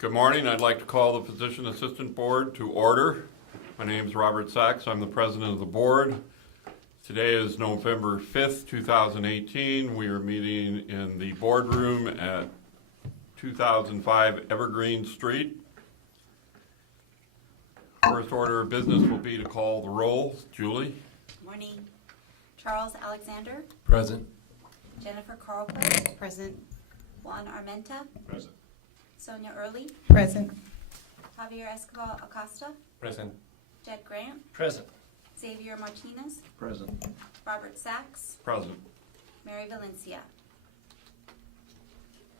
Good morning. I'd like to call the Physician Assistant Board to order. My name is Robert Sachs. I'm the president of the board. Today is November 5th, 2018. We are meeting in the boardroom at 2005 Evergreen Street. First order of business will be to call the roll. Julie? Morning. Charles Alexander. Present. Jennifer Carlquist. Present. Juan Armenta. Present. Sonia Early. Present. Javier Escobar Acosta. Present. Jed Grant. Present. Xavier Martinez. Present. Robert Sachs. Present. Mary Valencia.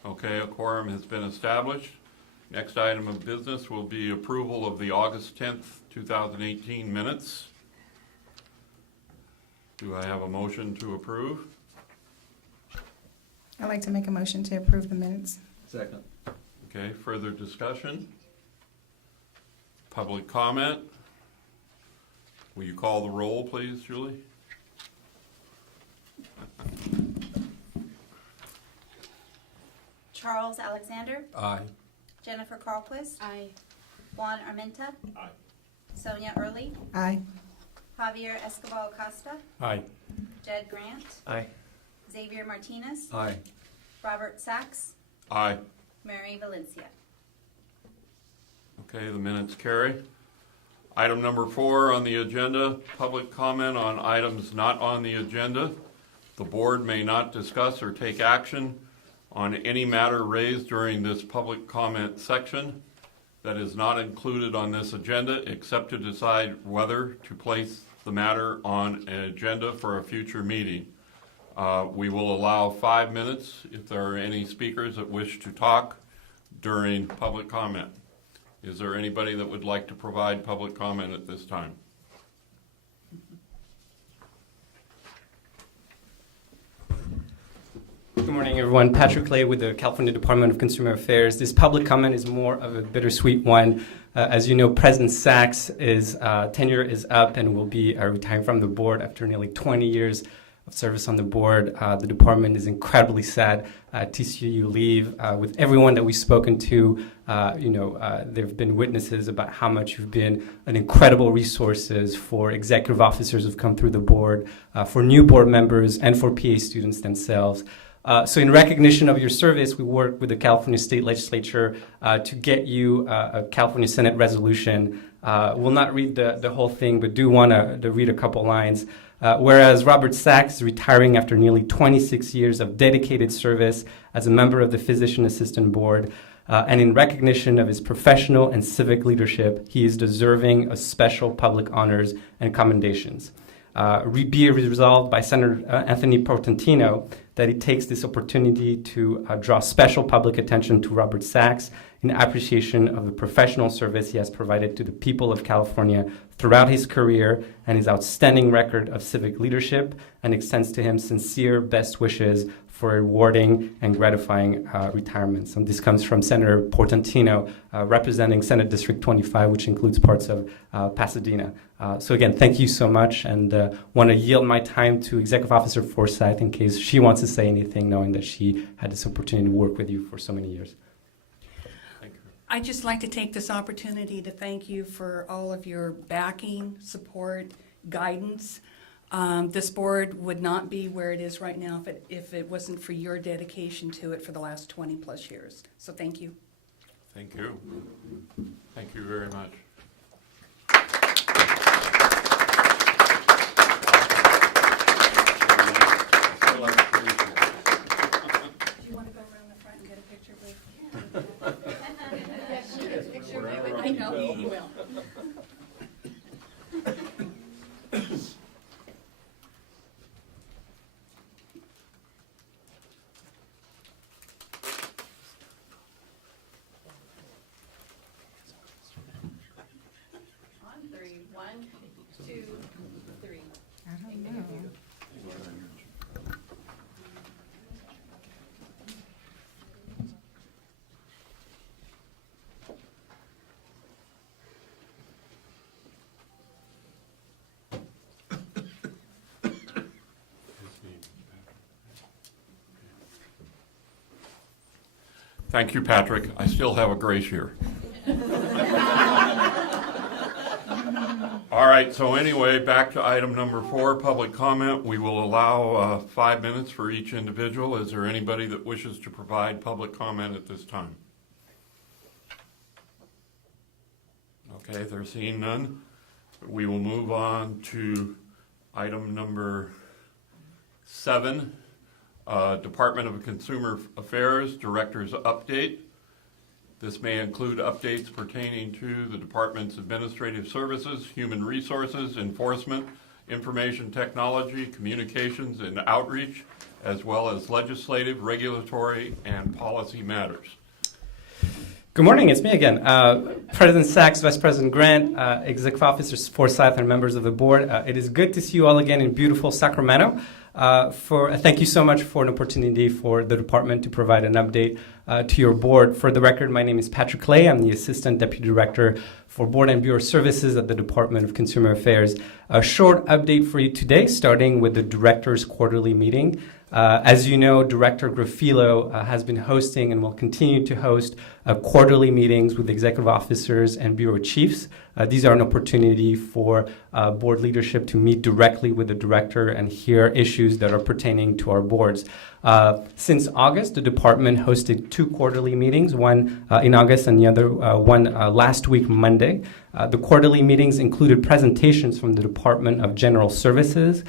Okay, a quorum has been established. Next item of business will be approval of the August 10th, 2018 minutes. Do I have a motion to approve? I'd like to make a motion to approve the minutes. Second. Okay, further discussion? Public comment? Will you call the roll, please, Julie? Charles Alexander. Aye. Jennifer Carlquist. Aye. Juan Armenta. Aye. Sonia Early. Aye. Javier Escobar Acosta. Aye. Jed Grant. Aye. Xavier Martinez. Aye. Robert Sachs. Aye. Mary Valencia. Okay, the minutes carry. Item number 4 on the agenda, public comment on items not on the agenda. The board may not discuss or take action on any matter raised during this public comment section that is not included on this agenda, except to decide whether to place the matter on an agenda for a future meeting. We will allow 5 minutes if there are any speakers that wish to talk during public comment. Is there anybody that would like to provide public comment at this time? Good morning, everyone. Patrick Clay with the California Department of Consumer Affairs. This public comment is more of a bittersweet one. As you know, President Sachs' tenure is up and will be retiring from the board after nearly 20 years of service on the board. The department is incredibly sad to see you leave. With everyone that we've spoken to, there have been witnesses about how much you've been an incredible resources for executive officers who've come through the board, for new board members, and for PA students themselves. So in recognition of your service, we worked with the California State Legislature to get you a California Senate resolution. We'll not read the whole thing, but do want to read a couple lines. Whereas Robert Sachs is retiring after nearly 26 years of dedicated service as a member of the Physician Assistant Board, and in recognition of his professional and civic leadership, he is deserving of special public honors and commendations. Be it resolved by Senator Anthony Portantino that he takes this opportunity to draw special public attention to Robert Sachs in appreciation of the professional service he has provided to the people of California throughout his career and his outstanding record of civic leadership, and extends to him sincere best wishes for a rewarding and gratifying retirement. So this comes from Senator Portantino, representing Senate District 25, which includes parts of Pasadena. So again, thank you so much, and want to yield my time to Executive Officer Forsyth in case she wants to say anything, knowing that she had this opportunity to work with you for so many years. Thank you. I'd just like to take this opportunity to thank you for all of your backing, support, guidance. This board would not be where it is right now if it wasn't for your dedication to it for the last 20 plus years. So thank you. Thank you. Thank you very much. Do you want to go around the front and get a picture with? I know, he will. Thank you, Patrick. I still have a grace year. All right, so anyway, back to item number 4, public comment. We will allow 5 minutes for each individual. Is there anybody that wishes to provide public comment at this time? Okay, there seeing none. We will move on to item number 7, Department of Consumer Affairs Director's Update. This may include updates pertaining to the department's administrative services, human resources, enforcement, information technology, communications, and outreach, as well as legislative, regulatory, and policy matters. Good morning, it's me again. President Sachs, Vice President Grant, Executive Officers Forsyth, and members of the board. It is good to see you all again in beautiful Sacramento. Thank you so much for an opportunity for the department to provide an update to your board. For the record, my name is Patrick Clay. I'm the Assistant Deputy Director for Board and Bureau Services at the Department of Consumer Affairs. A short update for you today, starting with the Director's Quarterly Meeting. As you know, Director Grafilo has been hosting and will continue to host quarterly meetings with executive officers and bureau chiefs. These are an opportunity for board leadership to meet directly with the director and hear issues that are pertaining to our boards. Since August, the department hosted 2 quarterly meetings, one in August and the other one last week, Monday. The quarterly meetings included presentations from the Department of General Services,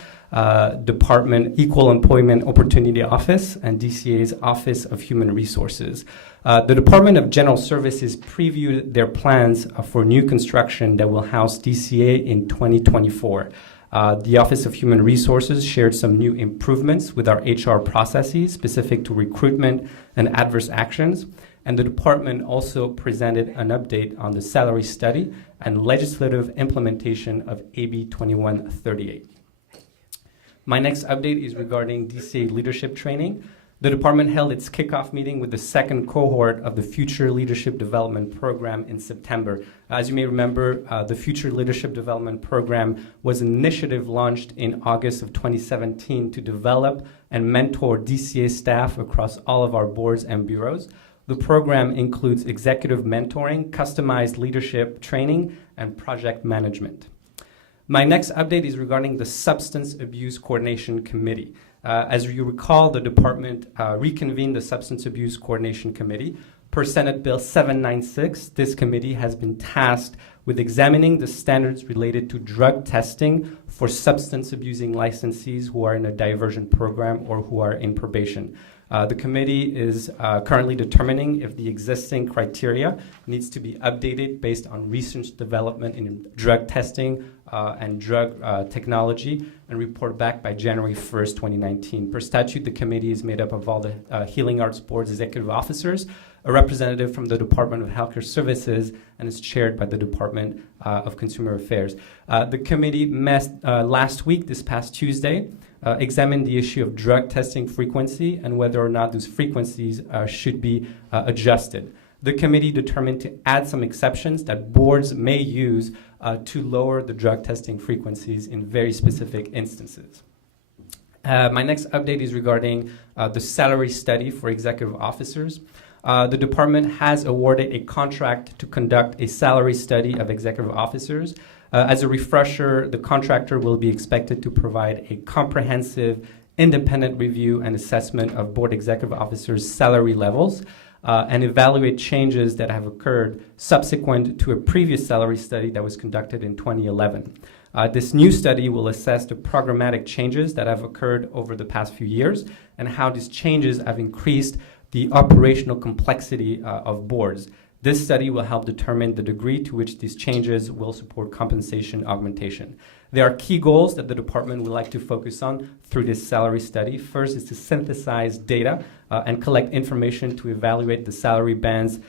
Department Equal Employment Opportunity Office, and DCA's Office of Human Resources. The Department of General Services previewed their plans for new construction that will house DCA in 2024. The Office of Human Resources shared some new improvements with our HR processes specific to recruitment and adverse actions. And the department also presented an update on the salary study and legislative implementation of AB 2138. My next update is regarding DCA leadership training. The department held its kickoff meeting with the second cohort of the Future Leadership Development Program in September. As you may remember, the Future Leadership Development Program was an initiative launched in August of 2017 to develop and mentor DCA staff across all of our boards and bureaus. The program includes executive mentoring, customized leadership training, and project management. My next update is regarding the Substance Abuse Coordination Committee. As you recall, the department reconvened the Substance Abuse Coordination Committee. Per Senate Bill 796, this committee has been tasked with examining the standards related to drug testing for substance abusing licensees who are in a diversion program or who are in probation. The committee is currently determining if the existing criteria needs to be updated based on recent development in drug testing and drug technology and report back by January 1st, 2019. Per statute, the committee is made up of all the Healing Arts Board's executive officers, a representative from the Department of Healthcare Services, and is chaired by the Department of Consumer Affairs. The committee met last week, this past Tuesday, examined the issue of drug testing frequency and whether or not those frequencies should be adjusted. The committee determined to add some exceptions that boards may use to lower the drug testing frequencies in very specific instances. My next update is regarding the salary study for executive officers. The department has awarded a contract to conduct a salary study of executive officers. As a refresher, the contractor will be expected to provide a comprehensive, independent review and assessment of board executive officers' salary levels and evaluate changes that have occurred subsequent to a previous salary study that was conducted in 2011. This new study will assess the programmatic changes that have occurred over the past few years and how these changes have increased the operational complexity of boards. This study will help determine the degree to which these changes will support compensation augmentation. There are key goals that the department would like to focus on through this salary study. First is to synthesize data and collect information to evaluate the salary bands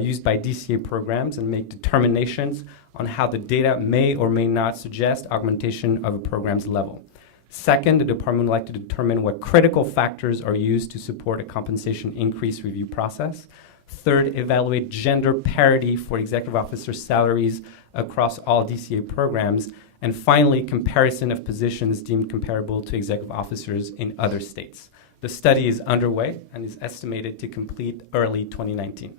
used by DCA programs and make determinations on how the data may or may not suggest augmentation of a program's level. Second, the department would like to determine what critical factors are used to support a compensation increase review process. Third, evaluate gender parity for executive officer salaries across all DCA programs. And finally, comparison of positions deemed comparable to executive officers in other states. The study is underway and is estimated to complete early 2019.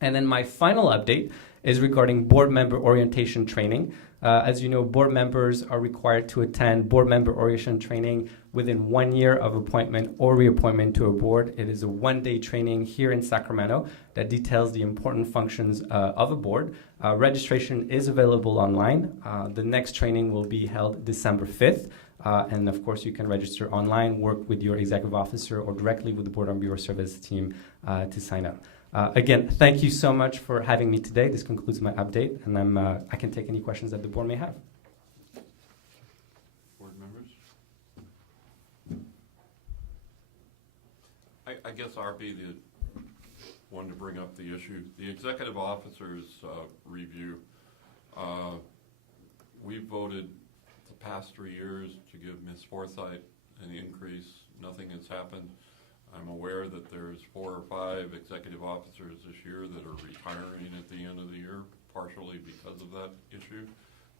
And then my final update is regarding board member orientation training. As you know, board members are required to attend board member orientation training within 1 year of appointment or reappointment to a board. It is a one-day training here in Sacramento that details the important functions of a board. Registration is available online. The next training will be held December 5th. And of course, you can register online, work with your executive officer, or directly with the Board on Bureau Service team to sign up. Again, thank you so much for having me today. This concludes my update, and I can take any questions that the board may have. Board members? I guess I'll be the one to bring up the issue. The executive officers review. We voted the past 3 years to give Ms. Forsythe an increase. Nothing has happened. I'm aware that there's 4 or 5 executive officers this year that are retiring at the end of the year, partially because of that issue.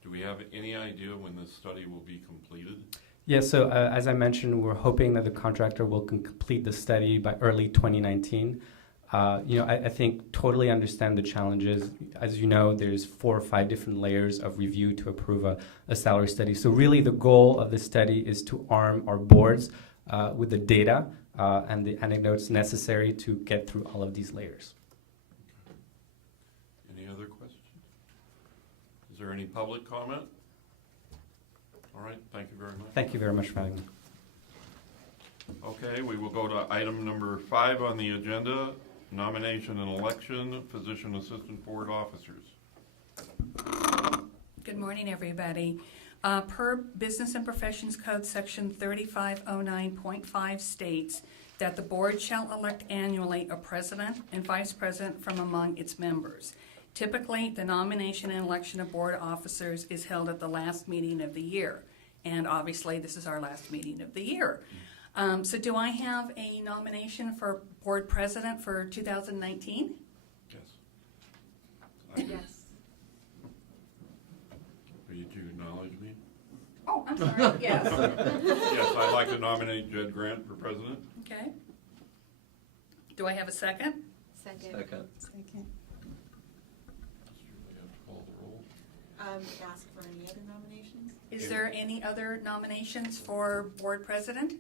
Do we have any idea when this study will be completed? Yeah, so as I mentioned, we're hoping that the contractor will complete the study by early 2019. I think totally understand the challenges. As you know, there's 4 or 5 different layers of review to approve a salary study. So really the goal of the study is to arm our boards with the data and the anecdotes necessary to get through all of these layers. Any other questions? Is there any public comment? All right, thank you very much. Thank you very much for having me. Okay, we will go to item number 5 on the agenda, nomination and election, physician assistant board officers. Good morning, everybody. Per Business and Professions Code, Section 3509.5 states that the board shall elect annually a president and vice president from among its members. Typically, the nomination and election of board officers is held at the last meeting of the year. And obviously, this is our last meeting of the year. So do I have a nomination for board president for 2019? Yes. Yes. Will you acknowledge me? Oh, I'm sorry, yes. Yes, I'd like to nominate Jed Grant for president. Okay. Do I have a second? Second. Second. You have to call the roll. Ask for any other nominations? Is there any other nominations for board president?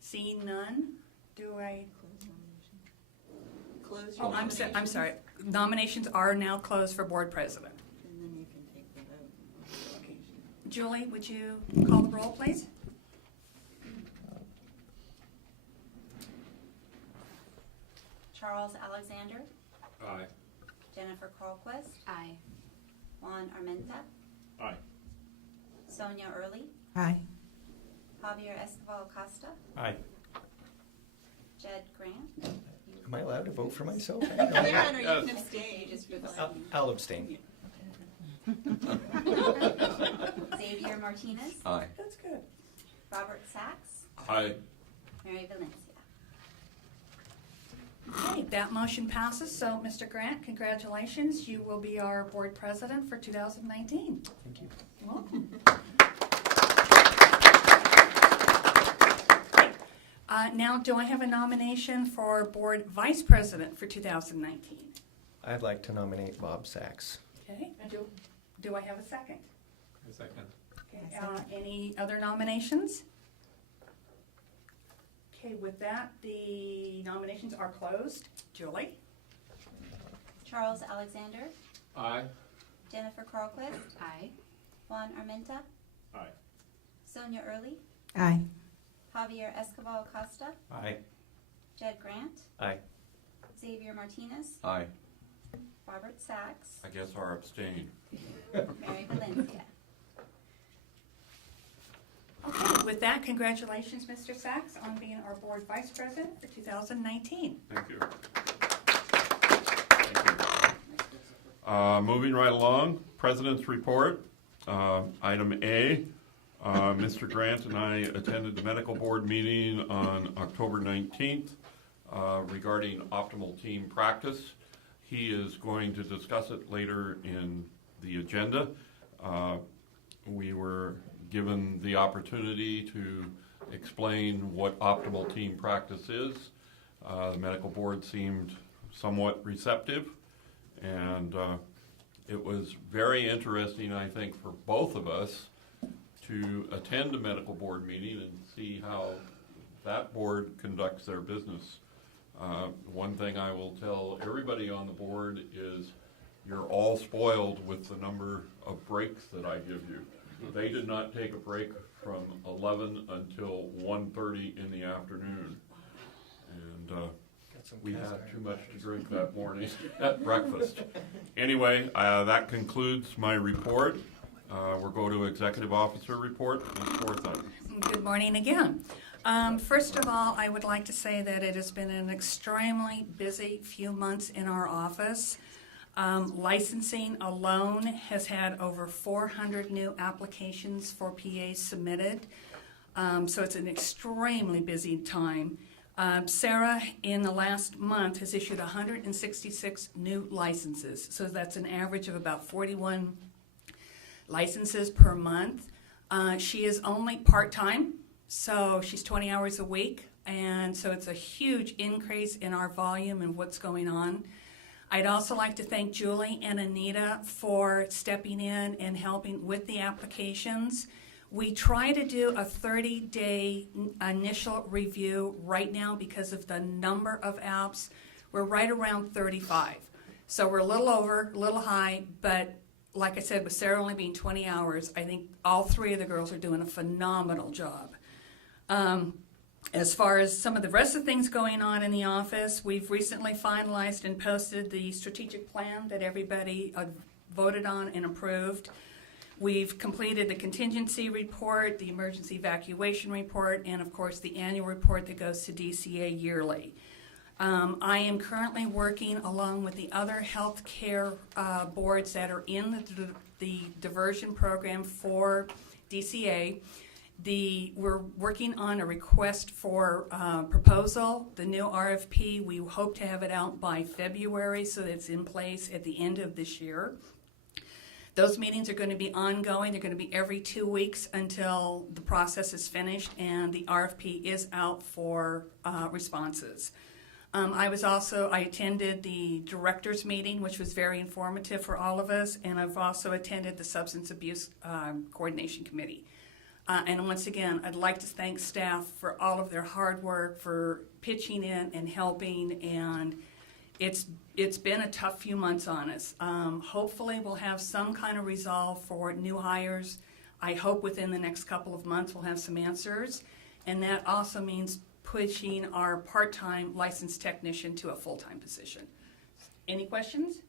Seeing none, do I? Close your Oh, nominations. I'm sorry. Nominations are now closed for board president. And then you can take the vote. Okay. Julie, would you call the roll, please? Charles Alexander, Aye. Jennifer Carlquist, Aye. Juan Armenta, Aye. Sonia Early, Aye. Javier Escobar Costa, Aye. Jed Grant, Am I allowed to vote for myself? Yeah, no, you can abstain. just for the I'll abstain. Xavier Martinez, Aye. That's good. Robert Sachs, Aye. Mary Valencia. Okay, that motion passes. So, Mr. Grant, congratulations. You will be our board president for 2019. Thank you. You're welcome. Now, do I have a nomination for board vice president for 2019? I'd like to nominate Bob Sachs. Okay, do I have a second? A second. Okay, any other nominations? Okay, with that, the nominations are closed. Julie? Charles Alexander, Aye. Jennifer Carlquist, Aye. Juan Armenta, Aye. Sonia Early, Aye. Javier Escobar Costa, Aye. Jed Grant, Aye. Xavier Martinez, Aye. Robert Sachs, I guess I'll abstain. Mary Valencia. Okay, with that, congratulations, Mr. Sachs, on being our board vice president for 2019. Thank you. Moving right along, President's Report. Item A, Mr. Grant and I attended the medical board meeting on October 19th regarding optimal team practice. He is going to discuss it later in the agenda. we were given the opportunity to explain what optimal team practice is. The medical board seemed somewhat receptive, and it was very interesting, I think, for both of us to attend a medical board meeting and see how that board conducts their business. One thing I will tell everybody on the board is you're all spoiled with the number of breaks that I give you. They did not take a break from 11 until 1:30 in the afternoon. And Got some we cast had iron too much to glasses. drink that morning at breakfast. Anyway, that concludes my report. We'll go to Executive Officer report, Ms. Forsythe. Good morning again. First of all, I would like to say that it has been an extremely busy few months in our office. Licensing alone has had over 400 new applications for PAs submitted. So it's an extremely busy time. Sarah, in the last month, has issued 166 new licenses. So that's an average of about 41 licenses per month. She is only part-time, so she's 20 hours a week, and so it's a huge increase in our volume and what's going on. I'd also like to thank Julie and Anita for stepping in and helping with the applications. We try to do a 30-day initial review right now because of the number of apps. We're right around 35. So we're a little over, a little high, but like I said, with Sarah only being 20 hours, I think all three of the girls are doing a phenomenal job. As far as some of the rest of the things going on in the office, we've recently finalized and posted the strategic plan that everybody voted on and approved. We've completed the contingency report, the emergency evacuation report, and of course the annual report that goes to DCA yearly. I am currently working along with the other healthcare boards that are in the diversion program for DCA. We're working on a request for proposal, the new RFP. We hope to have it out by February so that it's in place at the end of this year. Those meetings are going to be ongoing. They're going to be every 2 weeks until the process is finished and the RFP is out for responses. I attended the directors meeting, which was very informative for all of us, and I've also attended the substance abuse coordination committee. And once again, I'd like to thank staff for all of their hard work, for pitching in and helping, and it's been a tough few months on us. Hopefully we'll have some kind of resolve for new hires. I hope within the next couple of months we'll have some answers, and that also means pushing our part-time licensed technician to a full-time position. Any questions?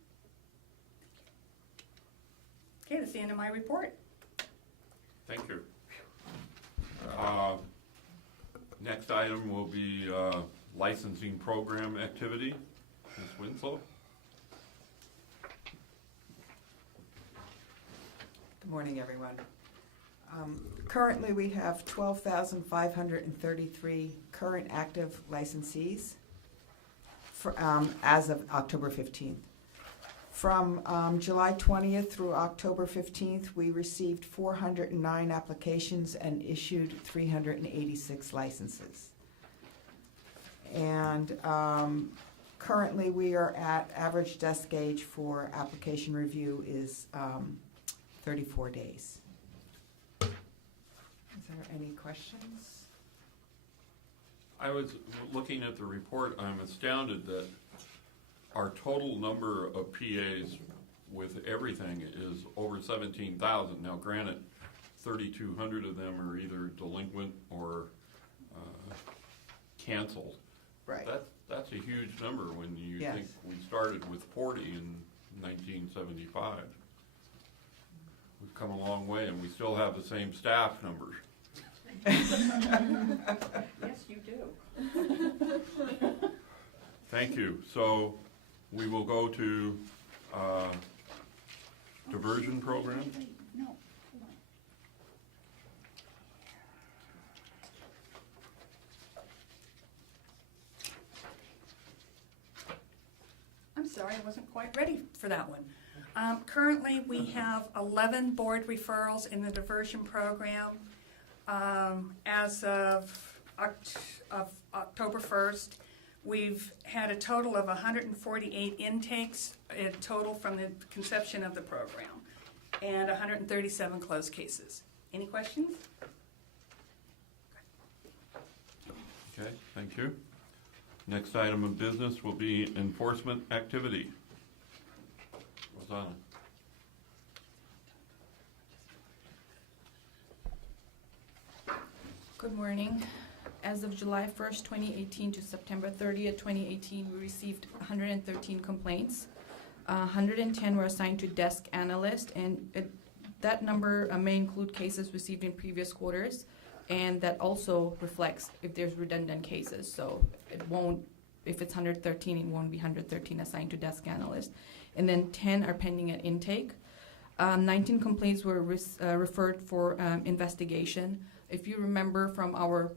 Okay, that's the end of my report. Thank you. Next item will be licensing program activity. Ms. Winslow? Good morning, everyone. Currently, we have 12,533 current active licensees as of October 15th. From July 20th through October 15th, we received 409 applications and issued 386 licenses. And currently, we are at average desk gauge for application review is 34 days. Is there any questions? I was looking at the report. I'm astounded that our total number of PAs with everything is over 17,000. Now, granted, 3,200 of them are either delinquent or canceled. Right. That's a huge number when you Yes. think we started with 40 in 1975. We've come a long way, and we still have the same staff numbers. Yes, you do. Thank you. So we will go to diversion program. No, hold on. I'm sorry, I wasn't quite ready for that one. Currently, we have 11 board referrals in the diversion program. As of October 1st, we've had a total of 148 intakes, a total from the conception of the program, and 137 closed cases. Any questions? Okay, thank you. Next item of business will be enforcement activity. Rosanna. Good morning. As of July 1st, 2018 to September 30th, 2018, we received 113 complaints. 110 were assigned to desk analyst, and that number may include cases received in previous quarters, and that also reflects if there's redundant cases. So it won't, if it's 113, it won't be 113 assigned to desk analyst. And then 10 are pending at intake. 19 complaints were referred for investigation. If you remember from our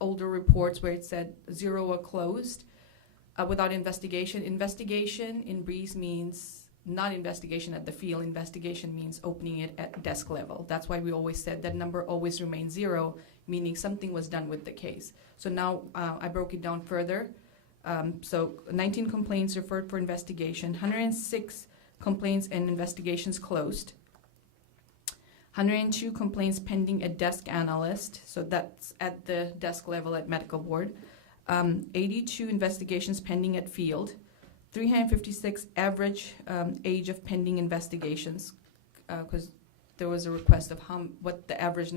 older reports where it said 0 were closed without investigation. Investigation in Breeze means not investigation at the field. Investigation means opening it at desk level. That's why we always said that number always remains 0, meaning something was done with the case. So now I broke it down further. So 19 complaints referred for investigation, 106 complaints and investigations closed. 102 complaints pending at desk analyst, so that's at the desk level at medical board. 82 investigations pending at field. 356 average age of pending investigations, because there was a request of what the average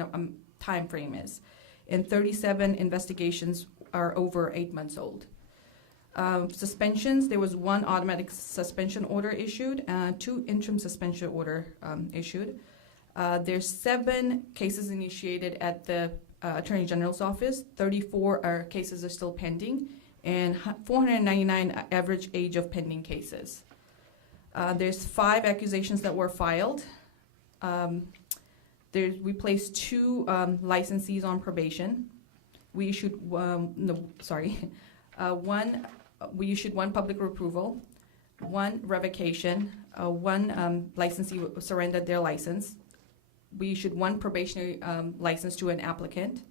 time frame is. And 37 investigations are over 8 months old. Suspensions, there was 1 automatic suspension order issued, 2 interim suspension order issued. There's 7 cases initiated at the Attorney General's office. 34 cases are still pending, and 499 average age of pending cases. There's 5 accusations that were filed. We placed 2 licensees on probation. We issued we issued 1 public approval, 1 revocation, 1 licensee surrendered their license. We issued 1 probationary license to an applicant.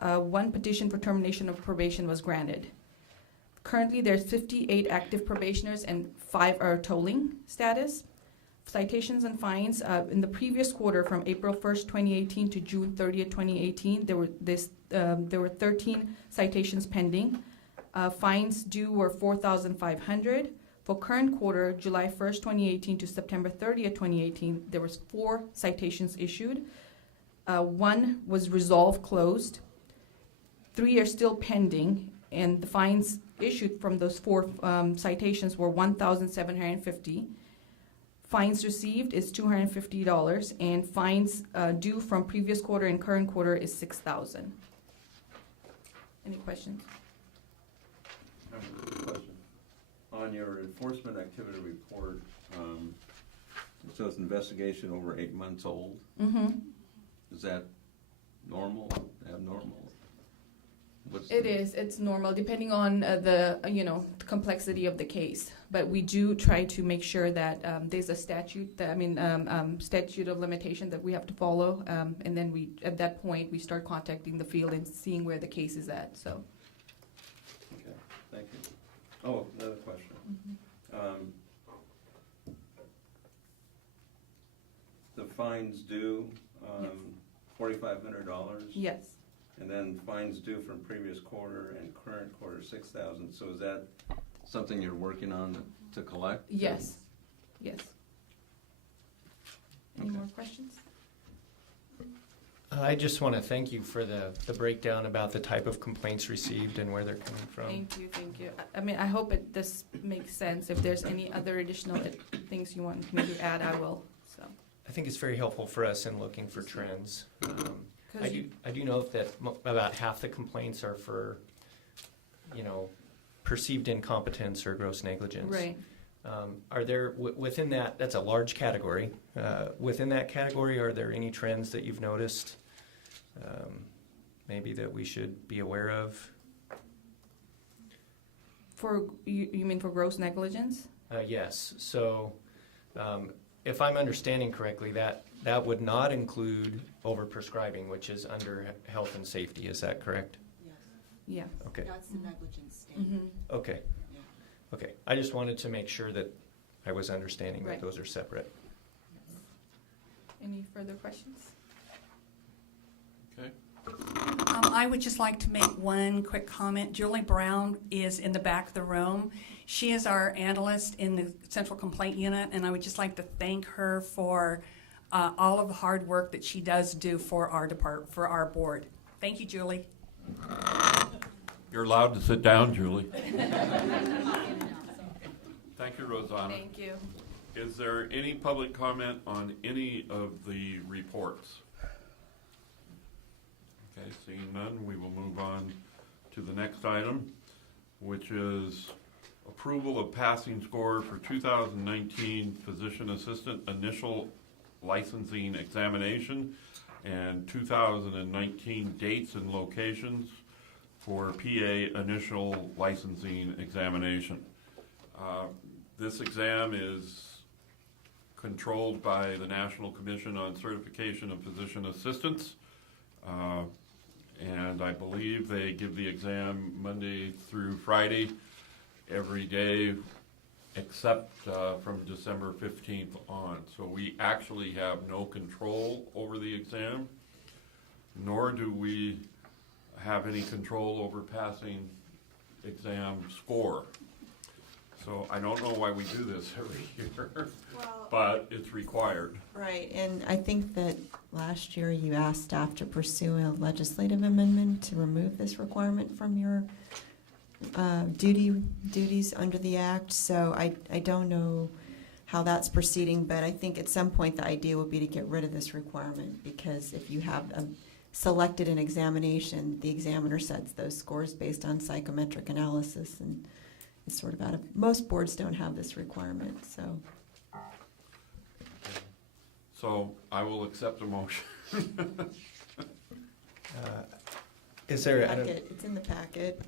1 petition for termination of probation was granted. Currently, there's 58 active probationers and 5 are tolling status. Citations and fines. In the previous quarter, from April 1st, 2018 to June 30th, 2018, there were 13 citations pending. Fines due were $4,500. For current quarter, July 1st, 2018 to September 30th, 2018, there was 4 citations issued. 1 was resolved, closed. 3 are still pending, and the fines issued from those 4 citations were $1,750. Fines received is $250, and fines due from previous quarter and current quarter is $6,000. Any questions? Question. On your enforcement activity report, it says investigation over 8 months old. Mm-hmm. Is that normal, abnormal? It's normal, depending on the complexity of the case. But we do try to make sure that there's a statute, statute of limitation that we have to follow. And then at that point, we start contacting the field and seeing where the case is at, so. Okay, thank you. Oh, another question. The fines due, $4,500. Yes. And then fines due from previous quarter and current quarter, $6,000. So is that something you're working on to collect? Yes. Yes. Any Okay. more questions? I just want to thank you for the breakdown about the type of complaints received and where they're coming from. Thank you. I hope this makes sense. If there's any other additional things you want me to add, I will. So. I think it's very helpful for us in looking for trends. I 'Cause do know that about half the complaints are for, perceived incompetence or gross negligence. Right. Are there, within that, that's a large category, within that category, are there any trends that you've noticed, maybe that we should be aware of? For you mean for gross negligence? Yes, so If I'm understanding correctly, that would not include overprescribing, which is under health and safety. Is that correct? Yes, Yeah. Okay. that's the negligence standard. Mm-hmm. Okay. Yeah. Okay. I just wanted to make sure that I was understanding Right. that those are separate. Any further questions? Okay. I would just like to make one quick comment. Julie Brown is in the back of the room. She is our analyst in the Central Complaint Unit, and I would just like to thank her for all of the hard work that she does do for our for our board. Thank you, Julie. You're allowed to sit down, Julie. Thank you, Rosanna. Thank you. Is there any public comment on any of the reports? Okay, seeing none, we will move on to the next item, which is approval of passing score for 2019 Physician Assistant Initial Licensing Examination and 2019 dates and locations for PA Initial Licensing Examination. This exam is controlled by the National Commission on Certification of Physician Assistants. And I believe they give the exam Monday through Friday, every day, except from December 15th on. So we actually have no control over the exam, nor do we have any control over passing exam score. So I don't know why we do this every year, Well, but it's required. right, and I think that last year you asked staff to pursue a legislative amendment to remove this requirement from your duties under the act. So I don't know how that's proceeding, but I think at some point the idea would be to get rid of this requirement, because if you have selected an examination, the examiner sets those scores based on psychometric analysis, and it's sort of out of, most boards don't have this requirement, so. So I will accept a motion. Is there? I don't, Packet, it's in the packet.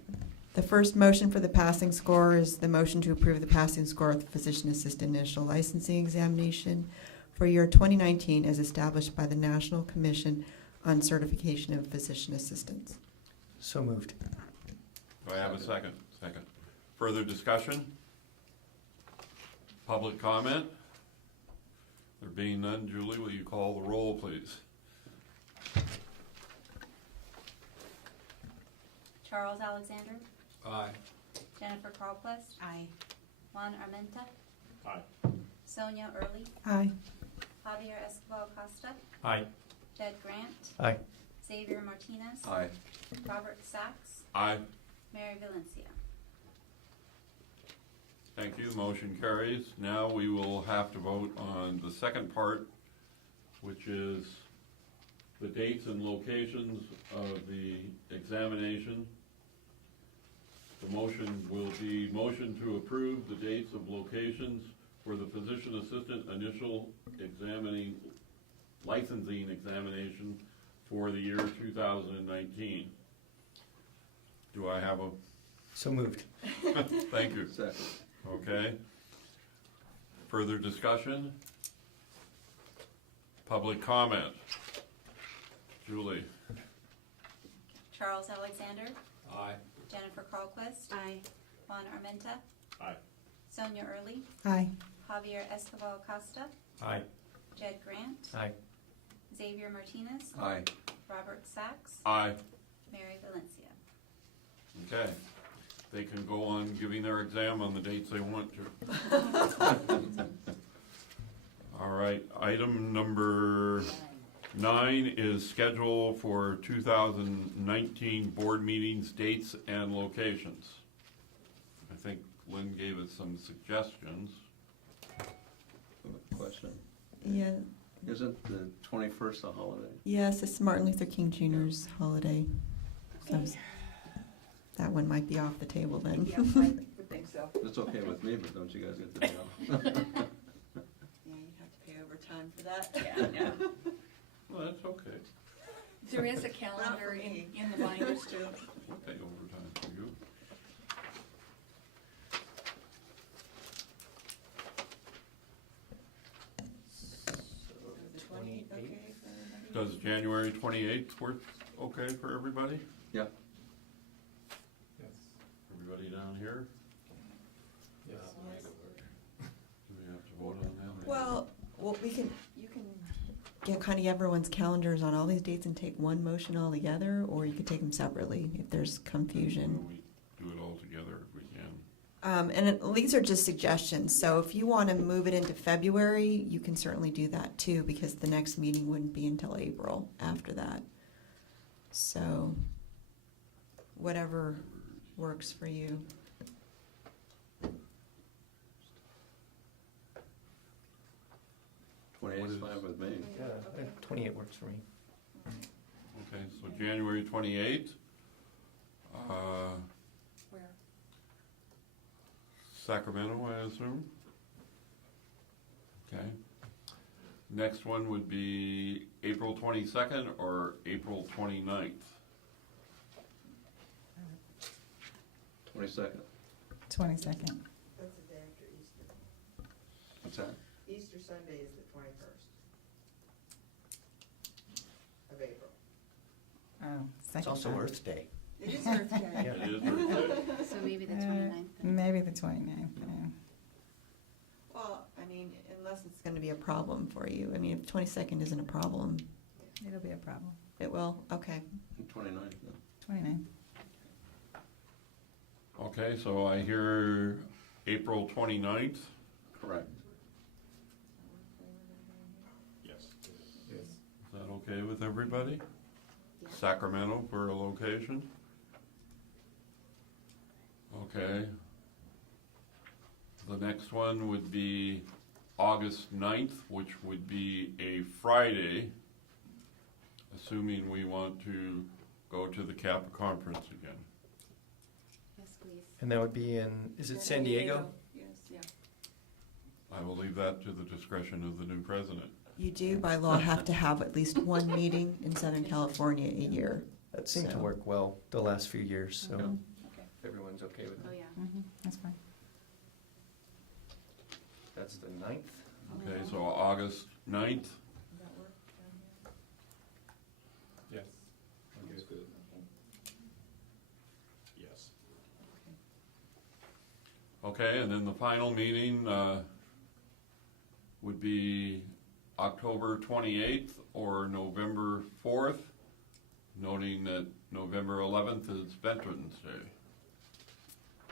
The first motion for the passing score is the motion to approve the passing score of the physician assistant initial licensing examination for year 2019 as established by the National Commission on Certification of Physician Assistants. so moved. Do I have a second? Second. Further discussion? Public comment? There being none, Julie, will you call the roll, please? Charles Alexander, Aye. Jennifer Carlquist, Aye. Juan Armenta, Aye. Sonia Early, Aye. Javier Escobar Costa, Aye. Jed Grant, Aye. Xavier Martinez, Aye. Robert Sachs, Aye. Mary Valencia. Thank you, motion carries. Now we will have to vote on the second part, which is the dates and locations of the examination. The motion will be motion to approve the dates of locations for the physician assistant initial licensing examination for the year 2019. Do I have a, So moved. thank you. Okay. Further discussion? Public comment? Julie? Charles Alexander, Aye. Jennifer Carlquist, Juan Armenta, Aye. Sonia Early, Aye. Javier Escobar Costa, Aye. Jed Grant, Aye. Xavier Martinez, Aye. Robert Sachs, Aye. Mary Valencia. Okay. They can go on giving their exam on the dates they want to. All right, item number 9 is schedule for 2019 board meetings, dates and locations. I think Lynn gave us some suggestions. Question. Yeah, Isn't the 21st a holiday? yes, it's Martin Luther King Jr.'s holiday. So that one might be off the table then. Yeah, I would think so. It's okay with me, but don't you guys get the day off? Yeah, you have to pay overtime for that. Well, that's okay. There is a calendar in the binders too. We'll pay overtime for you. January 28th work okay for everybody? Yeah. Everybody down here? Yeah. Do we have to vote on that? Well, you can get kind of everyone's calendars on all these dates and take one motion all together, or you could take them separately if there's confusion. We do it all together if we can. These are just suggestions, so if you want to move it into February, you can certainly do that too, because the next meeting wouldn't be until April after that. So, whatever works for you. 28 is fine with me. Yeah, 28 works for me. Okay, so January 28th. Where? Sacramento, I assume? Okay. Next one would be April 22nd or April 29th? 22nd. 22nd. That's the day after Easter. What's that? Easter Sunday is the 21st of April. Oh, It's second. also Earth Day. It is Earth Day. Yeah. It is Earth Day. So maybe the 29th. then. Maybe the 29th, yeah. Well, I mean, unless it's going to be a problem for you. I mean, if 22nd isn't a problem, It'll be a problem. it will. Okay. 29th, no. 29th. Okay, so I hear April 29th. Correct. Is that okay with everybody? Sacramento for a location? Okay. The next one would be August 9th, which would be a Friday, assuming we want to go to the CAPA conference again. Yes, please. And that would be in, is it San Diego? Yes, yeah. I will leave that to the discretion of the new president. You do, by law, have to have at least one meeting in Southern California a year. That seemed to So- work well the last few years, so Okay. if everyone's okay with Oh, it. yeah. That's fine. That's the 9th. Okay, so August 9th. Yes. Okay, and then the final meeting would be October 28th or November 4th, noting that November 11th is Veterans Day.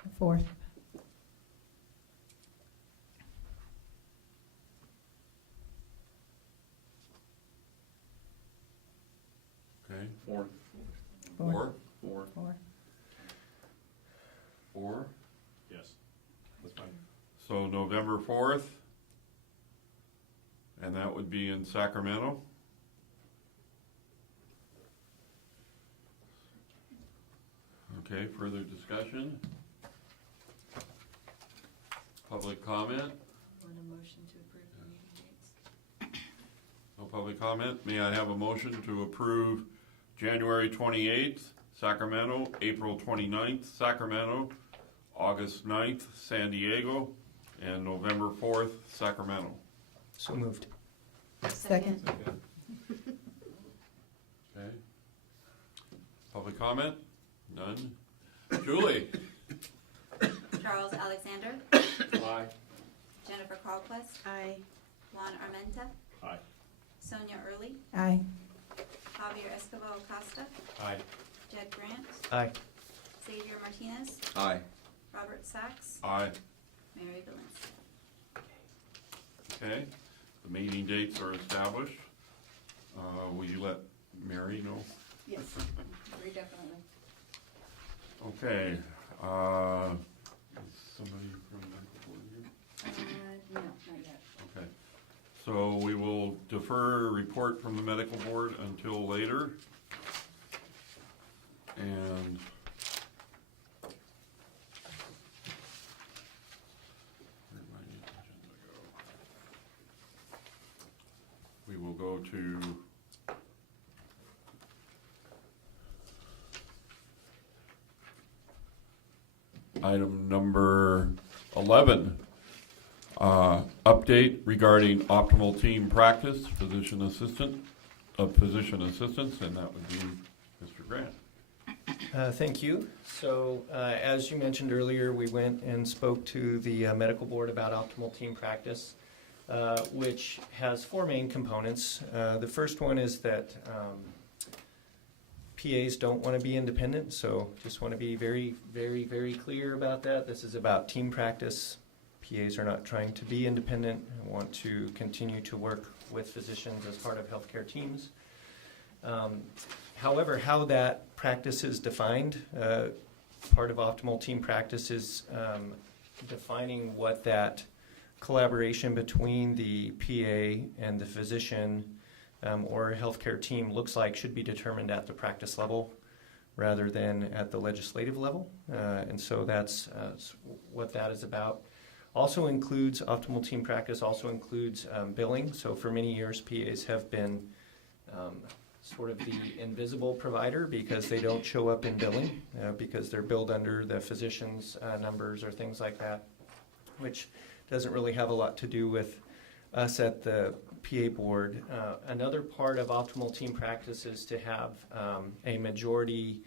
The 4th. Okay, 4th. 4? 4. 4. 4? Yes. That's fine. So November 4th, and that would be in Sacramento. Okay, further discussion? Public comment? Want a motion to approve the meeting dates? No public comment. May I have a motion to approve January 28th, Sacramento, April 29th, Sacramento, August 9th, San Diego, and November 4th, Sacramento? So moved. Second. Okay. Public comment? None. Julie? Charles Alexander. Aye. Jennifer Carlquist. Aye. Juan Armenta. Aye. Sonia Early. Aye. Javier Escobar Acosta. Aye. Jed Grant. Aye. Xavier Martinez. Aye. Robert Sachs. Aye. Mary Valencia. Okay. The meeting dates are established. Will you let Mary know? Yes, very definitely. Okay. Is somebody from the board here? No, not yet. Okay. So we will defer a report from the medical board until later. And where did my agenda go? We will go to item number 11. Update regarding optimal team practice, physician assistant. of physician assistants, and that would be Mr. Grant. Thank you. So, as you mentioned earlier, we went and spoke to the medical board about optimal team practice, which has four main components. The first one is that PAs don't want to be independent, so just want to be very, very, very clear about that. This is about team practice. PAs are not trying to be independent and want to continue to work with physicians as part of healthcare teams. However, how that practice is defined, part of optimal team practice is defining what that collaboration between the PA and the physician or healthcare team looks like should be determined at the practice level rather than at the legislative level. And so that's what that is about. Also includes optimal team practice, also includes billing. So for many years, PAs have been sort of the invisible provider because they don't show up in billing because they're billed under the physician's numbers or things like that, which doesn't really have a lot to do with us at the PA board. Another part of optimal team practice is to have a majority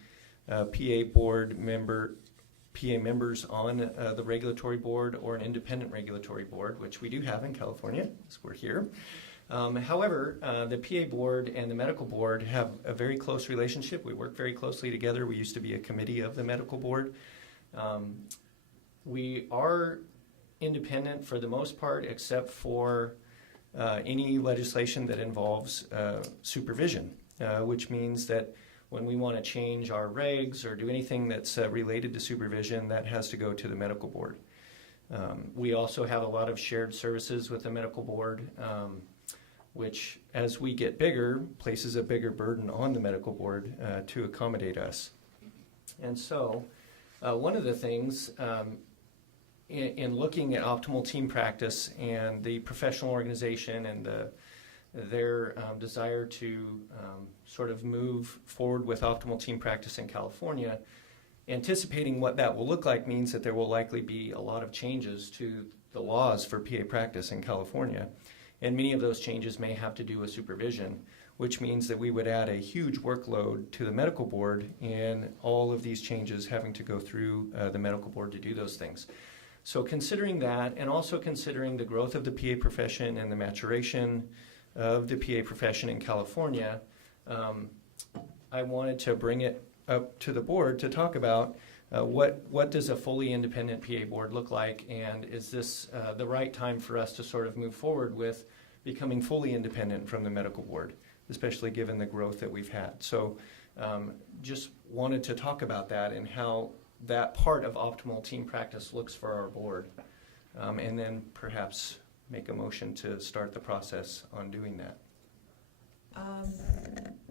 PA board member, PA members on the regulatory board or an independent regulatory board, which we do have in California, as we're here. However, the PA board and the medical board have a very close relationship. We work very closely together. We used to be a committee of the medical board. We are independent for the most part, except for any legislation that involves supervision, which means that when we want to change our regs or do anything that's related to supervision, that has to go to the medical board. We also have a lot of shared services with the medical board, which, as we get bigger, places a bigger burden on the medical board to accommodate us. And so, one of the things in looking at optimal team practice and the professional organization and their desire to sort of move forward with optimal team practice in California, anticipating what that will look like means that there will likely be a lot of changes to the laws for PA practice in California. And many of those changes may have to do with supervision, which means that we would add a huge workload to the medical board in all of these changes having to go through the medical board to do those things. So considering that, and also considering the growth of the PA profession and the maturation of the PA profession in California, I wanted to bring it up to the board to talk about what does a fully independent PA board look like, and is this the right time for us to sort of move forward with becoming fully independent from the medical board, especially given the growth that we've had. So just wanted to talk about that and how that part of optimal team practice looks for our board, and then perhaps make a motion to start the process on doing that.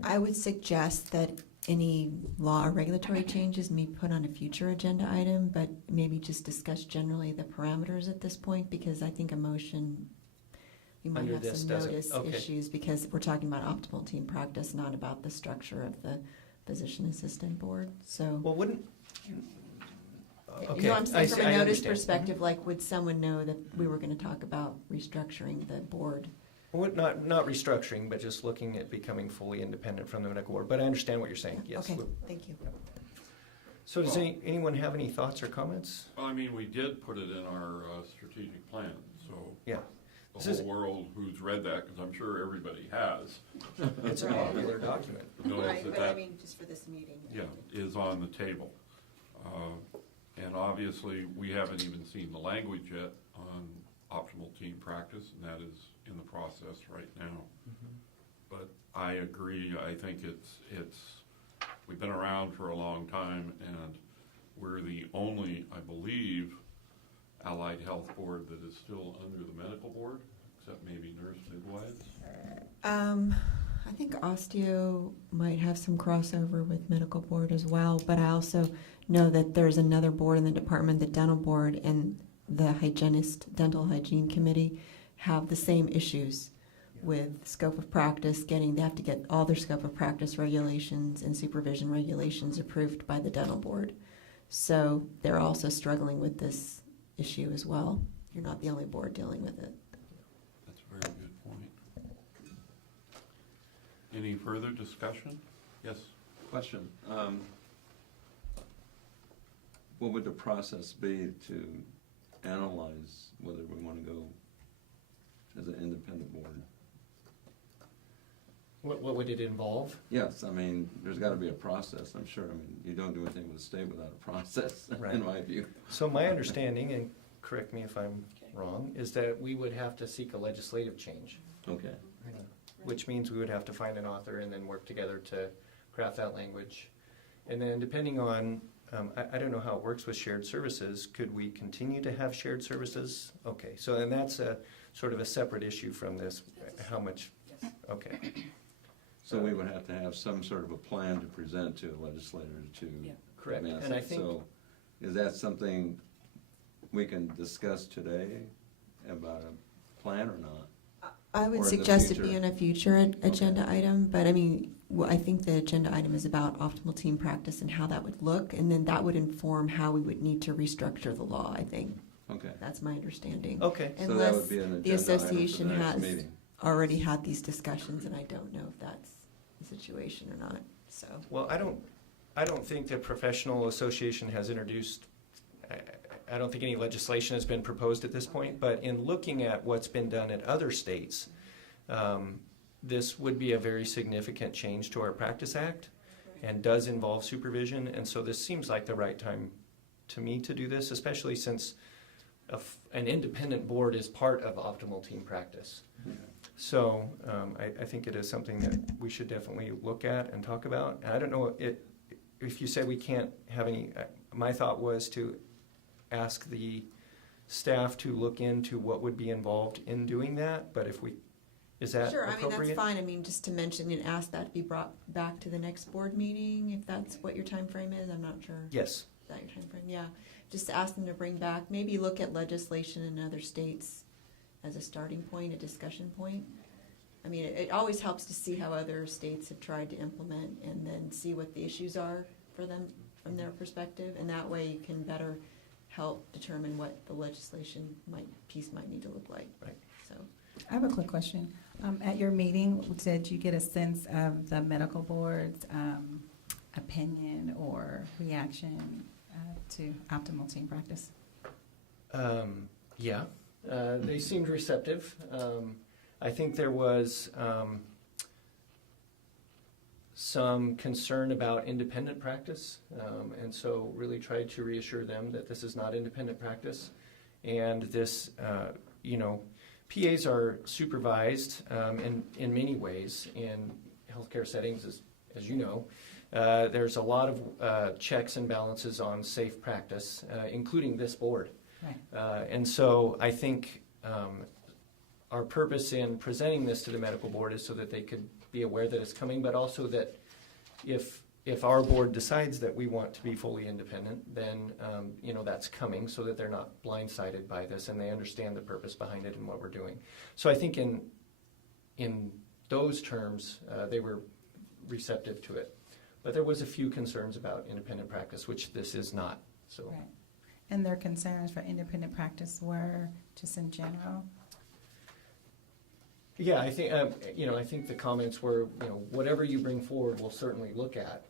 I would suggest that any law or regulatory changes be put on a future agenda item, but maybe just discuss generally the parameters at this point, because I think a motion, we might Under have this some doesn't- notice okay. issues, because we're talking about optimal team practice, not about the structure of the physician assistant board. So, Well, wouldn't... you Okay, know what I'm saying, from a I notice understand. perspective, like, would someone know that we were going to talk about restructuring the board? Well, not restructuring, but just looking at becoming fully independent from the medical board. But I understand what you're saying, yes. Okay, thank you. So does anyone have any thoughts or comments? Well, I mean, we did put it in our strategic plan, so Yeah. the This is- whole world who's read that, because I'm sure everybody has, It's a popular document. knows that just for this meeting. yeah, is on the table. And obviously, we haven't even seen the language yet on optimal team practice, and that is in the process right now. But I agree, I think we've been around for a long time, and we're the only, I believe, allied health board that is still under the medical board, except maybe nurse midwives. I think osteo might have some crossover with medical board as well, but I also know that there's another board in the department, the dental board, and the hygienist, dental hygiene committee have the same issues with scope of practice, they have to get all their scope of practice regulations and supervision regulations approved by the dental board. So they're also struggling with this issue as well. You're not the only board dealing with it. That's a very good point. Any further discussion? Yes. Question. What would the process be to analyze whether we want to go as an independent board? What would it involve? Yes, I mean, there's got to be a process, I'm sure. I mean, you don't do anything with the state without a process, Right. in my view. So my understanding, and correct me if I'm wrong, is that we would have to seek a legislative change, Okay. which means we would have to find an author and then work together to craft that language. And then depending on, I don't know how it works with shared services, could we continue to have shared services? Okay, so then that's a sort of a separate issue from this, how much, okay. So we would have to have some sort of a plan to present to a legislator to. Correct, advance and I it. think, So is that something we can discuss today about a plan or not? I Or would in the suggest it be future. in a future agenda item, but I mean, I think the agenda item is about optimal team practice and how that would look, and then that would inform how we would need to restructure the law, I think. Okay. That's my understanding. okay, So that Unless would be an the agenda item for association the next has meeting. already had these discussions, and I don't know if that's the situation or not, so. well, I don't think the professional association has introduced, I don't think any legislation has been proposed at this point, but in looking at what's been done in other states, this would be a very significant change to our Practice Act and does involve supervision, and so this seems like the right time to me to do this, especially since an independent board is part of optimal team practice. So I think it is something that we should definitely look at and talk about. And I don't know if you said we can't have any, my thought was to ask the staff to look into what would be involved in doing that, but if we, is that Sure, I mean, appropriate? that's fine. I mean, just to mention and ask that to be brought back to the next board meeting, if that's what your time frame is, I'm not sure. Yes, Is that your time frame? Yeah. Just to ask them to bring back, maybe look at legislation in other states as a starting point, a discussion point. I mean, it always helps to see how other states have tried to implement and then see what the issues are for them from their perspective, and that way you can better help determine what the legislation piece might need to look like. Right. So. I have a quick question. At your meeting, did you get a sense of the medical board's opinion or reaction to optimal team practice? yeah, they seemed receptive. I think there was some concern about independent practice, and so really tried to reassure them that this is not independent practice, and this, PAs are supervised in many ways in healthcare settings, as you know. There's a lot of checks and balances on safe practice, including this board. Right. And so I think our purpose in presenting this to the medical board is so that they could be aware that it's coming, but also that if our board decides that we want to be fully independent, then that's coming, so that they're not blindsided by this and they understand the purpose behind it and what we're doing. So I think in those terms, they were receptive to it. But there was a few concerns about independent practice, which this is not. So. Right. And their concerns for independent practice were just in general? Yeah, I think I think the comments were, whatever you bring forward, we'll certainly look at.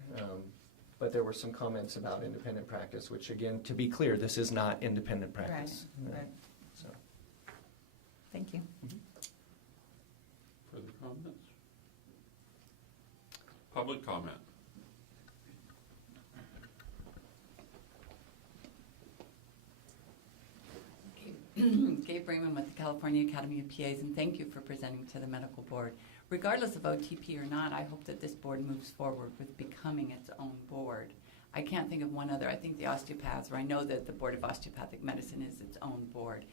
But there were some comments about independent practice, which again, to be clear, this is not independent practice. Right. So. Thank you. Further comments? Public comment? Gabe Raymond with the California Academy of PAs, and thank you for presenting to the medical board. Regardless of OTP or not, I hope that this board moves forward with becoming its own board. I can't think of one other. I think the osteopaths, or I know that the Board of Osteopathic Medicine is its own board.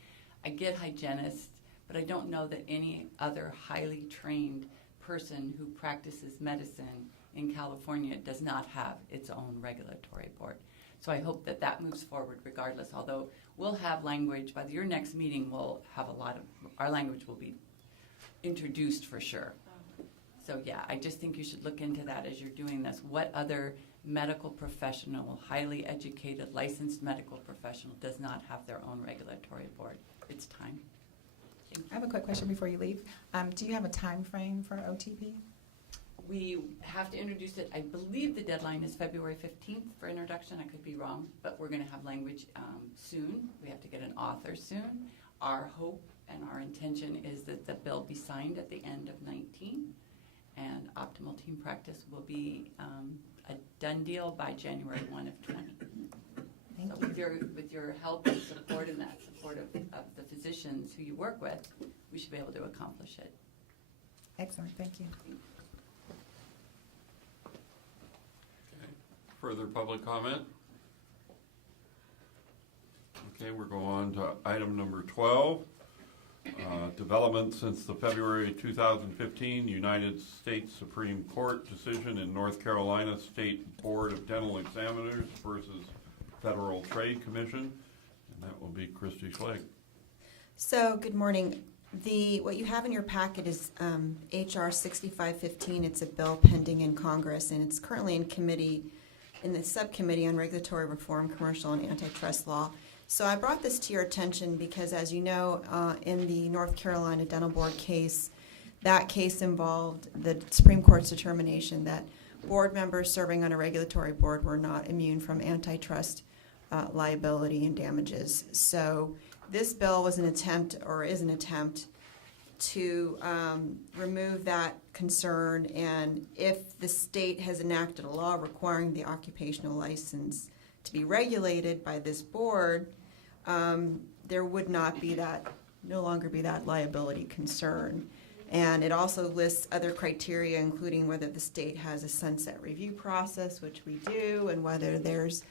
I get hygienists, but I don't know that any other highly trained person who practices medicine in California does not have its own regulatory board. So I hope that that moves forward regardless, although we'll have language. By your next meeting, we'll have our language will be introduced for sure. So yeah, I just think you should look into that as you're doing this. What other medical professional, highly educated, licensed medical professional does not have their own regulatory board? It's time. I have a quick question before you leave. Do you have a time frame for OTP? we have to introduce it. I believe the deadline is February 15th for introduction. I could be wrong, but we're going to have language soon. We have to get an author soon. Our hope and our intention is that the bill be signed at the end of 19, and optimal team practice will be a done deal by January 1 of 20. Thank So you. with your help and support and that support of the physicians who you work with, we should be able to accomplish it. Excellent, thank you. Okay. Further public comment? Okay, we're going on to item number 12. Development since the February 2015 United States Supreme Court decision in North Carolina State Board of Dental Examiners versus Federal Trade Commission, and that will be Christy Schlegg. So, good morning. What you have in your packet is HR 6515. It's a bill pending in Congress, and it's currently in the subcommittee on regulatory reform, commercial and antitrust law. So I brought this to your attention because, as you know, in the North Carolina Dental Board case, that case involved the Supreme Court's determination that board members serving on a regulatory board were not immune from antitrust liability and damages. So this bill was an attempt, or is an attempt, to remove that concern, and if the state has enacted a law requiring the occupational license to be regulated by this board, there would no longer be that liability concern. And it also lists other criteria, including whether the state has a sunset review process, which we do, and whether there's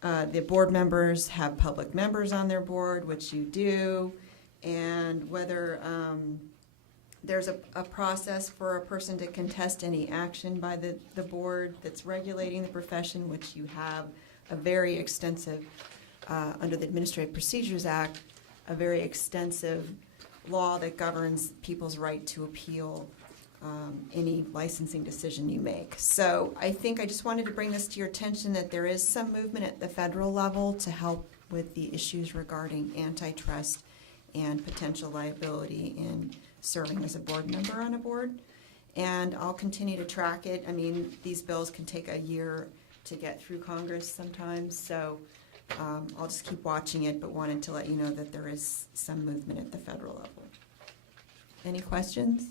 the board members have public members on their board, which you do, and whether there's a process for a person to contest any action by the board that's regulating the profession, which you have a very extensive, under the Administrative Procedures Act, a very extensive law that governs people's right to appeal any licensing decision you make. So I think I just wanted to bring this to your attention, that there is some movement at the federal level to help with the issues regarding antitrust and potential liability in serving as a board member on a board. And I'll continue to track it. I mean, these bills can take a year to get through Congress sometimes, so I'll just keep watching it, but wanted to let you know that there is some movement at the federal level. Any questions?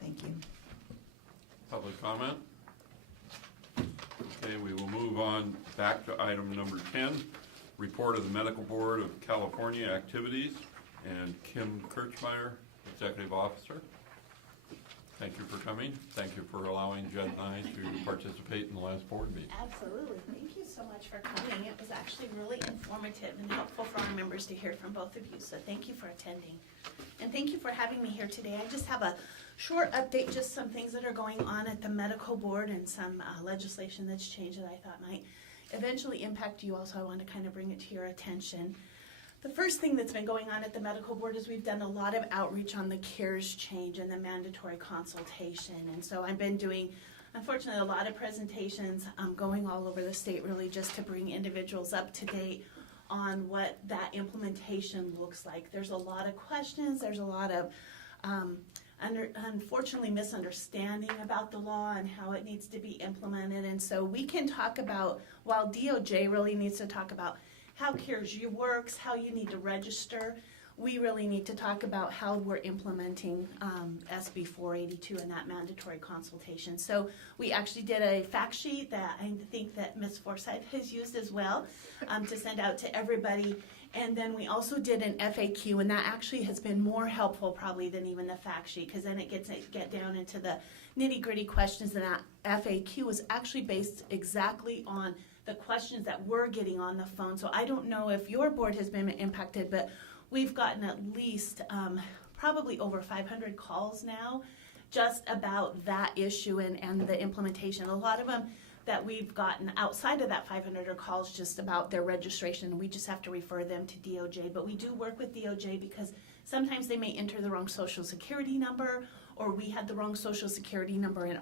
Thank you. Public comment? Okay, we will move on back to item number 10, report of the Medical Board of California activities, and Kim Kirchmeier, Executive Officer. Thank you for coming. Thank you for allowing Jed and I to participate in the last board meeting. Absolutely. Thank you so much for coming. It was actually really informative and helpful for our members to hear from both of you, so thank you for attending. And thank you for having me here today. I just have a short update, just some things that are going on at the medical board and some legislation that's changed that I thought might eventually impact you all, so I want to kind of bring it to your attention. The first thing that's been going on at the medical board is we've done a lot of outreach on the CARES change and the mandatory consultation. And so I've been doing, unfortunately, a lot of presentations going all over the state, really just to bring individuals up to date on what that implementation looks like. There's a lot of questions. There's a lot of, unfortunately, misunderstanding about the law and how it needs to be implemented. And so we can talk about, while DOJ really needs to talk about how CARES works, how you need to register, we really need to talk about how we're implementing SB 482 and that mandatory consultation. So we actually did a fact sheet that I think that Ms. Forsyth has used as well to send out to everybody. And then we also did an FAQ, and that actually has been more helpful probably than even the fact sheet, because then it get down into the nitty-gritty questions. And that FAQ was actually based exactly on the questions that we're getting on the phone. So I don't know if your board has been impacted, but we've gotten at least probably over 500 calls now just about that issue and the implementation. A lot of them that we've gotten outside of that 500 are calls just about their registration. We just have to refer them to DOJ. But we do work with DOJ because sometimes they may enter the wrong social security number, or we had the wrong social security number in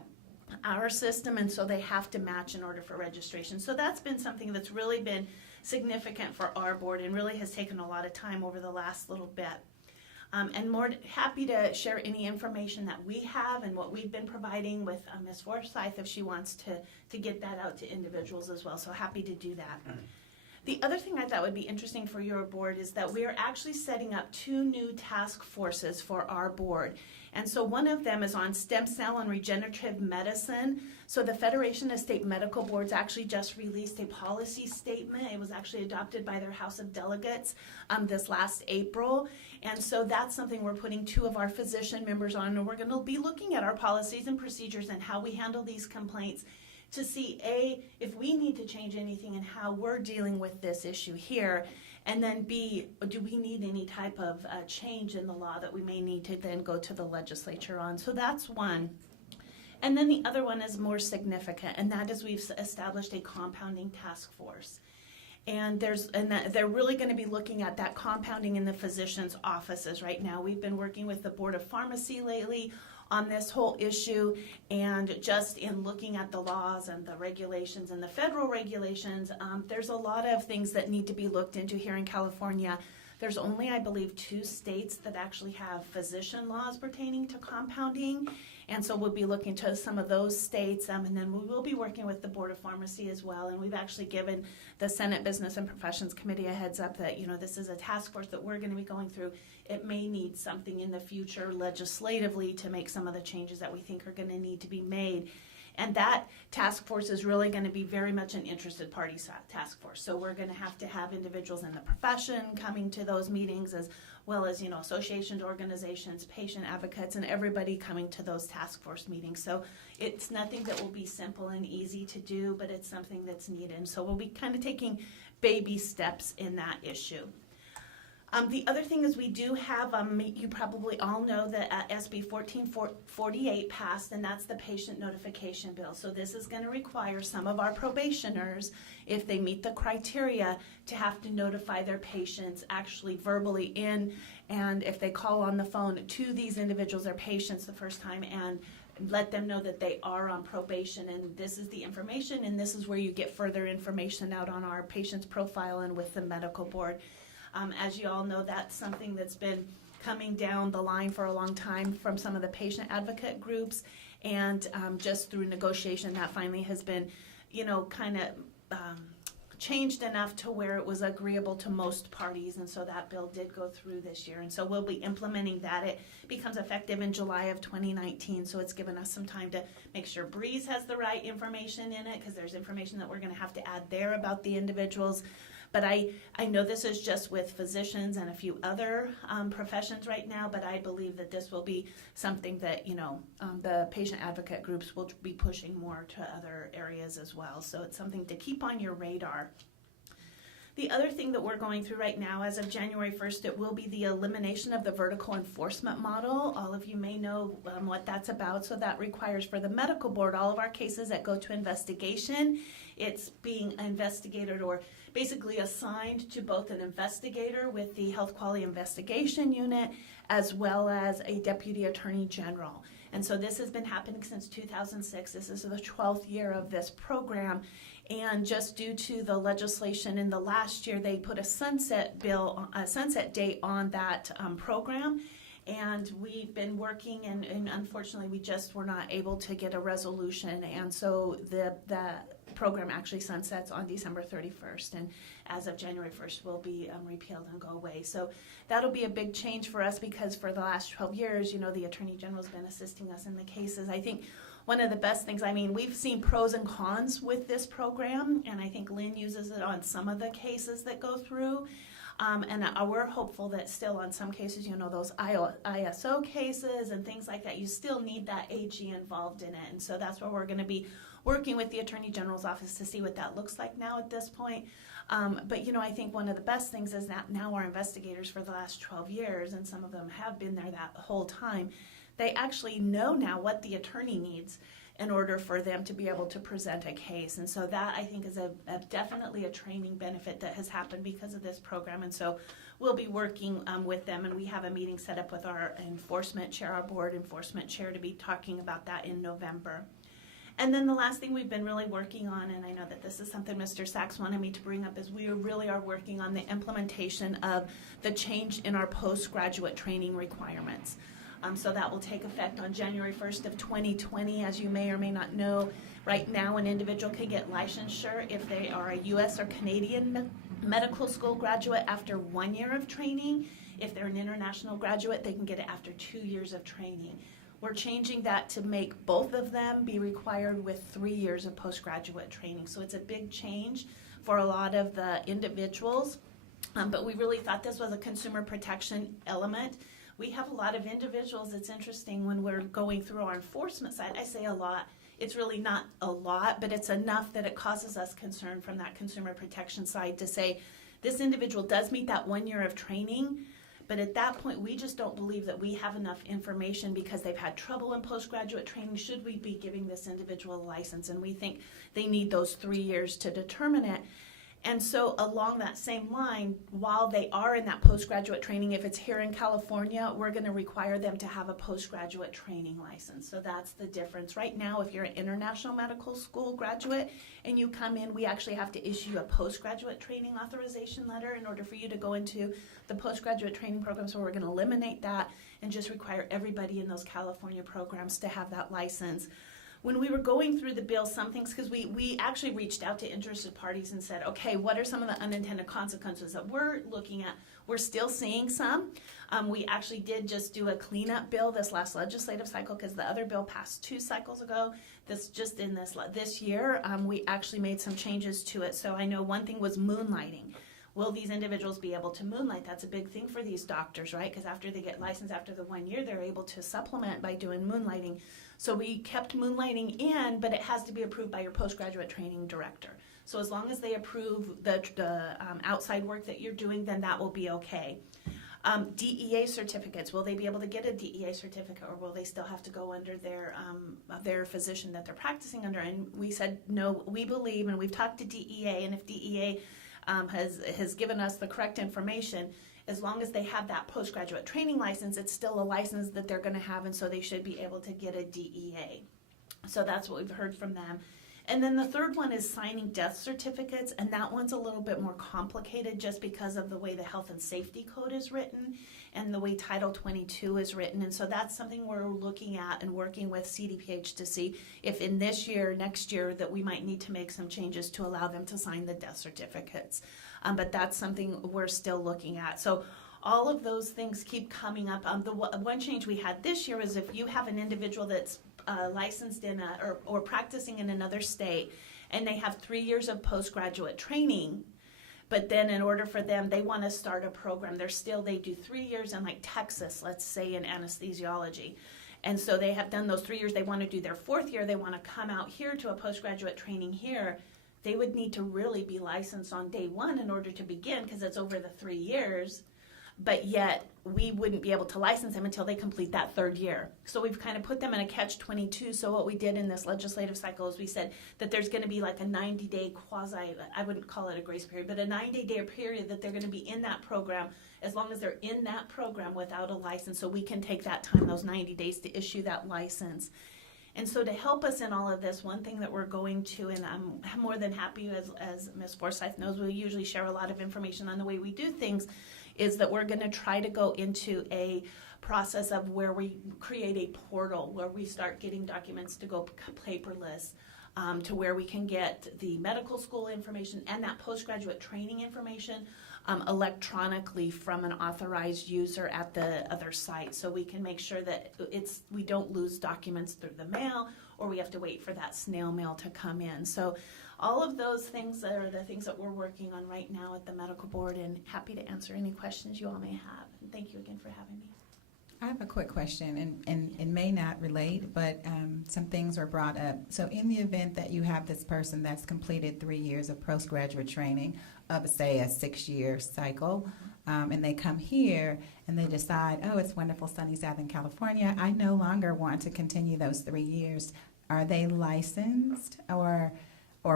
our system, and so they have to match in order for registration. So that's been something that's really been significant for our board and really has taken a lot of time over the last little bit. And more happy to share any information that we have and what we've been providing with Ms. Forsyth if she wants to get that out to individuals as well. So happy to do that. The other thing I thought would be interesting for your board is that we are actually setting up 2 new task forces for our board. And so one of them is on stem cell and regenerative medicine. So the Federation of State Medical Boards actually just released a policy statement. It was actually adopted by their House of Delegates this last April. And so that's something we're putting 2 of our physician members on, and we're going to be looking at our policies and procedures and how we handle these complaints to see, A, if we need to change anything and how we're dealing with this issue here, and then B, do we need any type of change in the law that we may need to then go to the legislature on? So that's one. And then the other one is more significant, and that is we've established a compounding task force. And they're really going to be looking at that compounding in the physician's offices right now. We've been working with the Board of Pharmacy lately on this whole issue, and just in looking at the laws and the regulations and the federal regulations, there's a lot of things that need to be looked into here in California. There's only, I believe, 2 states that actually have physician laws pertaining to compounding, and so we'll be looking to some of those states, and then we will be working with the Board of Pharmacy as well, and we've actually given the Senate Business and Professions Committee a heads up that, this is a task force that we're going to be going through. It may need something in the future legislatively to make some of the changes that we think are going to need to be made. And that task force is really going to be very much an interested party task force. So we're going to have individuals in the profession coming to those meetings, as well as, associations, organizations, patient advocates, and everybody coming to those task force meetings. So it's nothing that will be simple and easy to do, but it's something that's needed. So we'll be kind of taking baby steps in that issue. The other thing is we do have, you probably all know that SB 1448 passed, and that's the patient notification bill. So this is going to require some of our probationers, if they meet the criteria, to have to notify their patients actually verbally and if they call on the phone to these individuals or patients the first time, and let them know that they are on probation, and this is the information, and this is where you get further information out on our patient's profile and with the medical board. As you all know, that's something that's been coming down the line for a long time from some of the patient advocate groups, and just through negotiation that finally has been, kind of changed enough to where it was agreeable to most parties, and so that bill did go through this year, and so we'll be implementing that. It becomes effective in July of 2019, so it's given us some time to make sure Breeze has the right information in it, because there's information that we're going to have to add there about the individuals. But I know this is just with physicians and a few other professions right now, but I believe that this will be something that, the patient advocate groups will be pushing more to other areas as well. So it's something to keep on your radar. The other thing that we're going through right now, as of January 1st, it will be the elimination of the vertical enforcement model. All of you may know what that's about. So that requires for the medical board, all of our cases that go to investigation, it's being investigated or basically assigned to both an investigator with the Health Quality Investigation Unit as well as a Deputy Attorney General. And so this has been happening since 2006. This is the 12th year of this program. And just due to the legislation in the last year, they put a sunset date on that program. And we've been working, and unfortunately, we just were not able to get a resolution. And so the program actually sunsets on December 31st. And as of January 1st, will be repealed and go away. So that'll be a big change for us, because for the last 12 years, the Attorney General's been assisting us in the cases. I think one of the best things, we've seen pros and cons with this program, and I think Lynn uses it on some of the cases that go through. And we're hopeful that still on some cases, those ISO cases and things like that, you still need that AG involved in it. And so that's where we're going to be working with the Attorney General's office to see what that looks like now at this point. But, I think one of the best things is that now our investigators for the last 12 years, and some of them have been there that whole time, they actually know now what the attorney needs in order for them to be able to present a case. And so that, I think, is definitely a training benefit that has happened because of this program. And so we'll be working with them, and we have a meeting set up with our enforcement chair, our board enforcement chair, to be talking about that in November. And then the last thing we've been really working on, and I know that this is something Mr. Sachs wanted me to bring up, is we really are working on the implementation of the change in our postgraduate training requirements. So that will take effect on January 1st of 2020. As you may or may not know, right now an individual can get licensure if they are a U.S. or Canadian medical school graduate after 1 year of training. If they're an international graduate, they can get it after 2 years of training. We're changing that to make both of them be required with 3 years of postgraduate training. So it's a big change for a lot of the individuals, but we really thought this was a consumer protection element. We have a lot of individuals, it's interesting when we're going through our enforcement side, I say a lot, it's really not a lot, but it's enough that it causes us concern from that consumer protection side to say, this individual does meet that 1 year of training, but at that point, we just don't believe that we have enough information because they've had trouble in postgraduate training. Should we be giving this individual a license? And we think they need those 3 years to determine it. And so along that same line, while they are in that postgraduate training, if it's here in California, we're going to require them to have a postgraduate training license. So that's the difference. Right now, if you're an international medical school graduate and you come in, we actually have to issue a postgraduate training authorization letter in order for you to go into the postgraduate training program. So we're going to eliminate that and just require everybody in those California programs to have that license. When we were going through the bill, some things, because we actually reached out to interested parties and said, okay, what are some of the unintended consequences that we're looking at? We're still seeing some. We actually did just do a cleanup bill this last legislative cycle because the other bill passed 2 cycles ago. Just in this year, we actually made some changes to it. So I know one thing was moonlighting. Will these individuals be able to moonlight? That's a big thing for these doctors, right? Because after they get licensed after the 1 year, they're able to supplement by doing moonlighting. So we kept moonlighting in, but it has to be approved by your postgraduate training director. So as long as they approve the outside work that you're doing, then that will be okay. DEA certificates, will they be able to get a DEA certificate, or will they still have to go under their physician that they're practicing under? And we said, no, we believe, and we've talked to DEA, and if DEA has given us the correct information, as long as they have that postgraduate training license, it's still a license that they're going to have, and so they should be able to get a DEA. So that's what we've heard from them. And then the third one is signing death certificates, and that one's a little bit more complicated just because of the way the Health and Safety Code is written and the way Title 22 is written. And so that's something we're looking at and working with CDPH to see if in this year, next year, that we might need to make some changes to allow them to sign the death certificates. But that's something we're still looking at. So all of those things keep coming up. The one change we had this year is if you have an individual that's licensed in or practicing in another state and they have 3 years of postgraduate training, but then in order for them, they want to start a program. They do 3 years in like Texas, let's say, in anesthesiology. And so they have done those 3 years. They want to do their 4th year. They want to come out here to a postgraduate training here. They would need to really be licensed on day 1 in order to begin because it's over the 3 years. But yet we wouldn't be able to license them until they complete that 3rd year. So we've kind of put them in a catch-22. So what we did in this legislative cycle is we said that there's going to be like a 90-day I wouldn't call it a grace period, but a 90-day period that they're going to be in that program as long as they're in that program without a license. So we can take that time, those 90 days, to issue that license. And so to help us in all of this, one thing that we're going to, and I'm more than happy, as Ms. Forsyth knows, we usually share a lot of information on the way we do things, is that we're going to try to go into a process of where we create a portal where we start getting documents to go paperless, to where we can get the medical school information and that postgraduate training information electronically from an authorized user at the other site, so we can make sure that we don't lose documents through the mail or we have to wait for that snail mail to come in. So all of those things are the things that we're working on right now at the medical board, and happy to answer any questions you all may have. And thank you again for having me. I have a quick question, and it may not relate, but some things are brought up. So in the event that you have this person that's completed 3 years of postgraduate training of, say, a 6-year cycle, and they come here and they decide, oh, it's wonderful sunny Southern California, I no longer want to continue those 3 years. Are they licensed, or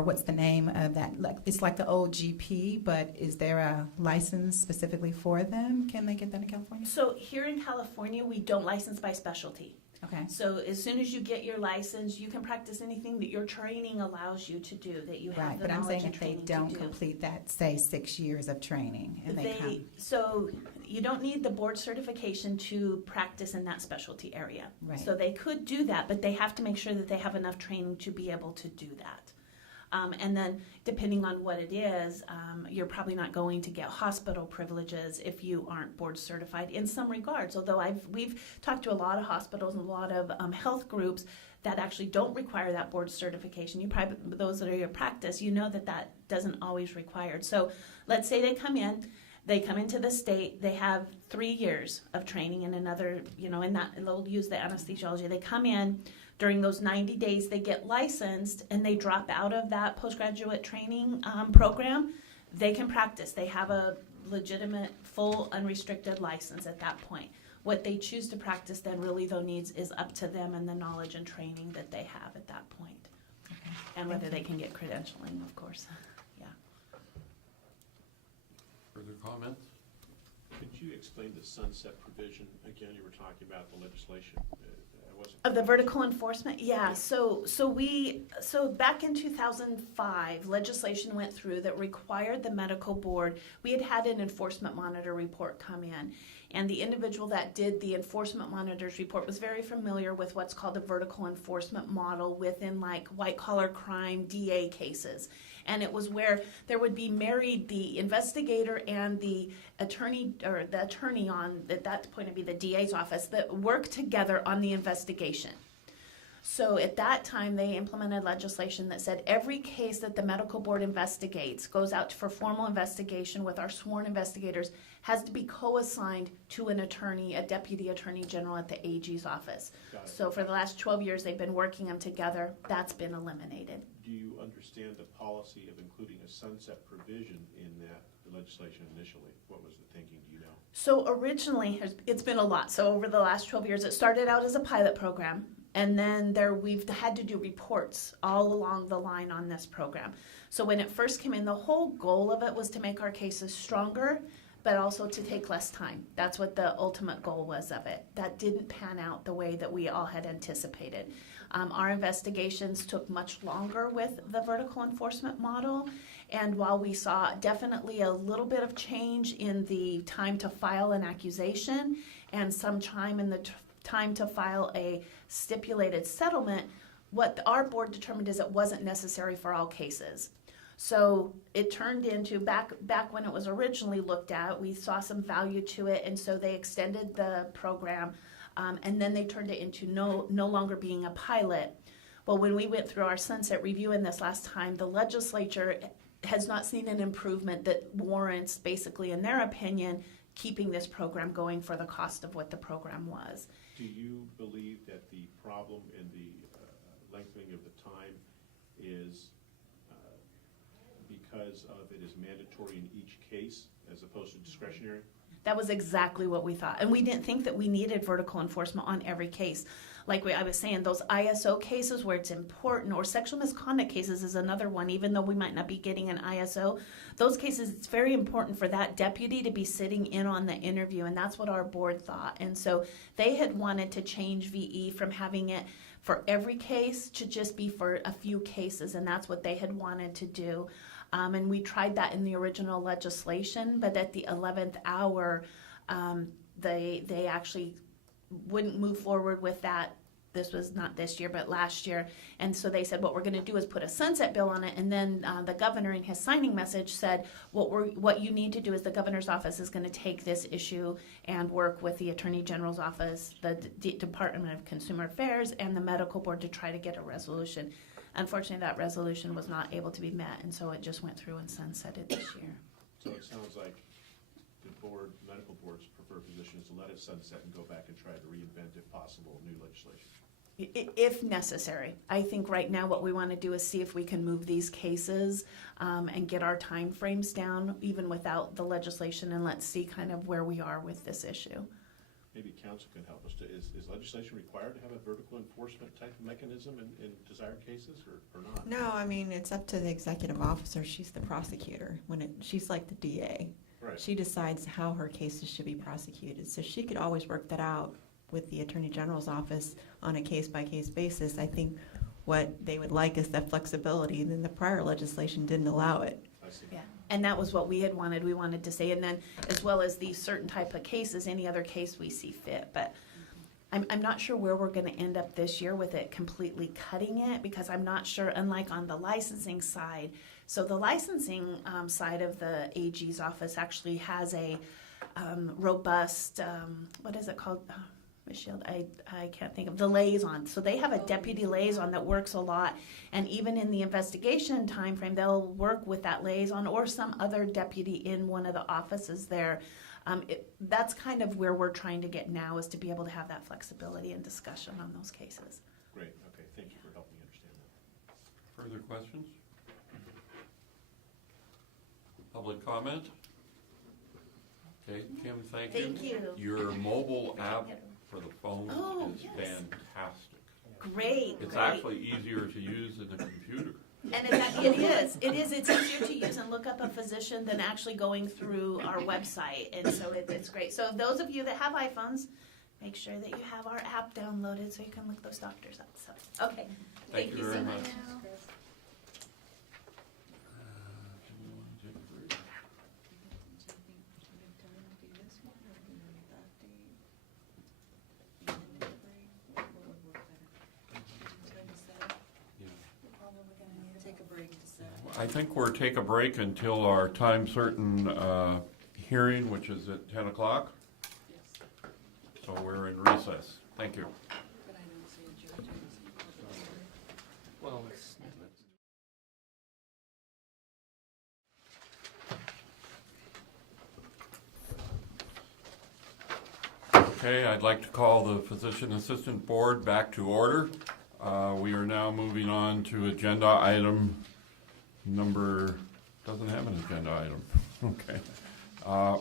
what's the name of that? It's like the old GP, but is there a license specifically for them? Can they get that in California? So here in California, we don't license by specialty. Okay. So as soon as you get your license, you can practice anything that your training allows you to do, that you have Right, the but I'm knowledge saying and if they training to don't do. complete that, say, 6 years of training, and they come. So you don't need the board certification to practice in that specialty area. Right. So they could do that, but they have to make sure that they have enough training to be able to do that. And then, depending on what it is, you're probably not going to get hospital privileges if you aren't board certified in some regards. Although we've talked to a lot of hospitals and a lot of health groups that actually don't require that board certification. You probably, those that are your practice, you know that doesn't always required. So let's say they come into the state, they have 3 years of training in another, in that, they'll use the anesthesiology. They come in. During those 90 days, they get licensed and they drop out of that postgraduate training program. They can practice. They have a legitimate, full, unrestricted license at that point. What they choose to practice then really, though, needs is up to them and the knowledge and training that they have at that point. Okay. And whether they can get credentialing, of course. Yeah. Further comments? Could you explain the sunset provision? Again, you were talking about the legislation. I wasn't. Of the vertical enforcement, yeah. So back in 2005, legislation went through that required the medical board. We had an enforcement monitor report come in, and the individual that did the enforcement monitor's report was very familiar with what's called the vertical enforcement model within like white collar crime DA cases. And it was where there would be married the investigator and the attorney, or the attorney on, at that point it'd be the DA's office, that work together on the investigation. So at that time, they implemented legislation that said every case that the medical board investigates, goes out for formal investigation with our sworn investigators, has to be co-assigned to an attorney, a deputy attorney general at the AG's office. Got it. So for the last 12 years, they've been working them together. That's been eliminated. Do you understand the policy of including a sunset provision in that legislation initially? What was the thinking, do you know? So originally, it's been a lot. So over the last 12 years, it started out as a pilot program. And then we've had to do reports all along the line on this program. So when it first came in, the whole goal of it was to make our cases stronger, but also to take less time. That's what the ultimate goal was of it. That didn't pan out the way that we all had anticipated. Our investigations took much longer with the vertical enforcement model. And while we saw definitely a little bit of change in the time to file an accusation and some time in the time to file a stipulated settlement, what our board determined is it wasn't necessary for all cases. So it turned into, back when it was originally looked at, we saw some value to it, and so they extended the program, and then they turned it into no longer being a pilot. Well, when we went through our sunset review in this last time, the legislature has not seen an improvement that warrants, basically, in their opinion, keeping this program going for the cost of what the program was. Do you believe that the problem in the lengthening of the time is because of it is mandatory in each case as opposed to discretionary? That was exactly what we thought. And we didn't think that we needed vertical enforcement on every case. Like I was saying, those ISO cases where it's important, or sexual misconduct cases is another one, even though we might not be getting an ISO. Those cases, it's very important for that deputy to be sitting in on the interview, and that's what our board thought. And so they had wanted to change VE from having it for every case to just be for a few cases, and that's what they had wanted to do. And we tried that in the original legislation, but at the 11th hour, they actually wouldn't move forward with that. This was not this year, but last year. And so they said, what we're going to do is put a sunset bill on it. And then the governor in his signing message said, what you need to do is the governor's office is going to take this issue and work with the attorney general's office, the Department of Consumer Affairs, and the medical board to try to get a resolution. Unfortunately, that resolution was not able to be met, and so it just went through and sunsetted this year. So it sounds like the medical board's preferred position is to let it sunset and go back and try to reinvent, if possible, new legislation. If necessary. I think right now what we want to do is see if we can move these cases and get our time frames down, even without the legislation, and let's see kind of where we are with this issue. Maybe council can help us. Is legislation required to have a vertical enforcement type of mechanism in desired cases or not? No, I mean, it's up to the executive officer. She's the prosecutor. She's like the DA. Right. She decides how her cases should be prosecuted. So she could always work that out with the Attorney General's office on a case-by-case basis. I think what they would like is that flexibility, and then the prior legislation didn't allow it. I see. Yeah, and that was what we had wanted. We wanted to say, and then as well as these certain type of cases, any other case we see fit. But I'm not sure where we're going to end up this year with it completely cutting it, because I'm not sure, unlike on the licensing side. So the licensing side of the AG's office actually has a robust, what is it called? Michelle, I can't think of, the liaison. So they have a deputy liaison that works a lot, and even in the investigation time frame, they'll work with that liaison or some other deputy in one of the offices there. That's kind of where we're trying to get now, is to be able to have that flexibility and discussion on those cases. Great, okay, thank you for helping me understand that. Further questions? Public comment? Okay, Kim, thank you. Thank you. Your mobile app for the phone Oh, is yes. fantastic. Great, It's great. actually easier to use than a computer. And it is. It's easier to use and look up a physician than actually going through our website. And so it's great. So those of you that have iPhones, make sure that you have our app downloaded so you can look those doctors up. So, okay. Thank you very so much. Do we want to take a break? I think we're take a break until our time certain hearing, which is at 10 o'clock. So we're in recess. Thank you. Well, Okay, I'd like to call the Physician Assistant Board back to order. We are now moving on to agenda item number, doesn't have an agenda item. Okay.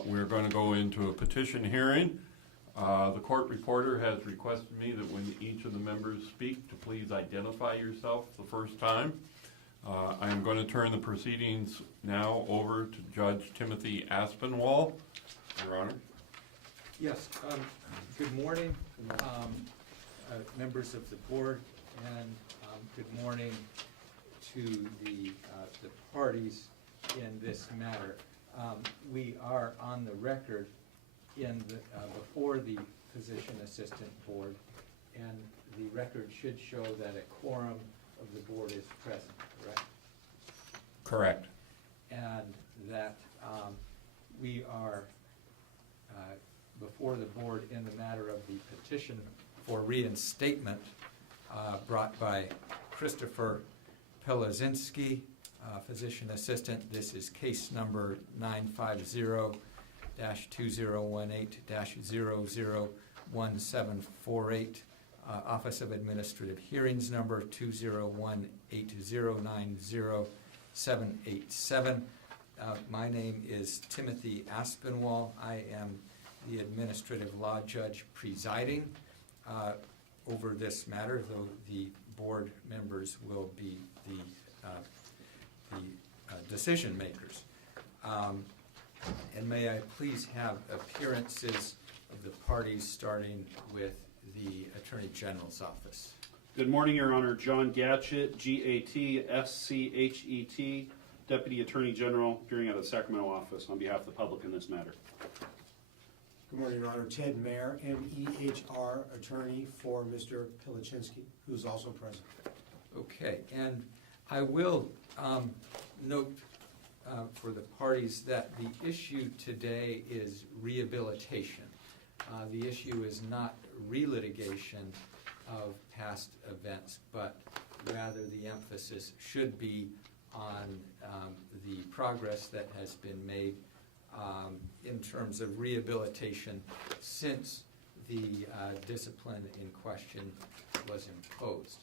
We're going to go into a petition hearing. The court reporter has requested me that when each of the members speak, to please identify yourself the first time. I am going to turn the proceedings now over to Judge Timothy Aspinwall. Your Honor. Yes, good morning, members of the board, and good morning to the parties in this matter. We are on the record in the, before the Physician Assistant Board, and the record should show that a quorum of the board is present, correct? Correct. And that we are before the board in the matter of the petition for reinstatement brought by Christopher Pelazinski, physician assistant. This is case number 950-2018-001748, Office of Administrative Hearings number 20180900787. My name is Timothy Aspinwall. I am the administrative law judge presiding over this matter, though the board members will be the decision makers. And may I please have appearances of the parties, starting with the Attorney General's office. Good morning, Your Honor. John Gatchett, G-A-T-S-C-H-E-T, Deputy Attorney General, appearing out of the Sacramento office on behalf of the public in this matter. Good morning, Your Honor. Ted Mayer, M-E-H-R, attorney for Mr. Pilichinsky, who's also present. Okay, and I will note for the parties that the issue today is rehabilitation. The issue is not relitigation of past events, but rather the emphasis should be on the progress that has been made in terms of rehabilitation since the discipline in question was imposed.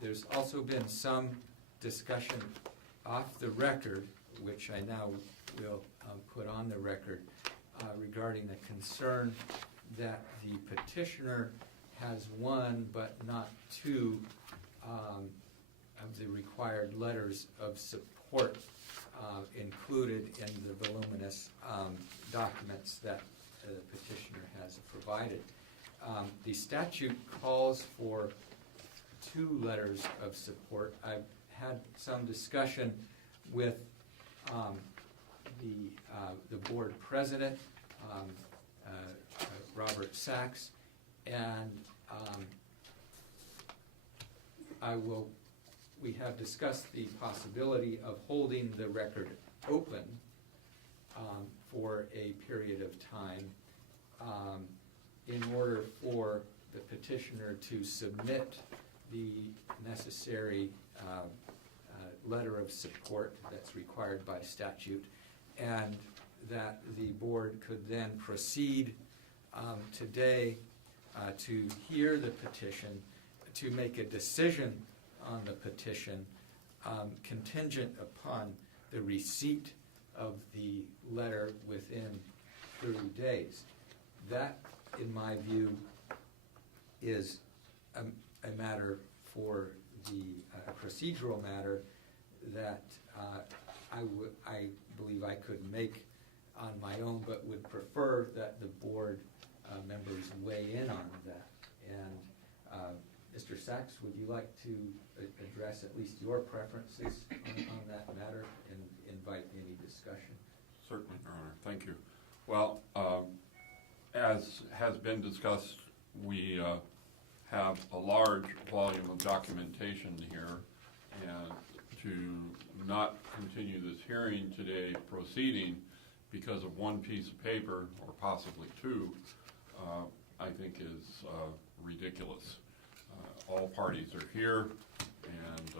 There's also been some discussion off the record, which I now will put on the record, regarding the concern that the petitioner has one but not two of the required letters of support included in the voluminous documents that the petitioner has provided. The statute calls for 2 letters of support. I've had some discussion with the board president, Robert Sachs, and we have discussed the possibility of holding the record open for a period of time in order for the petitioner to submit the necessary letter of support that's required by statute, and that the board could then proceed today to hear the petition, to make a decision on the petition contingent upon the receipt of the letter within 30 days. That, in my view, is a matter for a procedural matter that I believe I could make on my own, but would prefer that the board members weigh in on that. And Mr. Sachs, would you like to address at least your preferences on that matter and invite any discussion? Certainly, Your Honor. Thank you. Well, as has been discussed, we have a large volume of documentation here, and to not continue this hearing today proceeding because of one piece of paper, or possibly 2, I think is ridiculous. All parties are here, and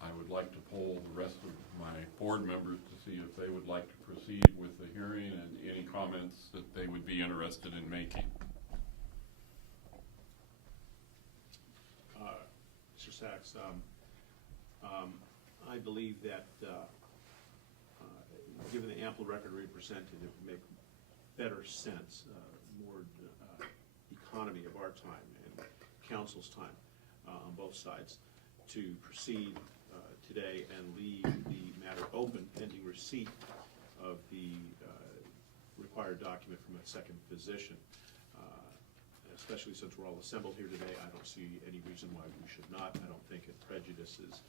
I would like to poll the rest of my board members to see if they would like to proceed with the hearing and any comments that they would be interested in making. Mr. Sachs, I believe that given the ample record we presented, it would make better sense, more economy of our time and council's time on both sides, to proceed today and leave the matter open pending receipt of the required document from a second physician. Especially since we're all assembled here today, I don't see any reason why we should not. I don't think it prejudices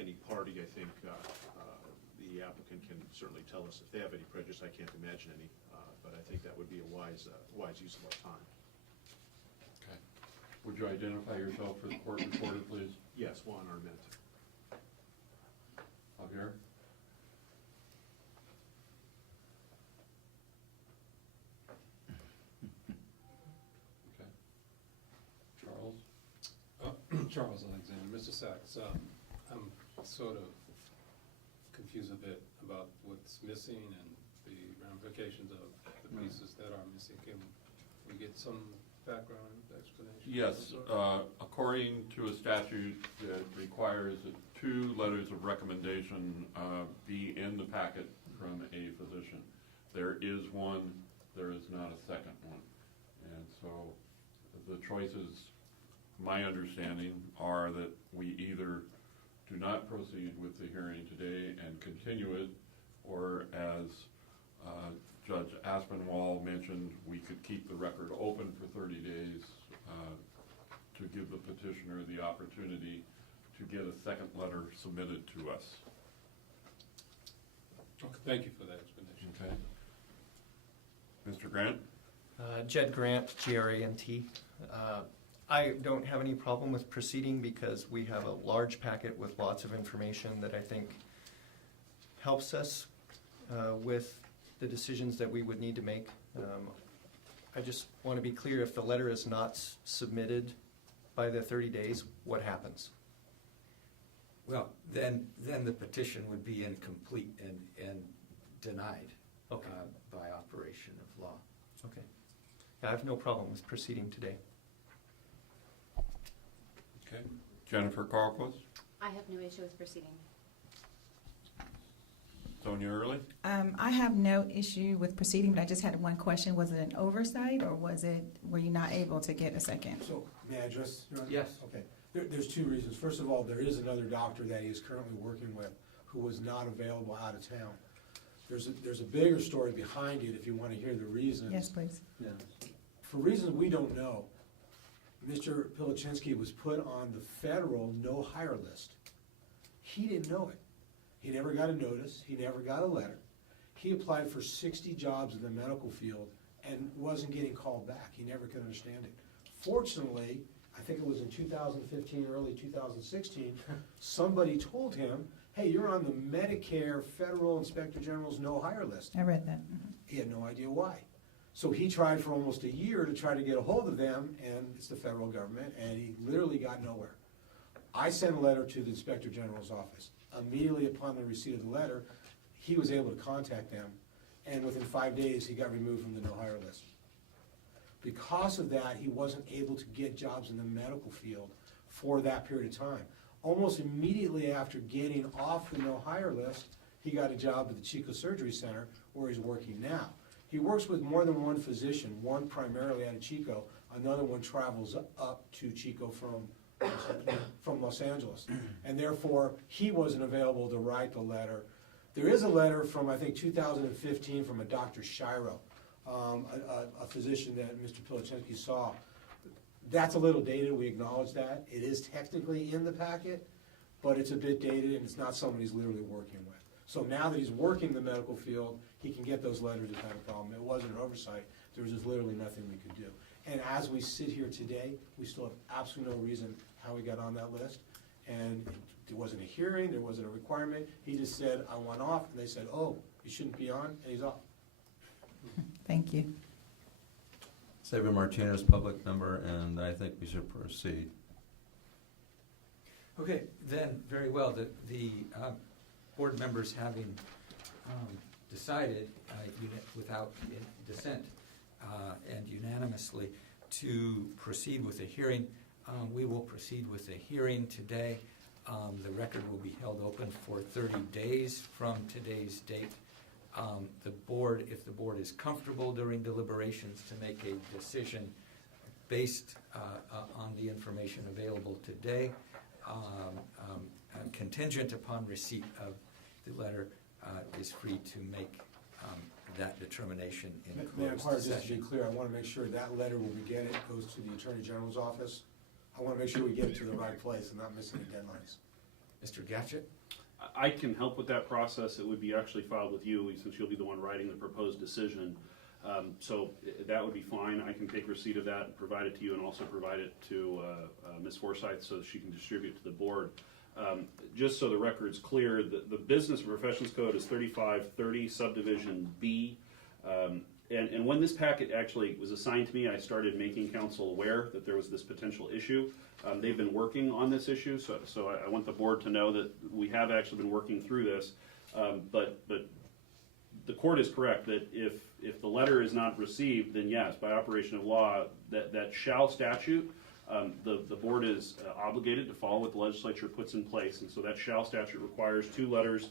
any party. I think the applicant can certainly tell us if they have any prejudice. I can't imagine any, but I think that would be a wise use of our time. Okay. Would you identify yourself for the court reporter, please? Yes, Juan Armenta. Javier? Okay. Charles? Charles Alexander. Mr. Sachs, I'm sort of confused a bit about what's missing and the ramifications of the pieces that are missing. Can we get some background explanation? Yes, according to a statute that requires that 2 letters of recommendation be in the packet from a physician. There is one, there is not a second one. And so the choices, my understanding, are that we either do not proceed with the hearing today and continue it, or as Judge Aspinwall mentioned, we could keep the record open for 30 days to give the petitioner the opportunity to get a second letter submitted to us. Okay, thank you for that explanation. Okay. Mr. Grant? Jed Grant, GRANT. I don't have any problem with proceeding because we have a large packet with lots of information that I think helps us with the decisions that we would need to make. I just want to be clear, if the letter is not submitted by the 30 days, what happens? Well, then the petition would be incomplete and denied by operation of law. Okay. I have no problem with proceeding today. Okay. Jennifer Carlquist? I have no issue with proceeding. Sonia Early? I have no issue with proceeding, but I just had one question. Was it an oversight, or were you not able to get a second? So, may I address, Your Honor? Yes. Okay. There's 2 reasons. First of all, there is another doctor that he is currently working with who was not available out of town. There's a bigger story behind it if you want to hear the reasons. Yes, please. Yeah. For reasons we don't know, Mr. Pilichinsky was put on the federal no-hire list. He didn't know it. He never got a notice, he never got a letter. He applied for 60 jobs in the medical field and wasn't getting called back. He never could understand it. Fortunately, I think it was in 2015, early 2016, somebody told him, hey, you're on the Medicare Federal Inspector General's no-hire list. I read that. Mhm. He had no idea why. So he tried for almost a year to try to get a hold of them, and it's the federal government, and he literally got nowhere. I sent a letter to the Inspector General's office. Immediately upon the receipt of the letter, he was able to contact them, and within 5 days, he got removed from the no-hire list. Because of that, he wasn't able to get jobs in the medical field for that period of time. Almost immediately after getting off the no-hire list, he got a job at the Chico Surgery Center, where he's working now. He works with more than one physician, one primarily out of Chico, another one travels up to Chico from Los Angeles. And therefore, he wasn't available to write the letter. There is a letter from, I think, 2015 from a Dr. Shiro, a physician that Mr. Pilichinsky saw. That's a little dated, we acknowledge that. It is technically in the packet, but it's a bit dated and it's not someone he's literally working with. So now that he's working the medical field, he can get those letters without a problem. It wasn't an oversight, there was just literally nothing we could do. And as we sit here today, we still have absolutely no reason how he got on that list. And there wasn't a hearing, there wasn't a requirement. He just said, I want off, and they said, oh, you shouldn't be on, and he's off. Thank you. Xavier Martinez, public member, and I think we should proceed. Okay, then, very well. The board members having decided without dissent and unanimously to proceed with a hearing, we will proceed with a hearing today. The record will be held open for 30 days from today's date. The board, if the board is comfortable during deliberations to make a decision based on the information available today, contingent upon receipt of the letter, is free to make that determination in Madam closed Clerk, just to be session. clear, I want to make sure that letter, when we get it, goes to the Attorney General's office. I want to make sure we get it to the right place and not miss any deadlines. Mr. Gatchett? I can help with that process. It would be actually filed with you, since you'll be the one writing the proposed decision. So that would be fine. I can take receipt of that and provide it to you, and also provide it to Ms. Forsyth so that she can distribute to the board. Just so the record's clear, the Business and Professions Code is 3530 subdivision B. And when this packet actually was assigned to me, I started making council aware that there was this potential issue. They've been working on this issue, so I want the board to know that we have actually been working through this. But the court is correct that if the letter is not received, then yes, by operation of law, that shall statute, the board is obligated to follow what the legislature puts in place. And so that shall statute requires 2 letters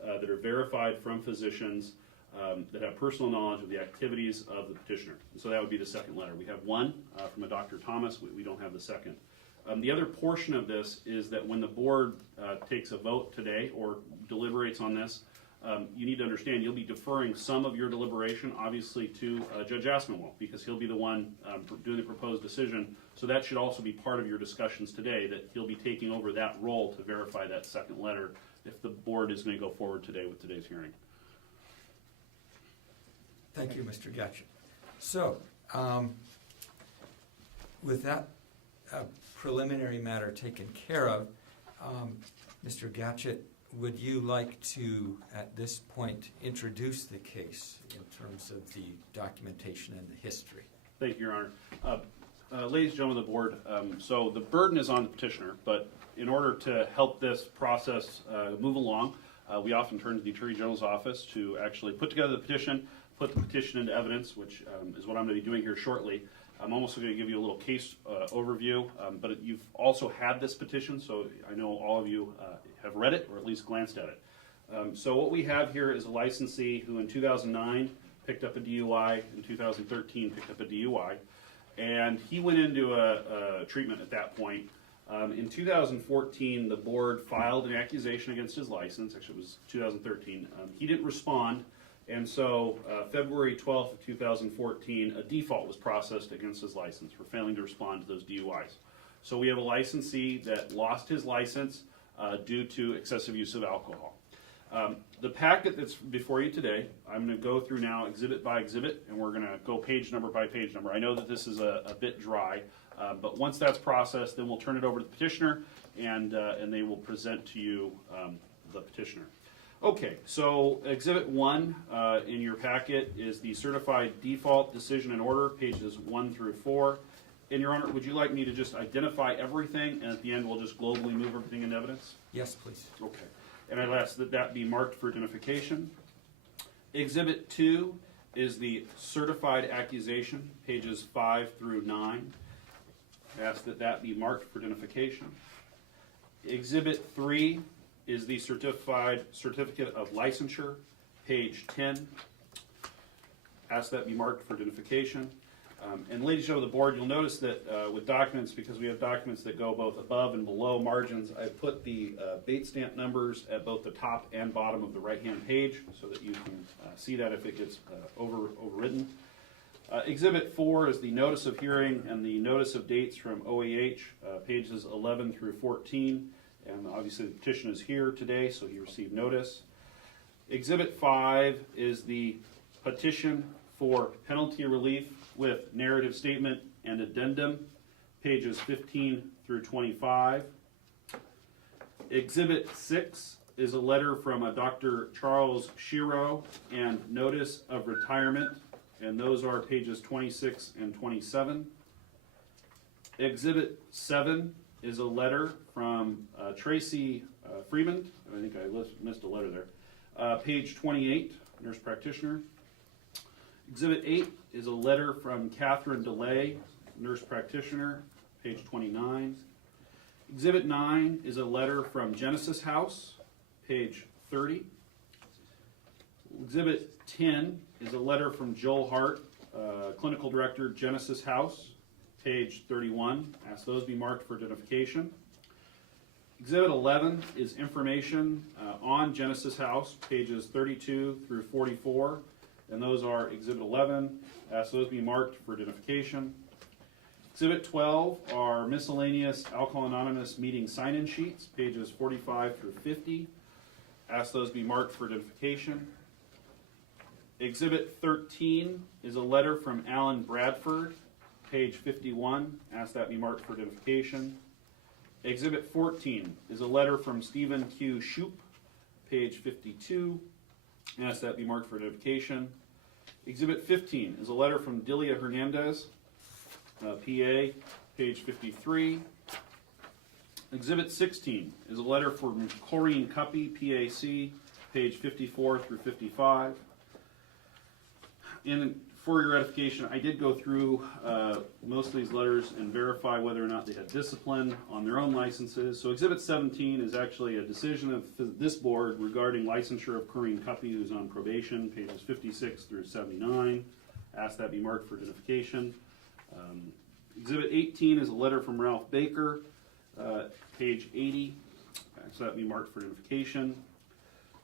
that are verified from physicians that have personal knowledge of the activities of the petitioner. And so that would be the second letter. We have one from a Dr. Thomas. We don't have the second. The other portion of this is that when the board takes a vote today or deliberates on this, you need to understand you'll be deferring some of your deliberation, obviously, to Judge Aspinwall, because he'll be the one doing the proposed decision. So that should also be part of your discussions today, that he'll be taking over that role to verify that second letter if the board is going to go forward today with today's hearing. Thank you, Mr. Gatchett. So, with that preliminary matter taken care of, Mr. Gatchett, would you like to, at this point, introduce the case in terms of the documentation and the history? Thank you, Your Honor. Ladies and gentlemen of the board, so the burden is on the petitioner, but in order to help this process move along, we often turn to the Attorney General's office to actually put together the petition, put the petition into evidence, which is what I'm going to be doing here shortly. I'm also going to give you a little case overview, but you've also had this petition, so I know all of you have read it or at least glanced at it. So what we have here is a licensee who in 2009 picked up a DUI, in 2013 picked up a DUI, and he went into a treatment at that point. In 2014, the board filed an accusation against his license. Actually, it was 2013. He didn't respond And so, February 12th of 2014, a default was processed against his license for failing to respond to those DUIs. So we have a licensee that lost his license due to excessive use of alcohol. The packet that's before you today, I'm going to go through now exhibit by exhibit, and we're going to go page number by page number. I know that this is a bit dry, but once that's processed, then we'll turn it over to the petitioner, and they will present to you the petitioner. Okay, so Exhibit 1 in your packet is the certified default decision and order, pages 1 through 4. And Your Honor, would you like me to just identify everything, and at the end we'll just globally move everything into evidence? Yes, please. Okay. And I'd ask that that be marked for identification. Exhibit 2 is the certified accusation, pages 5 through 9. I ask that that be marked for identification. Exhibit 3 is the certificate of licensure, page 10. Ask that be marked for identification. And ladies and gentlemen of the board, you'll notice that with documents, because we have documents that go both above and below margins, I've put the bait stamp numbers at both the top and bottom of the right-hand page so that you can see that if it gets overwritten. Exhibit 4 is the notice of hearing and the notice of dates from OAH, pages 11 through 14. And obviously the petition is here today, so he received notice. Exhibit 5 is the petition for penalty relief with narrative statement and addendum, pages 15 through 25. Exhibit 6 is a letter from a Dr. Charles Shiro and notice of retirement, and those are pages 26 and 27. Exhibit 7 is a letter from Tracy Freeman. I think I missed a letter there. Page 28, nurse practitioner. Exhibit 8 is a letter from Catherine DeLay, nurse practitioner, page 29. Exhibit 9 is a letter from Genesis House, page 30. Exhibit 10 is a letter from Joel Hart, clinical director, Genesis House, page 31. Ask those be marked for identification. Exhibit 11 is information on Genesis House, pages 32 through 44. And those are Exhibit 11. Ask those be marked for identification. Exhibit 12 are miscellaneous Alcohol Anonymous meeting sign-in sheets, pages 45 through 50. Ask those be marked for identification. Exhibit 13 is a letter from Alan Bradford, page 51. Ask that be marked for identification. Exhibit 14 is a letter from Stephen Q. Shoup, page 52. Ask that be marked for identification. Exhibit 15 is a letter from Delia Hernandez, PA, page 53. Exhibit 16 is a letter from Corrine Cuppy, PAC, page 54 through 55. And for your edification, I did go through most of these letters and verify whether or not they had discipline on their own licenses. So Exhibit 17 is actually a decision of this board regarding licensure of Corrine Cuppy, who's on probation, pages 56 through 79. Ask that be marked for identification. Exhibit 18 is a letter from Ralph Baker, page 80. Ask that be marked for identification.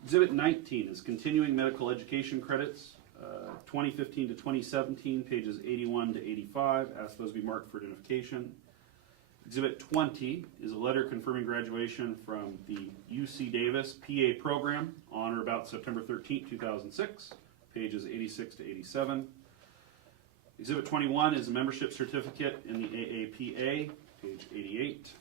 Exhibit 19 is continuing medical education credits. 2015 to 2017, pages 81 to 85. Ask those be marked for identification. Exhibit 20 is a letter confirming graduation from the UC Davis PA program on or about September 13, 2006, pages 86 to 87. Exhibit 21 is a membership certificate in the AAPA, page 88.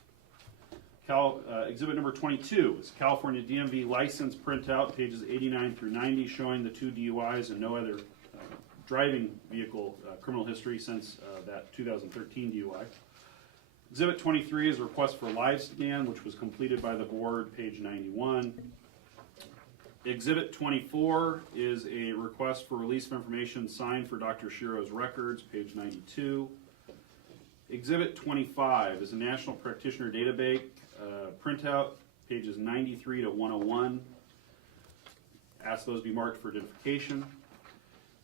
Exhibit number 22 is California DMV license printout, pages 89 through 90, showing the 2 DUIs and no other driving vehicle criminal history since that 2013 DUI. Exhibit 23 is a request for live scan, which was completed by the board, page 91. Exhibit 24 is a request for release of information signed for Dr. Shiro's records, page 92. Exhibit 25 is a National Practitioner Data Bank printout, pages 93 to 101. Ask those be marked for identification.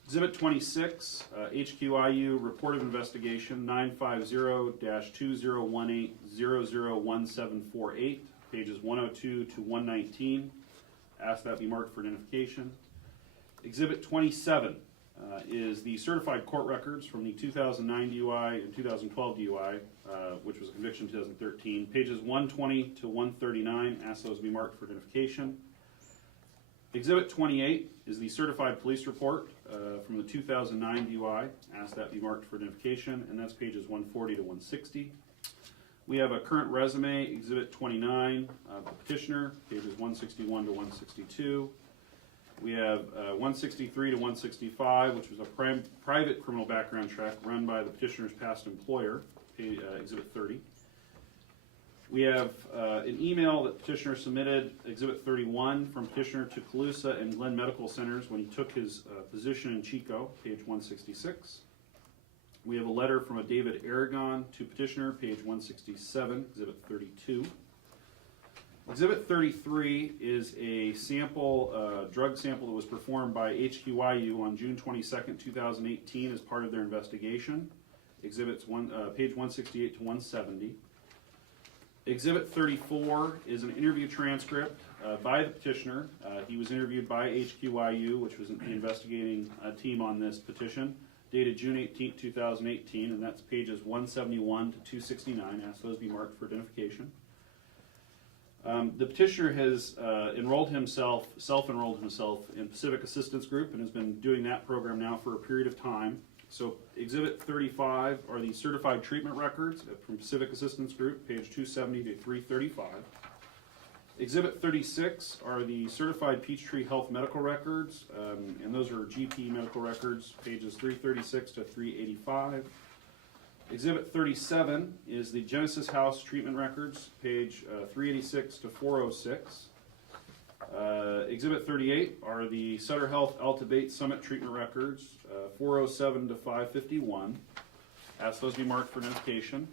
Exhibit 26, HQIU Report of Investigation 950-2018-001748, pages 102 to 119. Ask that be marked for identification. Exhibit 27 is the certified court records from the 2009 DUI and 2012 DUI, which was a conviction in 2013. Pages 120 to 139, ask those to be marked for identification. Exhibit 28 is the certified police report from the 2009 DUI, ask that be marked for identification, and that's pages 140 to 160. We have a current resume, Exhibit 29, the petitioner, pages 161 to 162. We have 163 to 165, which was a private criminal background check run by the petitioner's past employer, Exhibit 30. We have an email that petitioner submitted, Exhibit 31, from petitioner to Colusa and Glenn Medical Centers when he took his position in Chico, page 166. We have a letter from a David Aragon to petitioner, page 167, Exhibit 32. Exhibit 33 is a sample, drug sample that was performed by HQYU on June 22nd, 2018 as part of their investigation. Exhibits page 168 to 170. Exhibit 34 is an interview transcript by the petitioner. He was interviewed by HQYU, which was the investigating team on this petition, dated June 18, 2018, and that's pages 171 to 269. Ask those be marked for identification. The petitioner has self-enrolled himself in Pacific Assistance Group and has been doing that program now for a period of time. So Exhibit 35 are the certified treatment records from Pacific Assistance Group, page 270 to 335. Exhibit 36 are the certified Peachtree Health medical records, and those are GP medical records, pages 336 to 385. Exhibit 37 is the Genesis House treatment records, page 386 to 406. Exhibit 38 are the Sutter Health Alta Bates Summit treatment records, 407 to 551. Ask those be marked for identification.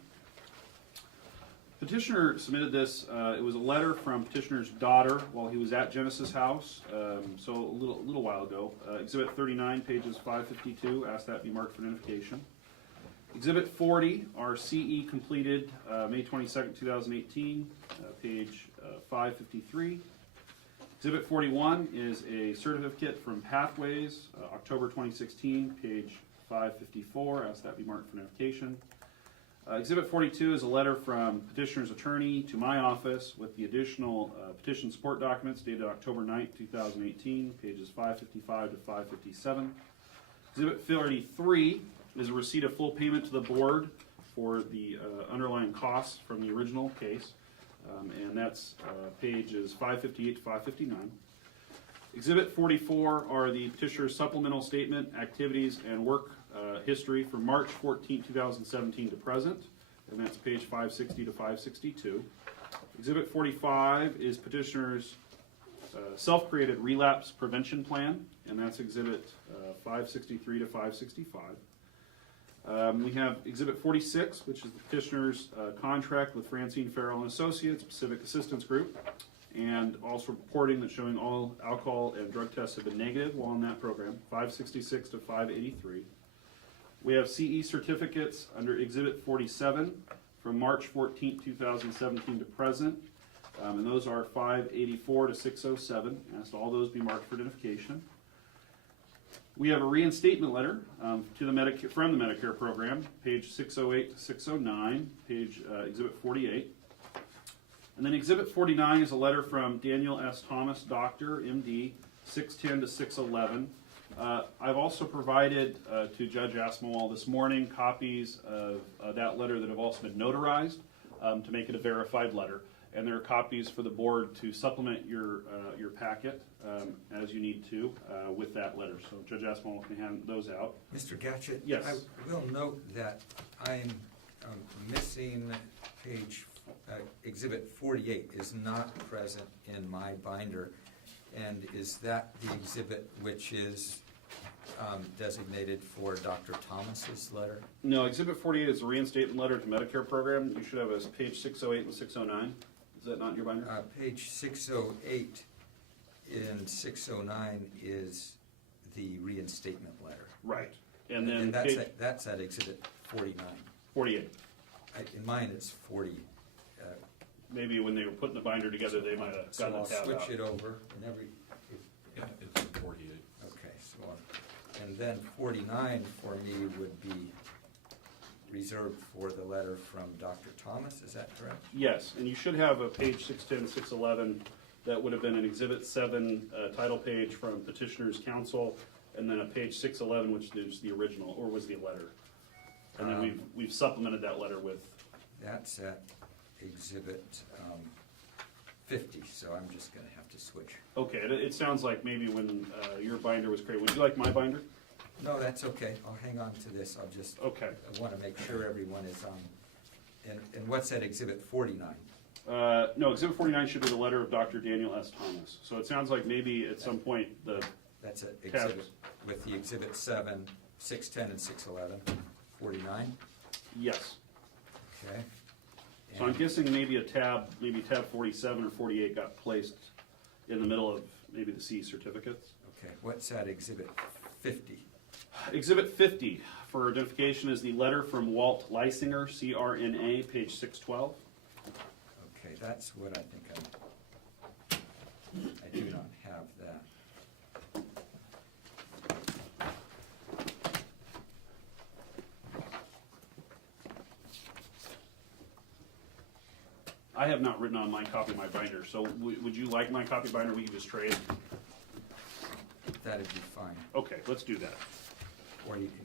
Petitioner submitted this, it was a letter from petitioner's daughter while he was at Genesis House, so a little while ago. Exhibit 39, pages 552, ask that be marked for identification. Exhibit 40 are CE completed May 22nd, 2018, page 553. Exhibit 41 is a certificate from Pathways, October 2016, page 554, ask that be marked for identification. Exhibit 42 is a letter from petitioner's attorney to my office with the additional petition support documents dated October 9th, 2018, pages 555 to 557. Exhibit 33 is a receipt of full payment to the board for the underlying costs from the original case, and that's pages 558 to 559. Exhibit 44 are the petitioner's supplemental statement, activities, and work history from March 14, 2017 to present, and that's page 560 to 562. Exhibit 45 is petitioner's self-created relapse prevention plan, and that's exhibit 563 to 565. We have Exhibit 46, which is the petitioner's contract with Francine Farrell and Associates, Pacific Assistance Group, and also reporting that showing all alcohol and drug tests have been negative while in that program, 566 to 583. We have CE certificates under Exhibit 47 from March 14, 2017 to present, and those are 584 to 607. Asked all those be marked for identification. We have a reinstatement letter to the Medicare, from the Medicare program, page 608 to 609, page Exhibit 48. And then Exhibit 49 is a letter from Daniel S. Thomas, Doctor, MD, 610 to 611. I've also provided to Judge Asmawal this morning copies of that letter that have also been notarized to make it a verified letter. And there are copies for the board to supplement your packet as you need to with that letter. So Judge Asmawal can hand those out. Mr. Gatchett? Yes. I will note that I'm missing page, Exhibit 48 is not present in my binder. And is that the exhibit which is designated for Dr. Thomas's letter? No, Exhibit 48 is a reinstatement letter to Medicare program. You should have a page 608 and 609. Is that not in your binder? Page 608 and 609 is the reinstatement letter. Right. And then that's at Exhibit 49. 48. In mine it's 40. Maybe when they were putting the binder together, they might have gotten a tab So I'll out. switch it over and Yeah, it's 48. Okay. then 49 for me would be reserved for the letter from Dr. Thomas, is that correct? Yes, and you should have a page 610, 611 that would have been an Exhibit 7 title page from Petitioner's Counsel, and then a page 611, which is the original, or was the letter. And then we've supplemented that letter with... That's at Exhibit 50, so I'm just going to have to switch. Okay, it sounds like maybe when your binder was created. Would you like my binder? No, that's okay. I'll hang on to this. I'll just, Okay. I want to make sure everyone is on. And what's that Exhibit 49? No, Exhibit 49 should be the letter of Dr. Daniel S. Thomas. So it sounds like maybe at some point the... That's an exhibit with the Exhibit 7, 610 and 611, 49? Yes. Okay. So I'm guessing maybe tab 47 or 48 got placed in the middle of maybe the C certificates. Okay, what's that Exhibit 50? Exhibit 50 for identification is the letter from Walt Leisinger, CRNA, page 612. Okay, that's what I think I do not have that. I have not written on my copy of my binder, so would you like my copy binder? We can just trade. That'd be fine. Okay, let's do that. Or you can,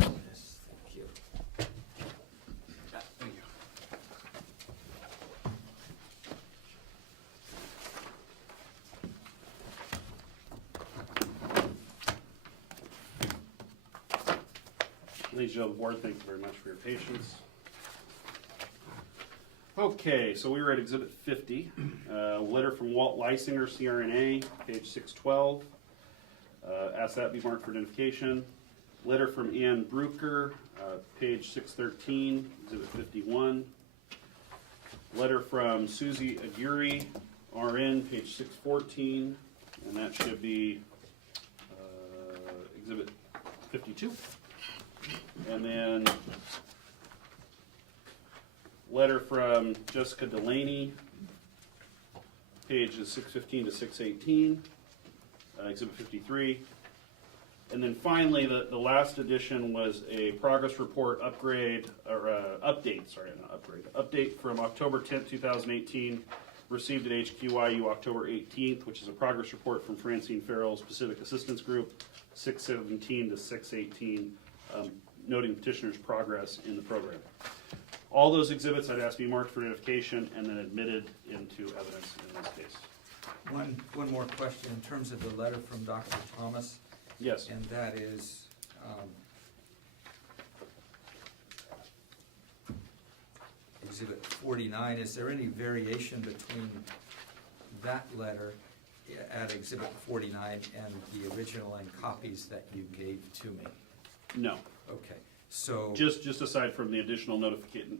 Yes, thank you. Thank you. Ladies and gentlemen of the board, thank you very much for your patience. Okay, so we were at Exhibit 50, letter from Walt Leisinger, CRNA, page 612. Ask that be marked for identification. Letter from Ann Brucker, page 613, Exhibit 51. Letter from Susie Aguirre, RN, page 614, and that should be Exhibit 52. And then letter from Jessica Delaney, pages 615 to 618, Exhibit 53. And then finally, the last edition was a progress report upgrade, or update, sorry, not upgrade, update from October 10th, 2018, received at HQIU October 18th, which is a progress report from Francine Farrell's Pacific Assistance Group, 617 to 618, noting petitioner's progress in the program. All those exhibits I'd ask be marked for identification and then admitted into evidence in this case. One more question in terms of the letter from Dr. Thomas. Yes. And that is, Exhibit 49. Is there any variation between that letter at Exhibit 49 and the original and copies that you gave to me? No. Okay, so... Just aside from the additional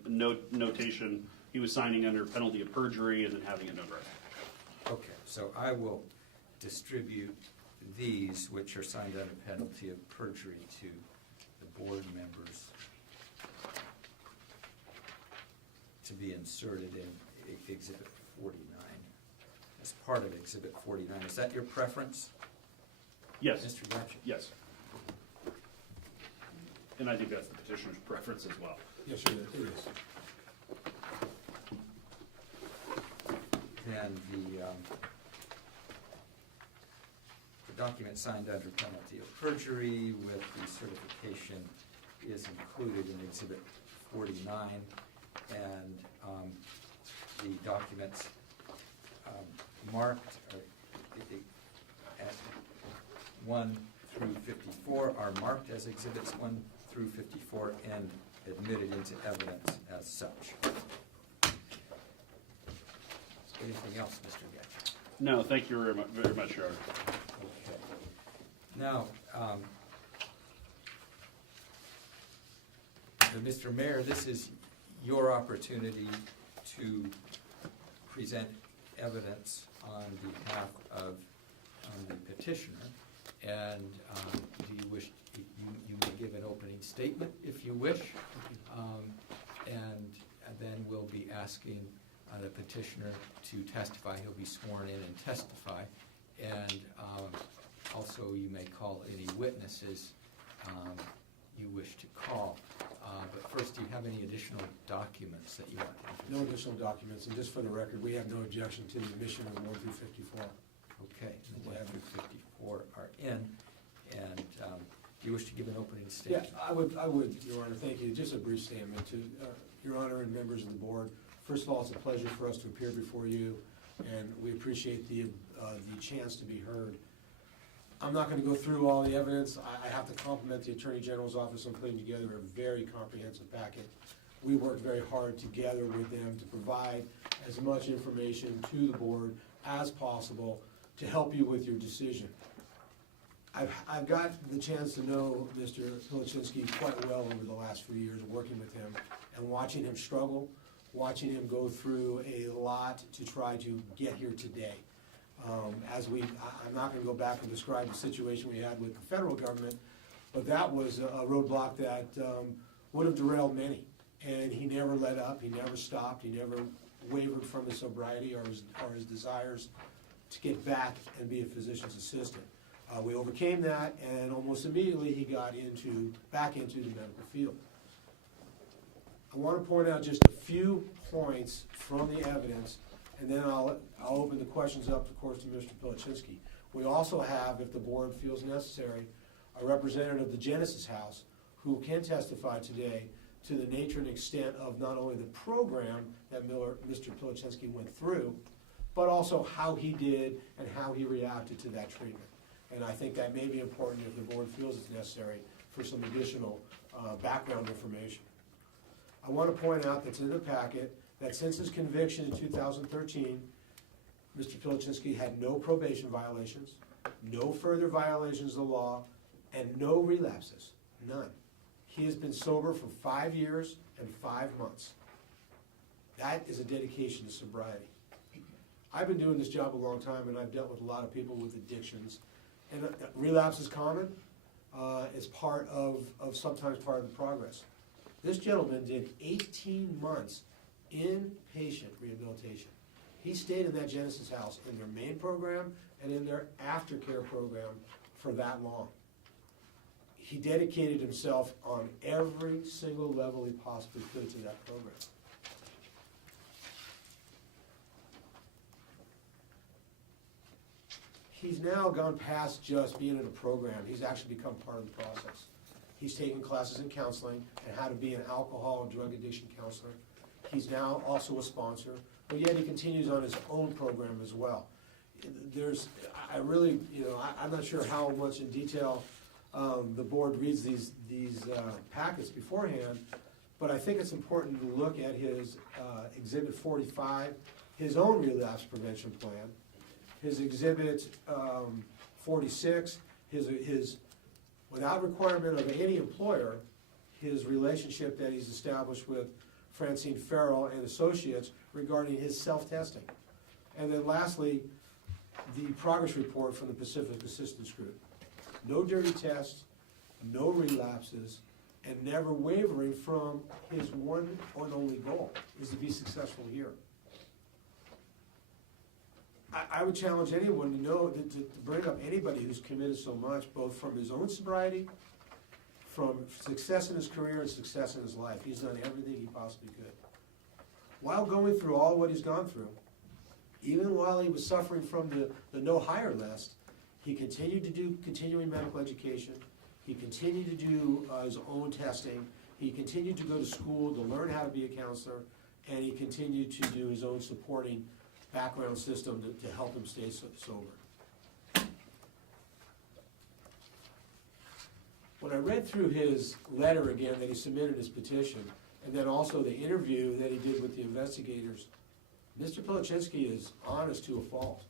notation, he was signing under penalty of perjury and then having it notarized. Okay, so I will distribute these, which are signed under penalty of perjury, to the board members to be inserted in Exhibit 49, as part of Exhibit 49. Is that your preference? Yes. Mr. Gatch? Yes. And I think that's the petitioner's preference as well. Yes, sir, it is. Then the document signed under penalty of perjury with the certification is included in Exhibit 49, and the documents marked at 1 through 54 are marked as Exhibits 1 through 54 and admitted into evidence as such. Anything else, Mr. Gatch? No, thank you very much, Your Honor. Okay. Now, Mr. Mayor, this is your opportunity to present evidence on behalf of the petitioner. And do you wish, you may give an opening statement if you wish. And then we'll be asking the petitioner to testify. He'll be sworn in and testify. And also, you may call any witnesses you wish to call. But first, do you have any additional documents that you want to introduce? No additional documents, and just for the record, we have no objection to the admission of 1 through 54. Okay, and the 1 through 54 are in. And do you wish to give an opening statement? Yeah, I would, Your Honor, thank you. Just a brief statement to Your Honor and members of the board. First of all, it's a pleasure for us to appear before you, and we appreciate the chance to be heard. I'm not going to go through all the evidence. I have to compliment the Attorney General's office on putting together a very comprehensive packet. We worked very hard together with them to provide as much information to the board as possible to help you with your decision. I've got the chance to know Mr. Pilichinsky quite well over the last few years working with him and watching him struggle, watching him go through a lot to try to get here today. I'm not going to go back and describe the situation we had with the federal government, but that was a roadblock that would have derailed many. And he never let up, he never stopped, he never wavered from his sobriety or his desires to get back and be a physician's assistant. We overcame that, and almost immediately he got back into the medical field. I want to point out just a few points from the evidence, and then I'll open the questions up, of course, to Mr. Pilichinsky. We also have, if the board feels necessary, a representative of the Genesis House who can testify today to the nature and extent of not only the program that Mr. Pilichinsky went through, but also how he did and how he reacted to that treatment. And I think that may be important if the board feels it's necessary for some additional background information. I want to point out that's in the packet that since his conviction in 2013, Mr. Pilichinsky had no probation violations, no further violations of the law, and no relapses, none. He has been sober for 5 years and 5 months. That is a dedication to sobriety. I've been doing this job a long time, and I've dealt with a lot of people with addictions. And relapse is common. It's sometimes part of the progress. This gentleman did 18 months inpatient rehabilitation. He stayed in that Genesis House in their main program and in their aftercare program for that long. He dedicated himself on every single level he possibly could to that program. He's now gone past just being in a program. He's actually become part of the process. He's taken classes in counseling and how to be an alcohol and drug addiction counselor. He's now also a sponsor, but yet he continues on his own program as well. I'm not sure how much in detail the board reads these packets beforehand, but I think it's important to look at his Exhibit 45, his own relapse prevention plan, his Exhibit 46, his without requirement of any employer, his relationship that he's established with Francine Farrell and Associates regarding his self-testing. And then lastly, the progress report from the Pacific Assistance Group. No dirty tests, no relapses, and never wavering from his one and only goal is to be successful here. I would challenge anyone to know, to bring up anybody who's committed so much, both from his own sobriety, from success in his career and success in his life. He's done everything he possibly could. While going through all what he's gone through, even while he was suffering from the no hire list, he continued to do continuing medical education. He continued to do his own testing. He continued to go to school to learn how to be a counselor, and he continued to do his own supporting background system to help him stay sober. When I read through his letter again that he submitted his petition, and then also the interview that he did with the investigators, Mr. Pilichinsky is honest to a fault.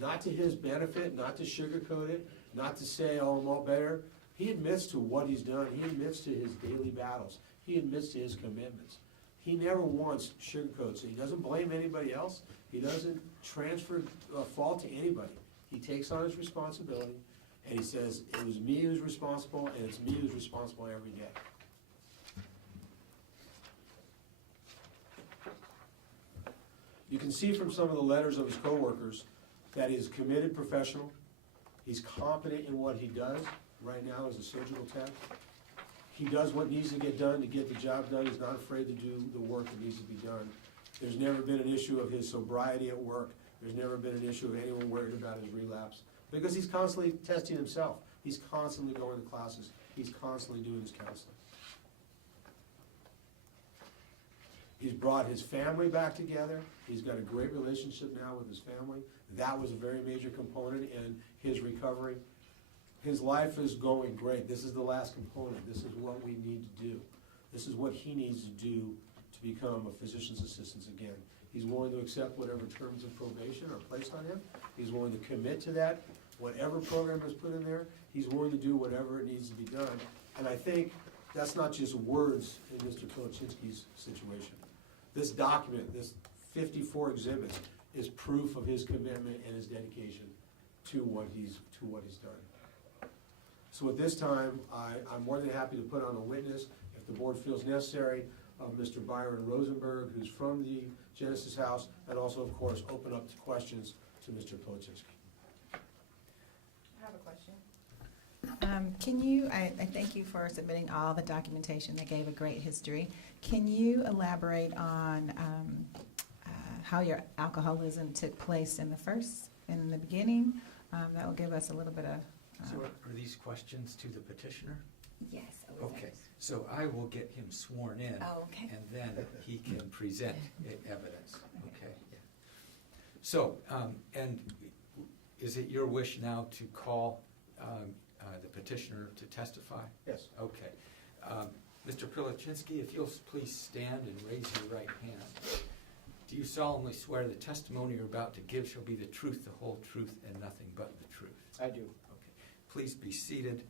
Not to his benefit, not to sugarcoat it, not to say, oh, I'm all better. He admits to what he's done. He admits to his daily battles. He admits to his commitments. He never once sugarcoats it. He doesn't blame anybody else. He doesn't transfer fault to anybody. He takes on his responsibility, and he says, it was me who's responsible, and it's me who's responsible every day. You can see from some of the letters of his coworkers that he's committed professional. He's competent in what he does right now as a surgical tech. He does what needs to get done to get the job done. He's not afraid to do the work that needs to be done. There's never been an issue of his sobriety at work. There's never been an issue of anyone worried about his relapse, because he's constantly testing himself. He's constantly going to classes. He's constantly doing his counseling. He's brought his family back together. He's got a great relationship now with his family. That was a very major component in his recovery. His life is going great. This is the last component. This is what we need to do. This is what he needs to do to become a physician's assistant again. He's willing to accept whatever terms of probation are placed on him. He's willing to commit to that. Whatever program is put in there, he's willing to do whatever it needs to be done. And I think that's not just words in Mr. Pilichinsky's situation. This document, this 54 exhibits, is proof of his commitment and his dedication to what he's done. So at this time, I'm more than happy to put on a witness, if the board feels necessary, of Mr. Byron Rosenberg, who's from the Genesis House, and also, of course, open up to questions to Mr. Pilichinsky. I have a question. Can you, I thank you for submitting all the documentation that gave a great history. Can you elaborate on how your alcoholism took place in the beginning? That will give us a little bit of... So are these questions to the petitioner? Yes. Okay, so I will get him sworn in. Oh, okay. And then he can present evidence, okay? So, and is it your wish now to call the petitioner to testify? Yes. Okay. Mr. Pilichinsky, if you'll please stand and raise your right hand. Do you solemnly swear the testimony you're about to give shall be the truth, the whole truth, and nothing but the truth? I do. Please be seated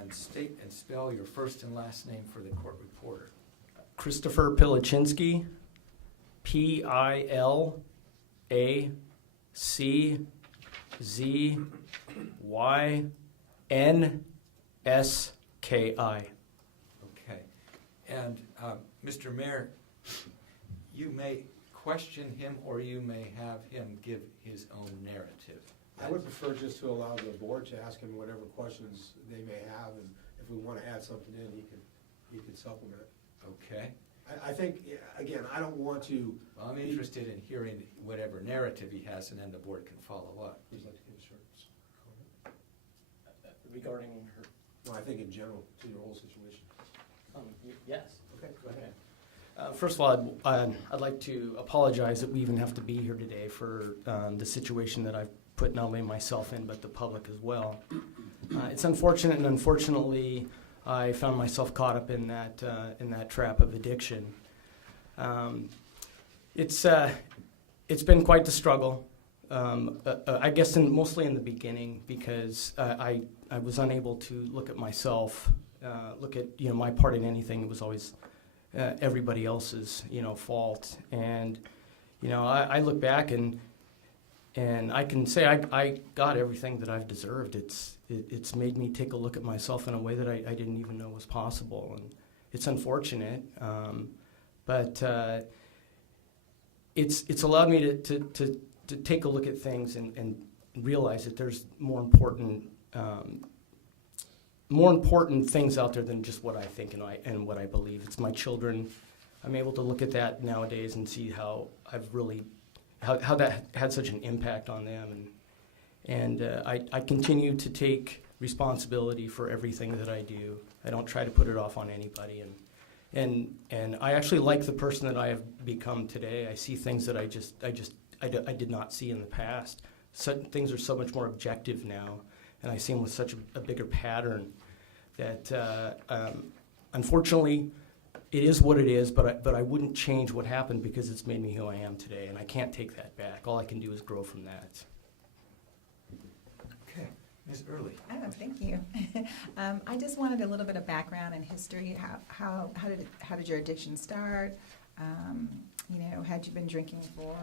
and state and spell your first and last name for the court reporter. Christopher Pilichinsky, Pilczynski. Okay. And Mr. Mayor, you may question him or you may have him give his own narrative. I would prefer just to allow the board to ask him whatever questions they may have, and if we want to add something in, he can supplement. Okay. I think, again, I don't want to... Well, I'm interested in hearing whatever narrative he has, and then the board can follow up. Would you like to give a short comment? Regarding her, No, I think in general, to your whole situation. yes. Okay, go ahead. First of all, I'd like to apologize that we even have to be here today for the situation that I've put not only myself in, but the public as well. It's unfortunate, and unfortunately, I found myself caught up in that trap of addiction. It's been quite the struggle. I guess mostly in the beginning, because I was unable to look at myself, look at my part in anything. It was always everybody else's fault. And I look back and I can say I got everything that I've deserved. It's made me take a look at myself in a way that I didn't even know was possible, and it's unfortunate. But it's allowed me to take a look at things and realize that there's more important things out there than just what I think and what I believe. It's my children. I'm able to look at that nowadays and see how I've really how that had such an impact on them, and I continue to take responsibility for everything that I do. I don't try to put it off on anybody, and I actually like the person that I have become today. I see things that I did not see in the past. Things are so much more objective now, and I see them with such a bigger pattern that unfortunately it is what it is, but I wouldn't change what happened because it's made me who I am today, and I can't take that back. All I can do is grow from that. Okay, Ms. Early. Oh, thank you. I just wanted a little bit of background and history. How did your addiction start? Had you been drinking for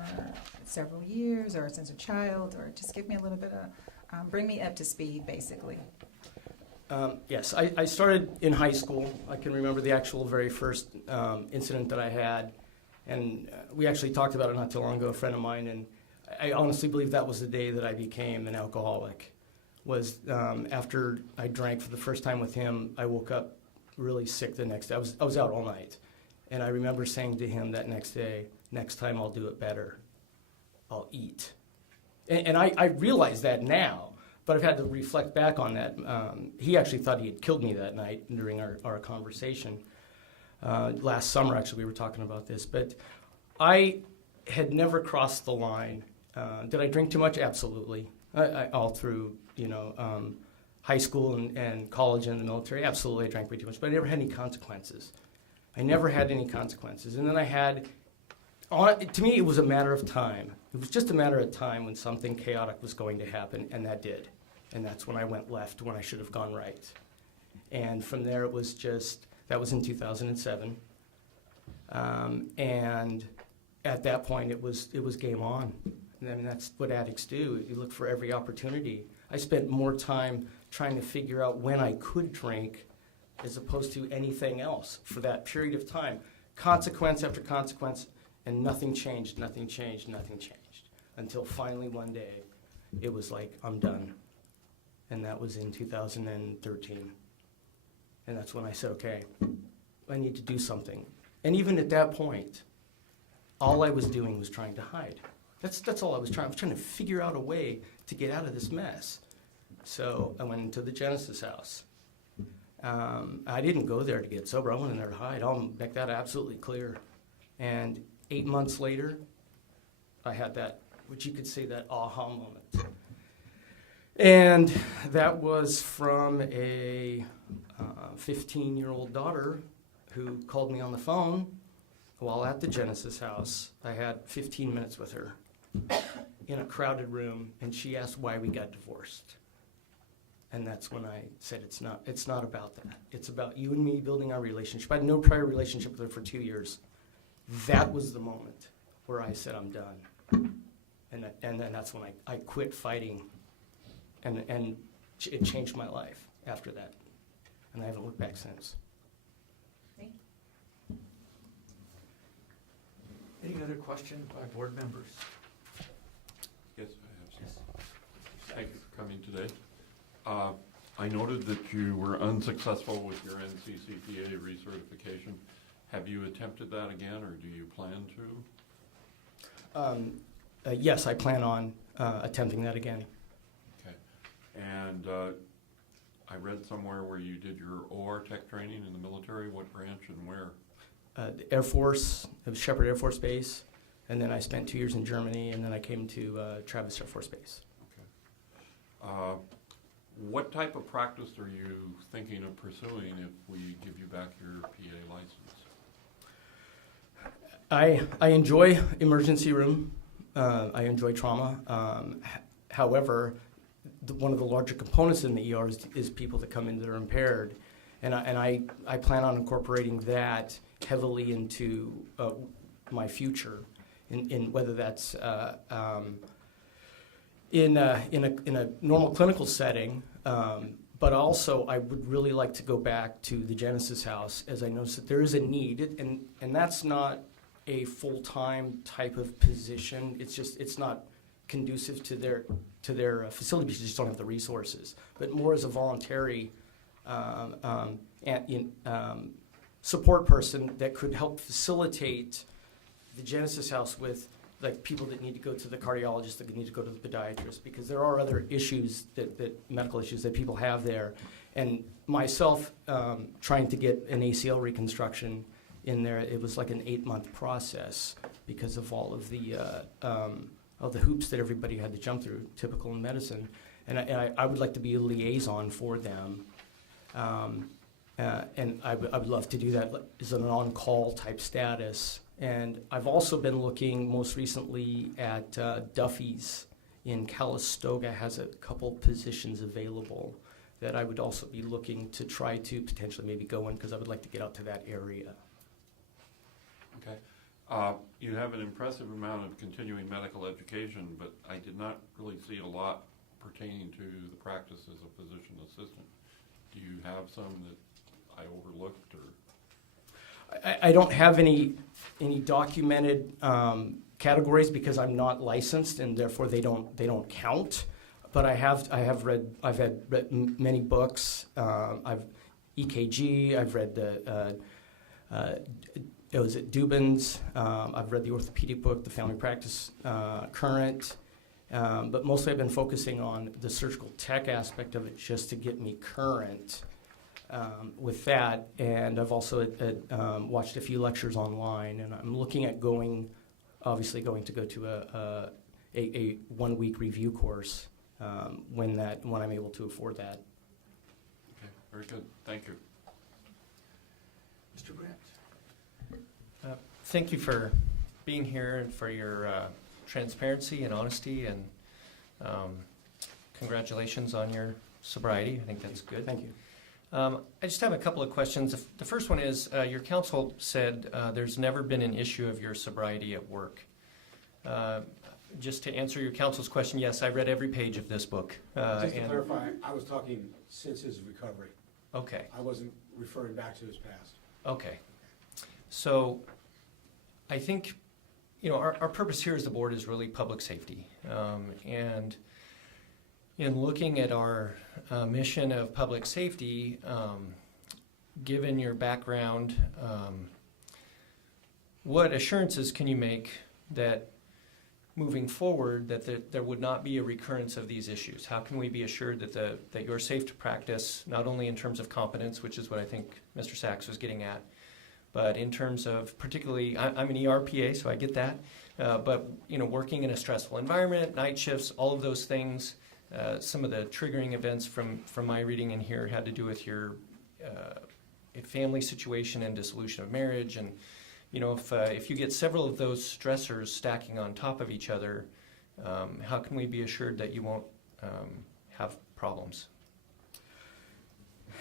several years or since a child, or just give me a little bit of, bring me up to speed, basically. Yes, I started in high school. I can remember the actual very first incident that I had, And we actually talked about it not too long ago, a friend of mine, and I honestly believe that was the day that I became an alcoholic. Was after I drank for the first time with him, I woke up really sick the next day. I was out all night. And I remember saying to him that next day, next time I'll do it better. I'll eat. And I realize that now, but I've had to reflect back on that. He actually thought he had killed me that night during our conversation. Last summer, actually, we were talking about this. But I had never crossed the line. Did I drink too much? Absolutely. All through, high school and college and the military, absolutely I drank way too much. But I never had any consequences. And then I had, to me, it was a matter of time. It was just a matter of time when something chaotic was going to happen, and that did. And that's when I went left, when I should have gone right. And from there, it was that was in 2007. And at that point, it was game on. And I mean, that's what addicts do. You look for every opportunity. I spent more time trying to figure out when I could drink as opposed to anything else for that period of time. Consequence after consequence, and nothing changed. Until finally one day, it was like, I'm done. And that was in 2013. And that's when I said, okay, I need to do something. And even at that point, all I was doing was trying to hide. That's all I was trying. I was trying to figure out a way to get out of this mess. So I went into the Genesis House. I didn't go there to get sober. I went in there to hide. I'll make that absolutely clear. And 8 months later, I had that, which you could say, that aha moment. And that was from a 15-year-old daughter who called me on the phone while at the Genesis House. I had 15 minutes with her in a crowded room, and she asked why we got divorced. And that's when I said, it's not about that. It's about you and me building our relationship. I had no prior relationship with her for 2 years. That was the moment where I said, I'm done. And then that's when I quit fighting. And it changed my life after that. And I haven't looked back since. Any other questions by board members? Yes, I have some. Thank you for coming today. I noted that you were unsuccessful with your NCCPA recertification. Have you attempted that again, or do you plan to? Yes, I plan on attempting that again. Okay. And I read somewhere where you did your OR Tech training in the military. What branch and where? The Air Force, Shepherd Air Force Base, and then I spent 2 years in Germany, and then I came to Travis Air Force Base. Okay. What type of practice are you thinking of pursuing if we give you back your PA license? I enjoy emergency room. I enjoy trauma. However, one of the larger components in the ER is people that come in that are impaired, and I plan on incorporating that heavily into my future, in whether that's in a normal clinical setting, but also I would really like to go back to the Genesis House, as I noticed that there is a need, and that's not a full-time type of position. It's not conducive to their facility because they just don't have the resources, but more as a voluntary support person that could help facilitate the Genesis House with like people that need to go to the cardiologist, that need to go to the podiatrist, because there are other issues medical issues that people have there. And myself trying to get an ACL reconstruction in there, it was like an 8-month process because of all of the hoops that everybody had to jump through, typical in medicine. And I would like to be a liaison for them. And I would love to do that as an on-call type status. And I've also been looking most recently at Duffy's in Calistoga has a couple positions available that I would also be looking to try to potentially maybe go in because I would like to get out to that area. Okay. You have an impressive amount of continuing medical education, but I did not really see a lot pertaining to the practice as a physician assistant. Do you have some that I overlooked, or? I don't have any documented categories because I'm not licensed and therefore they don't count. But I've read many books. I've EKG. I've read it was at Dubin's. I've read the orthopedic book, the Family Practice Current. But mostly I've been focusing on the surgical tech aspect of it just to get me current with that. And I've also watched a few lectures online, and I'm looking at going to go to a 1 week review course when I'm able to afford that. Okay, very good. Thank you. Mr. Grant. Thank you for being here and for your transparency and honesty, and congratulations on your sobriety. I think that's good. Thank you. I just have a couple of questions. The first one is, your counsel said there's never been an issue of your sobriety at work. Just to answer your counsel's question, yes, I read every page of this book. Just to clarify, I was talking since his recovery. Okay. I wasn't referring back to his past. Okay. So I think, our purpose here as the board is really public safety. And in looking at our mission of public safety, given your background, what assurances can you make that moving forward that there would not be a recurrence of these issues? How can we be assured that you're safe to practice, not only in terms of competence, which is what I think Mr. Sachs was getting at, but in terms of particularly, I'm an ERPA, so I get that, but working in a stressful environment, night shifts, all of those things. Some of the triggering events from my reading in here had to do with your family situation and dissolution of marriage, and if you get several of those stressors stacking on top of each other, how can we be assured that you won't have problems?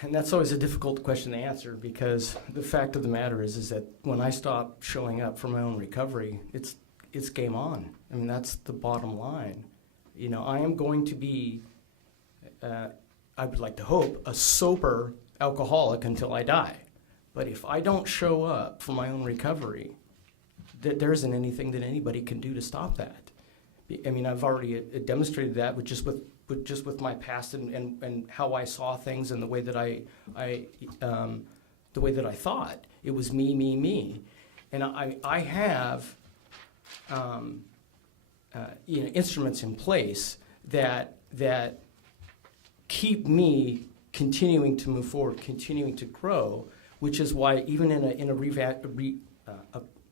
And that's always a difficult question to answer, because the fact of the matter is that when I stop showing up for my own recovery, it's game on. I mean, that's the bottom line. I am going to be, I would like to hope, a sober alcoholic until I die. But if I don't show up for my own recovery, there isn't anything that anybody can do to stop that. I mean, I've already demonstrated that with just with my past and how I saw things and the way that the way that I thought. It was me. And I have instruments in place that keep me continuing to move forward, continuing to grow, which is why even in a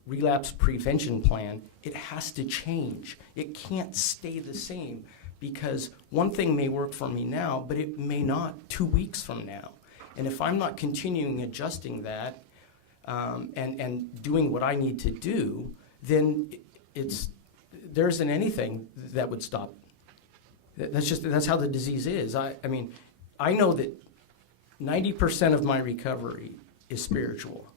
relapse prevention plan, it has to change. It can't stay the same, because one thing may work for me now, but it may not 2 weeks from now. And if I'm not continuing adjusting that and doing what I need to do, then there isn't anything that would stop. That's how the disease is. I mean, I know that 90% of my recovery is spiritual,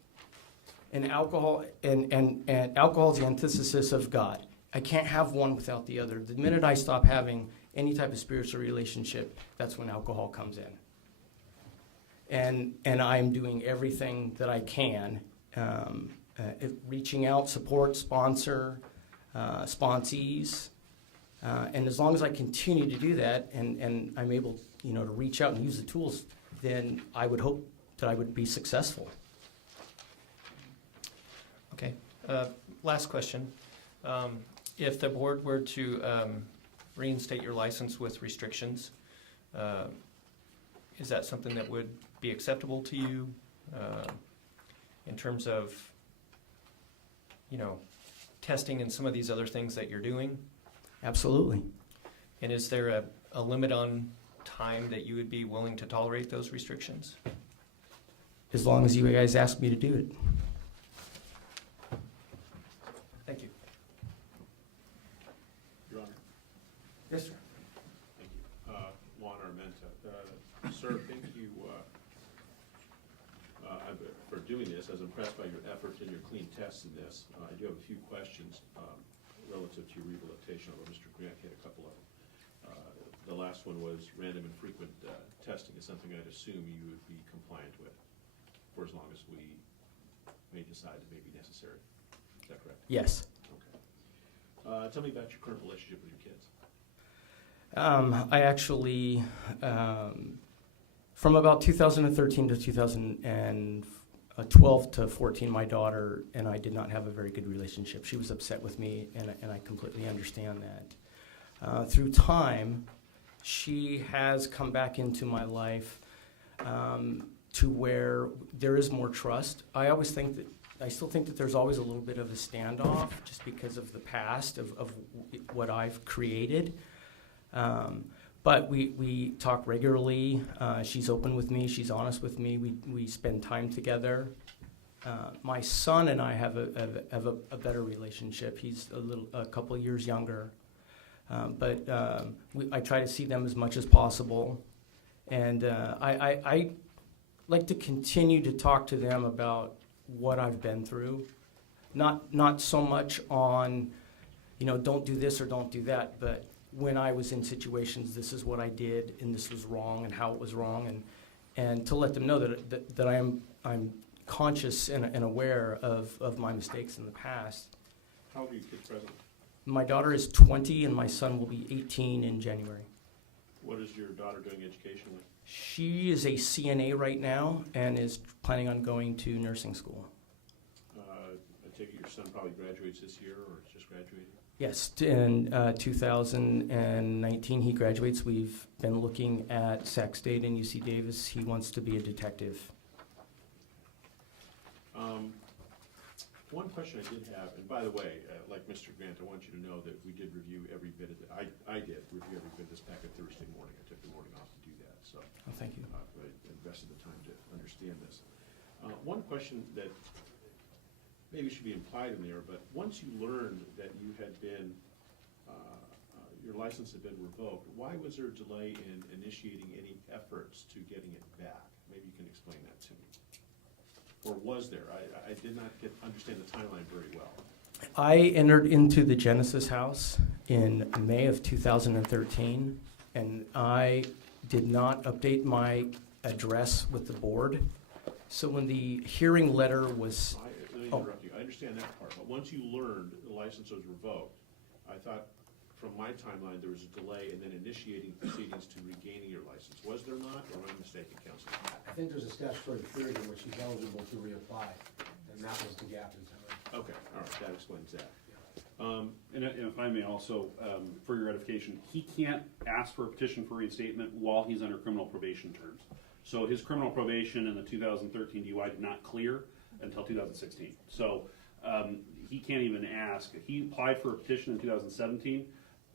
and alcohol and alcohol is the antithesis of God. I can't have one without the other. The minute I stop having any type of spiritual relationship, that's when alcohol comes in. And I'm doing everything that I can, reaching out, support, sponsor, sponsees, and as long as I continue to do that, and I'm able, to reach out and use the tools, then I would hope that I would be successful. Okay. Last question. If the board were to reinstate your license with restrictions, is that something that would be acceptable to you in terms of, testing and some of these other things that you're doing? Absolutely. And is there a limit on time that you would be willing to tolerate those restrictions? As long as you guys ask me to do it. Thank you. Your Honor. Yes, sir. Thank you. Juan Armenta. Sir, thank you for doing this. I was impressed by your effort and your clean tests in this. I do have a few questions relative to your rehabilitation, although Mr. Grant had a couple of them. The last one was random and frequent testing is something I'd assume you would be compliant with for as long as we may decide that may be necessary. Is that correct? Yes. Okay. Tell me about your current relationship with your kids. I actually, from about 2013 to 2012 to 14, my daughter and I did not have a very good relationship. She was upset with me, and I completely understand that. Through time, she has come back into my life to where there is more trust. I still think that there's always a little bit of a standoff just because of the past of what I've created. But we talk regularly. She's open with me. She's honest with me. We spend time together. My son and I have a better relationship. He's a couple of years younger. But I try to see them as much as possible. And I like to continue to talk to them about what I've been through. Not so much on, don't do this or don't do that, but when I was in situations, this is what I did, and this was wrong, and how it was wrong, and to let them know that I'm conscious and aware of my mistakes in the past. How old are your kids present? My daughter is 20, and my son will be 18 in January. What is your daughter doing educationally? She is a CNA right now and is planning on going to nursing school. I take it your son probably graduates this year or just graduated? Yes, in 2019 he graduates. We've been looking at Sac State and UC Davis. He wants to be a detective. One question I did have, and by the way, like Mr. Grant, I want you to know that we did review every bit of it. I did review every bit of this packet Thursday morning. I took the morning off to do that, so. Oh, thank you. I invested the time to understand this. One question that maybe should be implied in there, but once you learned that you had been, your license had been revoked, why was there a delay in initiating any efforts to getting it back? Maybe you can explain that to me. Or was there? I did not understand the timeline very well. I entered into the Genesis House in May of 2013, and I did not update my address with the board. So when the hearing letter was... Let me interrupt you. I understand that part, but once you learned the license was revoked, I thought from my timeline there was a delay in then initiating proceedings to regaining your license. Was there not, or am I mistaken, Counsel? I think there's a statutory period in which she's eligible to reapply, and that was the gap in time. Okay, all right, that explains that. And if I may also, for your edification, he can't ask for a petition for reinstatement while he's under criminal probation terms. So his criminal probation in the 2013 DUI did not clear until 2016. So he can't even ask. He applied for a petition in 2017.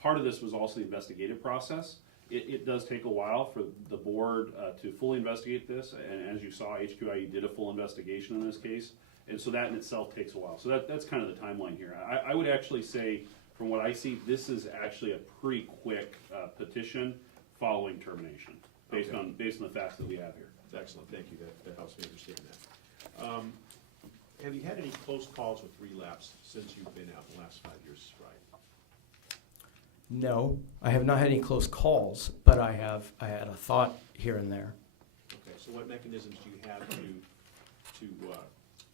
Part of this was also the investigative process. It does take a while for the board to fully investigate this, and as you saw, HQIE did a full investigation in this case, and so that in itself takes a while. So that's kind of the timeline here. I would actually say, from what I see, this is actually a pretty quick petition following termination, based on the facts that we have here. Excellent, thank you. That helps me understand that. Have you had any close calls with relapse since you've been out in the last 5 years, right? No, I have not had any close calls, but I had a thought here and there. Okay, so what mechanisms do you have to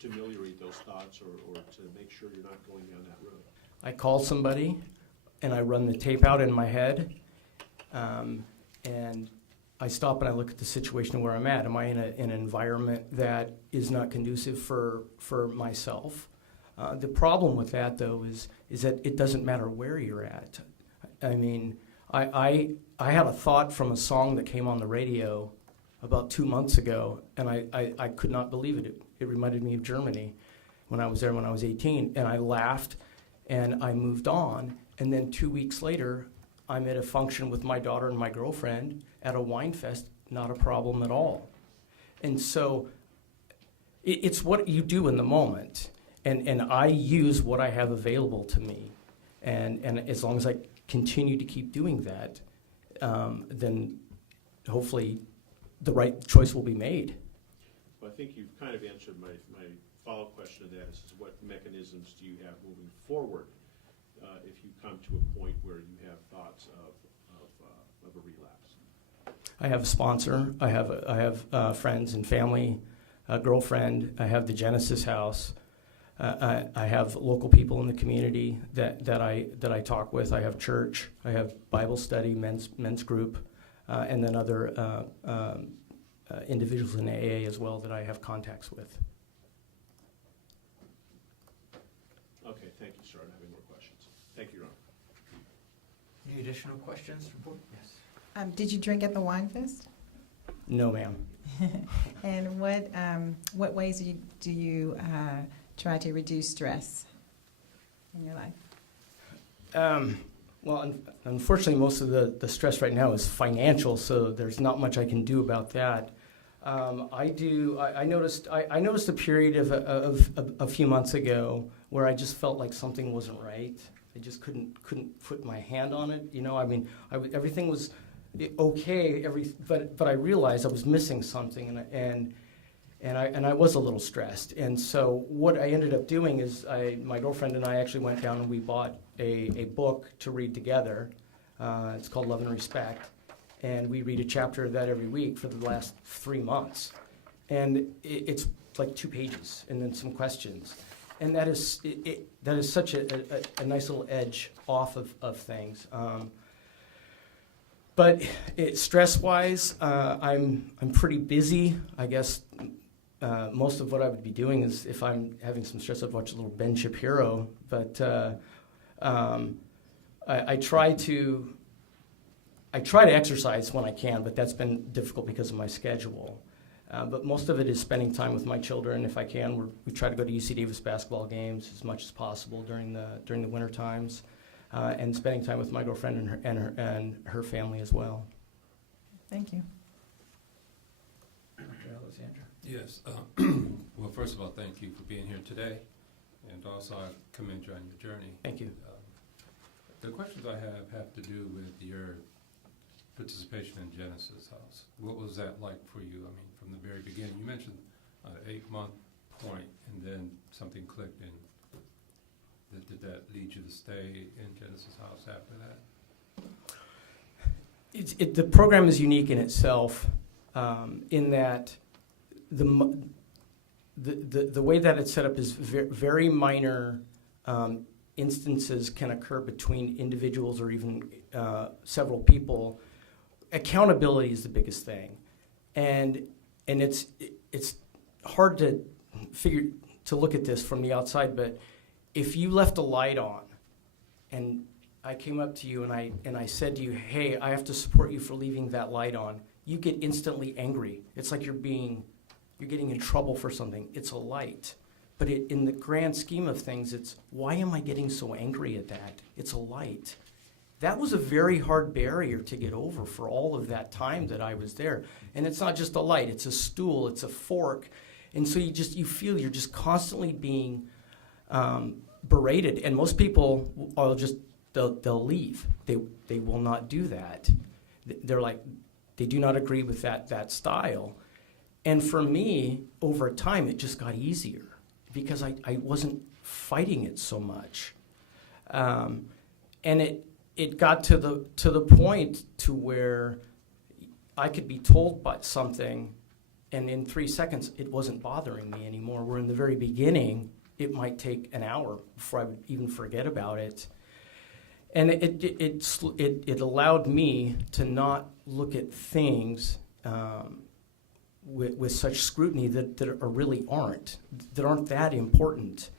ameliorate those thoughts or to make sure you're not going down that road? I call somebody, and I run the tape out in my head, and I stop and I look at the situation where I'm at. Am I in an environment that is not conducive for myself? The problem with that, though, is that it doesn't matter where you're at. I mean, I had a thought from a song that came on the radio about 2 months ago, and I could not believe it. It reminded me of Germany when I was there when I was 18, and I laughed, and I moved on. And then 2 weeks later, I'm at a function with my daughter and my girlfriend at a wine fest, not a problem at all. And so it's what you do in the moment, and I use what I have available to me. And as long as I continue to keep doing that, then hopefully the right choice will be made. Well, I think you've kind of answered my follow-up question to that is what mechanisms do you have moving forward if you come to a point where you have thoughts of a relapse? I have a sponsor. I have friends and family girlfriend. I have the Genesis House. I have local people in the community that I talk with. I have church. I have Bible study, men's group, and then other individuals in AA as well that I have contacts with. Okay, thank you, sir. I don't have any more questions. Thank you, Your Honor. Any additional questions from board? Yes. Did you drink at the Wine Fest? No, ma'am. And what ways do you try to reduce stress in your life? Well, unfortunately, most of the stress right now is financial, so there's not much I can do about that. I noticed a period of a few months ago where I just felt like something wasn't right. I just couldn't put my hand on it. You know, I mean, everything was okay. But I realized I was missing something, and I was a little stressed. And so what I ended up doing is my girlfriend and I actually went down and we bought a book to read together. It's called Love and Respect. And we read a chapter of that every week for the last 3 months. And it's like 2 pages and then some questions. And that is such a nice little edge off of things. But stress-wise, I'm pretty busy. I guess most of what I would be doing is, if I'm having some stress, I'd watch a little Ben Shapiro. But I try to exercise when I can, but that's been difficult because of my schedule. But most of it is spending time with my children. If I can, we try to go to UC Davis basketball games as much as possible during the winter times, and spending time with my girlfriend and her family as well. Thank you. Dr. Alexander? Yes. Well, first of all, thank you for being here today, and also I commend you on your journey. Thank you. The questions I have to do with your participation in Genesis House. What was that like for you? I mean, from the very beginning, you mentioned an 8-month point, and then something clicked, and did that lead you to stay in Genesis House after that? The program is unique in itself, in that the way that it's set up is very minor instances can occur between individuals or even several people. Accountability is the biggest thing, and it's hard to look at this from the outside. But if you left a light on, and I came up to you and I said to you, "Hey, I have to support you for leaving that light on," you get instantly angry. It's like you're getting in trouble for something. It's a light. But in the grand scheme of things, it's, why am I getting so angry at that? It's a light. That was a very hard barrier to get over for all of that time that I was there. And it's not just a light, it's a stool, it's a fork. And so you feel you're just constantly being berated. And most people are they'll leave. They will not do that. They're like, they do not agree with that style. And for me, over time, it just got easier because I wasn't fighting it so much. And it got to the point to where I could be told by something, and in 3 seconds, it wasn't bothering me anymore. Where in the very beginning, it might take an hour before I would even forget about it. And it allowed me to not look at things with such scrutiny that really aren't that important.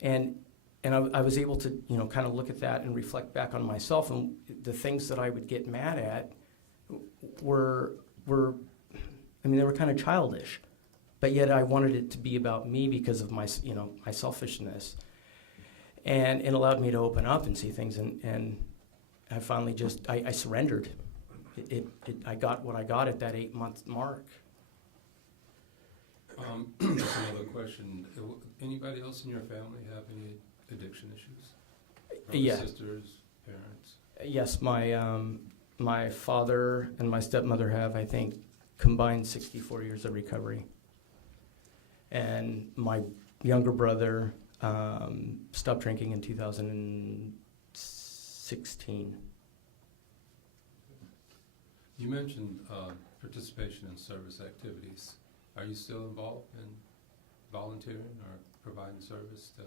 And I was able to, kind of look at that and reflect back on myself, and the things that I would get mad at were they were kind of childish, but yet I wanted it to be about me because of my selfishness, and it allowed me to open up and see things, and I finally I surrendered. I got what I got at that 8-month mark. Just another question. Anybody else in your family have any addiction issues? Brothers, Yeah. sisters, parents? Yes, my father and my stepmother have, I think, combined 64 years of recovery. And my younger brother stopped drinking in 2016. You mentioned participation in service activities. Are you still involved in volunteering or providing service to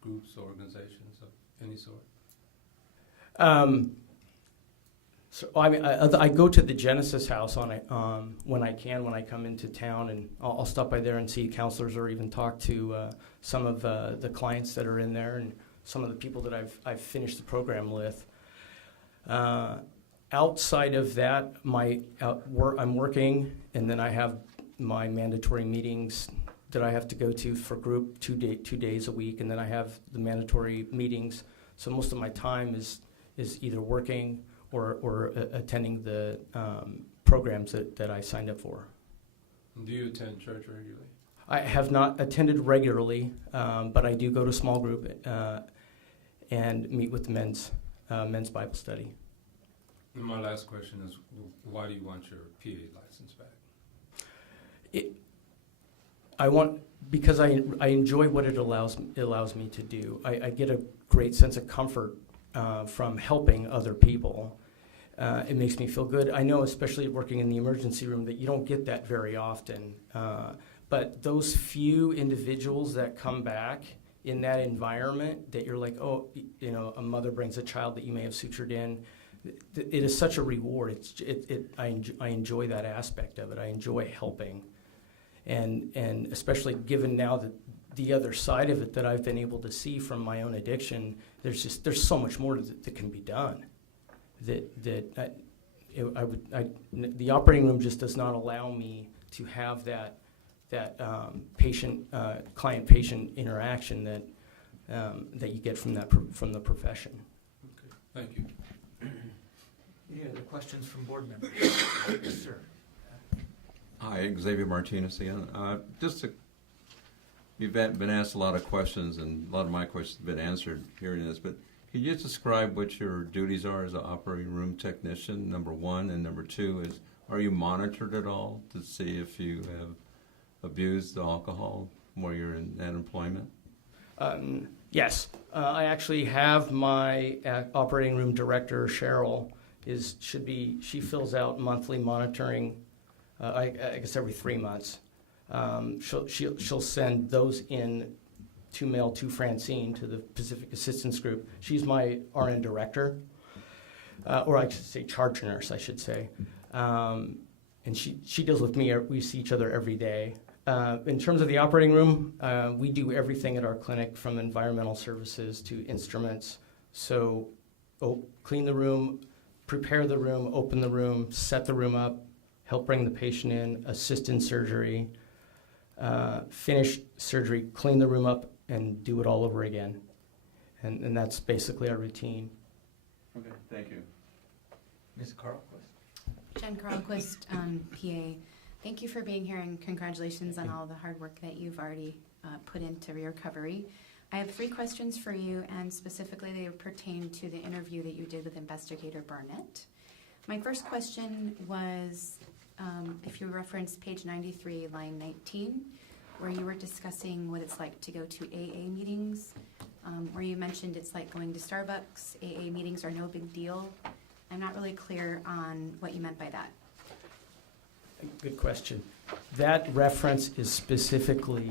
groups or organizations of any sort? So I mean, I go to the Genesis House when I can, when I come into town, and I'll stop by there and see counselors or even talk to some of the clients that are in there and some of the people that I've finished the program with. Outside of that, I'm working, and then I have my mandatory meetings that I have to go to for group 2 days a week, and then I have the mandatory meetings. So most of my time is either working or attending the programs that I signed up for. Do you attend church regularly? I have not attended regularly, but I do go to small group and meet with the men's Bible study. And my last question is, why do you want your PA license back? Because I enjoy what it allows me to do. I get a great sense of comfort from helping other people. It makes me feel good. I know, especially working in the emergency room, that you don't get that very often. But those few individuals that come back in that environment, that you're like, oh, a mother brings a child that you may have sutured in. It is such a reward. I enjoy that aspect of it. I enjoy helping, and especially given now that the other side of it that I've been able to see from my own addiction, there's so much more that can be done. The operating room just does not allow me to have that client-patient interaction that you get from the profession. Okay. Thank you. Any other questions from board members? Yes, sir. Hi, Xavier Martinez again. You've been asked a lot of questions, and a lot of my questions have been answered hearing this, but can you just describe what your duties are as an operating room technician, number one, and number two is, are you monitored at all to see if you have abused the alcohol while you're in that employment? Yes. I actually have my operating room director, Cheryl, she fills out monthly monitoring, I guess every 3 months. She'll send those in to Francine, to the Pacific Assistance Group. She's my RN director, or I should say charge nurse, I should say. And she deals with me. We see each other every day. In terms of the operating room, we do everything at our clinic, from environmental services to instruments. So clean the room, prepare the room, open the room, set the room up, help bring the patient in, assist in surgery, finish surgery, clean the room up, and do it all over again. And that's basically our routine. Okay, thank you. Ms. Carlquist. Jen Carlquist, PA. Thank you for being here, and congratulations on all the hard work that you've already put into your recovery. I have 3 questions for you, and specifically they pertain to the interview that you did with Investigator Barnett. My first question was, if you reference page 93, line 19, where you were discussing what it's like to go to AA meetings, where you mentioned it's like going to Starbucks. AA meetings are no big deal. I'm not really clear on what you meant by that. Good question. That reference is specifically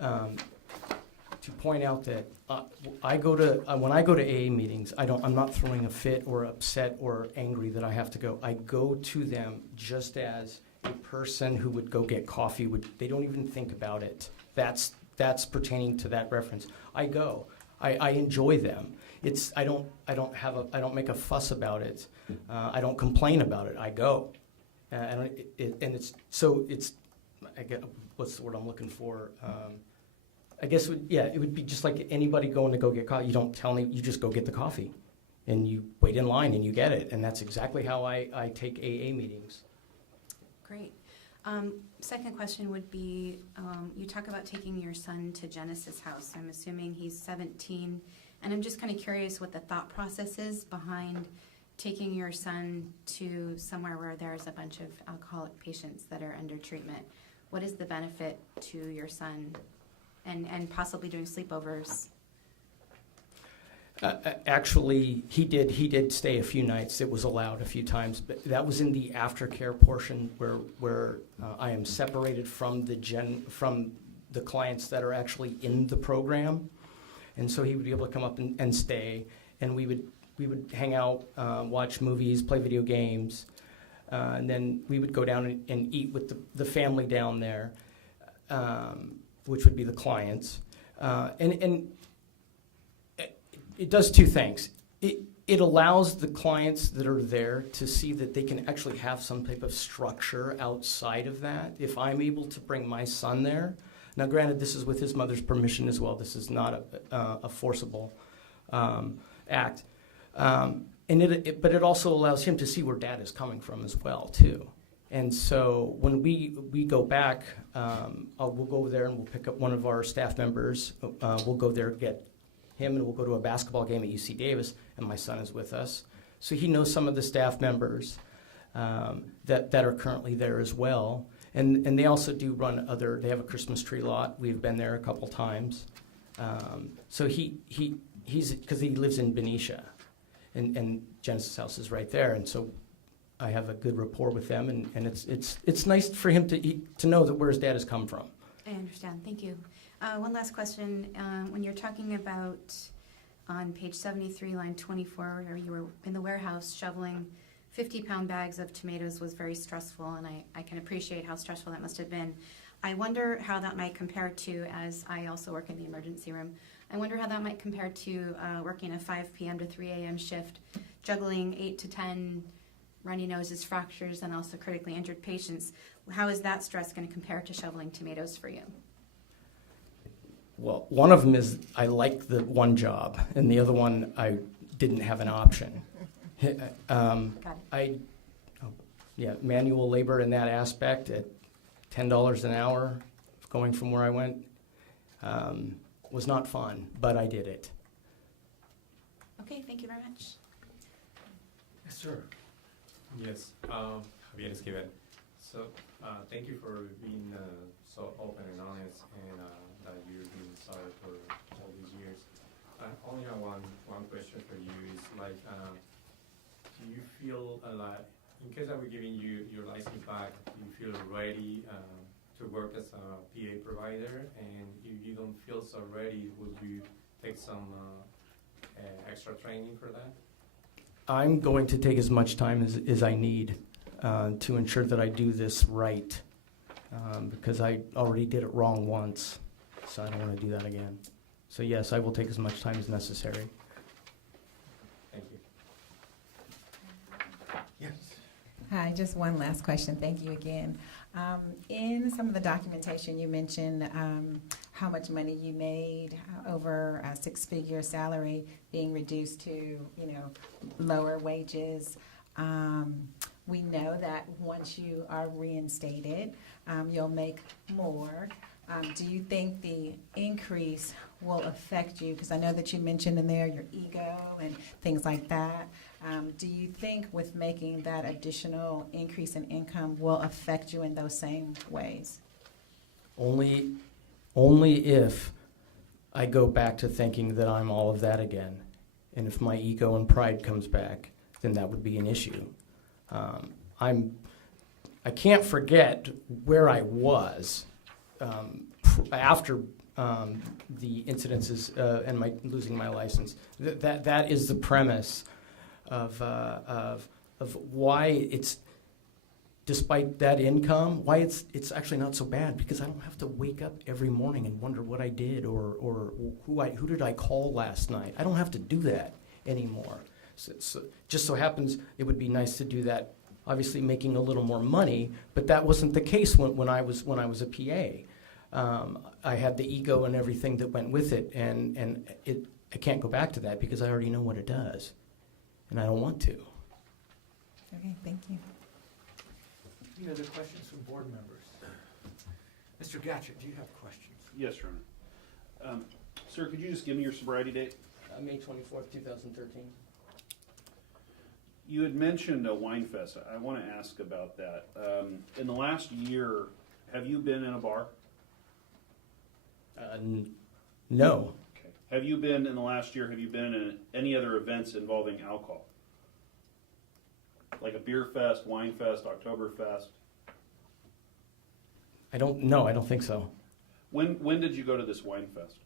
to point out that when I go to AA meetings, I'm not throwing a fit or upset or angry that I have to go. I go to them just as a person who would go get coffee would. They don't even think about it. That's pertaining to that reference. I go. I enjoy them. I don't make a fuss about it. I don't complain about it. I go. I guess, what's the word I'm looking for? I guess it would be just like anybody going to go get coffee. You don't tell me, you just go get the coffee, and you wait in line and you get it, and that's exactly how I take AA meetings. Great. Second question would be, you talk about taking your son to Genesis House. I'm assuming he's 17, and I'm just kind of curious what the thought process is behind taking your son to somewhere where there's a bunch of alcoholic patients that are under treatment. What is the benefit to your son, and possibly doing sleepovers? Actually, he did stay a few nights. It was allowed a few times, but that was in the aftercare portion where I am separated from the clients that are actually in the program, and so he would be able to come up and stay, and we would hang out, watch movies, play video games, and then we would go down and eat with the family down there, which would be the clients, and it does two things. It allows the clients that are there to see that they can actually have some type of structure outside of that. If I'm able to bring my son there, now granted this is with his mother's permission as well, this is not a forcible act, but it also allows him to see where dad is coming from as well too. And so when we go back, we'll go over there and we'll pick up one of our staff members. We'll go there, get him, and we'll go to a basketball game at UC Davis, and my son is with us. So he knows some of the staff members that are currently there as well. And they also do run they have a Christmas tree lot. We've been there a couple times. So he's because he lives in Benicia, and Genesis House is right there. And so I have a good rapport with them, and it's nice for him to know that where his dad has come from. I understand. Thank you. One last question. When you're talking about on page 73, line 24, where you were in the warehouse shoveling 50-pound bags of tomatoes was very stressful, and I can appreciate how stressful that must have been. I wonder how that might compare to, as I also work in the emergency room, I wonder how that might compare to working a 5 p.m. to 3 a.m. shift, juggling 8 to 10 runny noses, fractures, and also critically injured patients. How is that stress going to compare to shoveling tomatoes for you? Well, one of them is I like the one job, and the other one I didn't have an option. Manual labor in that aspect at $10 an hour, going from where I went, was not fun, but I did it. Okay, thank you very much. Yes, sir. Yes, Javier Esquivel. So, thank you for being so open and honest, and that you're being sorry for all these years. I only have one question for you. Is like, do you feel like, in case I were giving you your license back, you feel ready to work as a PA provider? And if you don't feel so ready, would you take some extra training for that? I'm going to take as much time as I need to ensure that I do this right, because I already did it wrong once, so I don't want to do that again. So yes, I will take as much time as necessary. Thank you. Yes. Hi, just one last question. Thank you again. In some of the documentation, you mentioned how much money you made over a six-figure salary being reduced to, lower wages. We know that once you are reinstated, you'll make more. Do you think the increase will affect you? Because I know that you mentioned in there your ego and things like that. Do you think with making that additional increase in income will affect you in those same ways? Only if I go back to thinking that I'm all of that again. And if my ego and pride comes back, then that would be an issue. I can't forget where I was after the incidences and my losing my license. That is the premise of why it's, despite that income, why it's actually not so bad, because I don't have to wake up every morning and wonder what I did or who did I call last night. I don't have to do that anymore. So just so happens it would be nice to do that, obviously making a little more money, but that wasn't the case when I was a PA. I had the ego and everything that went with it, and I can't go back to that because I already know what it does, and I don't want to. Okay, thank you. Any other questions from board members? Mr. Gatchett, do you have questions? Yes, Your Honor. Sir, could you just give me your sobriety date? May 24th, 2013. You had mentioned a wine fest. I want to ask about that. In the last year, have you been in a bar? No. Okay. Have you been, in the last year, have you been in any other events involving alcohol? Like a beer fest, wine fest, Oktoberfest? I don't think so. When did you go to this wine fest?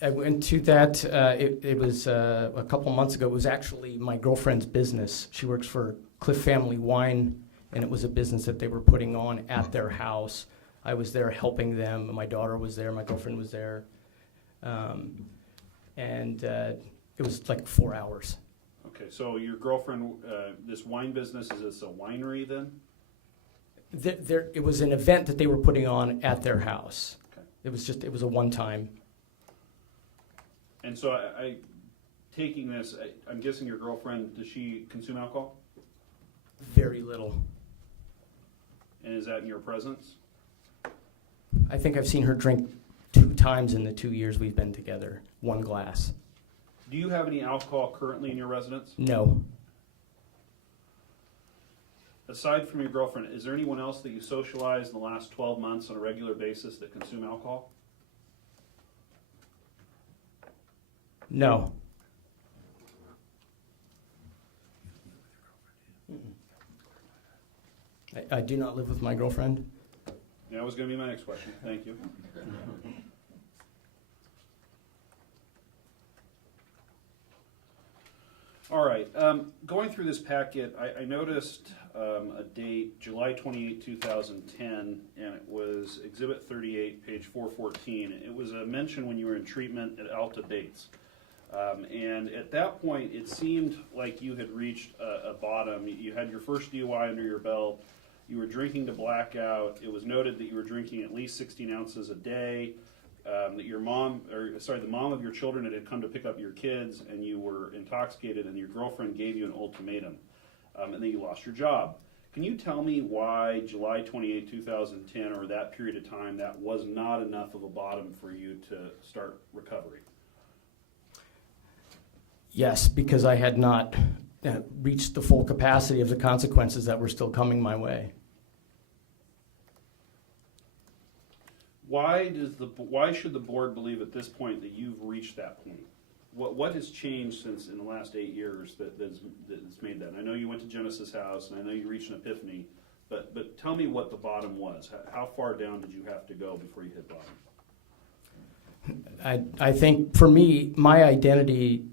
I went to that, it was a couple months ago. It was actually my girlfriend's business. She works for Cliff Family Wine, and it was a business that they were putting on at their house. I was there helping them. My daughter was there. My girlfriend was there. And it was like 4 hours. Okay, so your girlfriend, this wine business, is this a winery then? It was an event that they were putting on at their house. Okay. It was a one-time. And so I taking this, I'm guessing your girlfriend, does she consume alcohol? Very little. And is that in your presence? I think I've seen her drink 2 times in the 2 years we've been together, 1 glass. Do you have any alcohol currently in your residence? No. Aside from your girlfriend, is there anyone else that you socialize in the last 12 months on a regular basis that consume alcohol? No. I do not live with my girlfriend. That was going to be my next question. Thank you. All right. Going through this packet, I noticed a date, July 28, 2010, and it was Exhibit 38, page 414. It was a mention when you were in treatment at Alta Bates. And at that point, it seemed like you had reached a bottom. You had your first DUI under your belt. You were drinking to blackout. It was noted that you were drinking at least 16 ounces a day. That the mom of your children had come to pick up your kids, and you were intoxicated, and your girlfriend gave you an ultimatum, and then you lost your job. Can you tell me why July 28, 2010, or that period of time, that was not enough of a bottom for you to start recovery? Yes, because I had not reached the full capacity of the consequences that were still coming my way. Why should the board believe at this point that you've reached that point? What has changed since in the last 8 years that's made that? And I know you went to Genesis House, and I know you reached an epiphany, but tell me what the bottom was. How far down did you have to go before you hit bottom? I think for me, my identity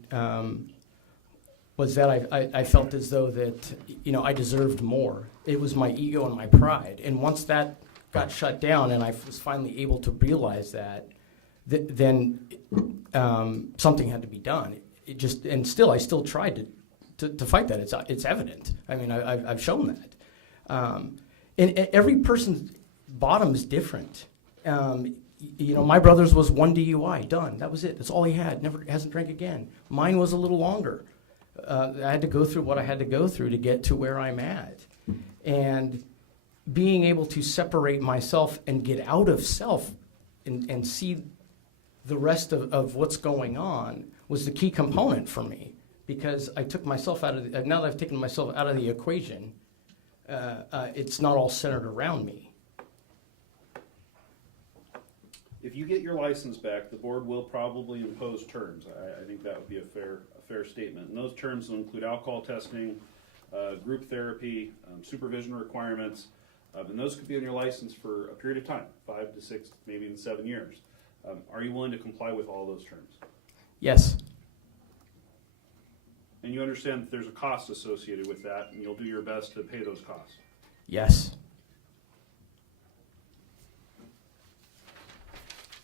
was that I felt as though that I deserved more. It was my ego and my pride, and once that got shut down, and I was finally able to realize that, then something had to be done. I still tried to fight that. It's evident. I mean, I've shown that. And every person's bottom is different. My brother's was 1 DUI, done. That was it. That's all he had. Hasn't drank again. Mine was a little longer. I had to go through what I had to go through to get to where I'm at. And being able to separate myself and get out of self and see the rest of what's going on was the key component for me, because I took myself out of now that I've taken myself out of the equation, it's not all centered around me. If you get your license back, the board will probably impose terms. I think that would be a fair statement. And those terms will include alcohol testing, group therapy, supervision requirements, and those could be on your license for a period of time, 5 to 6, maybe even 7 years. Are you willing to comply with all those terms? Yes. And you understand that there's a cost associated with that, and you'll do your best to pay those costs? Yes.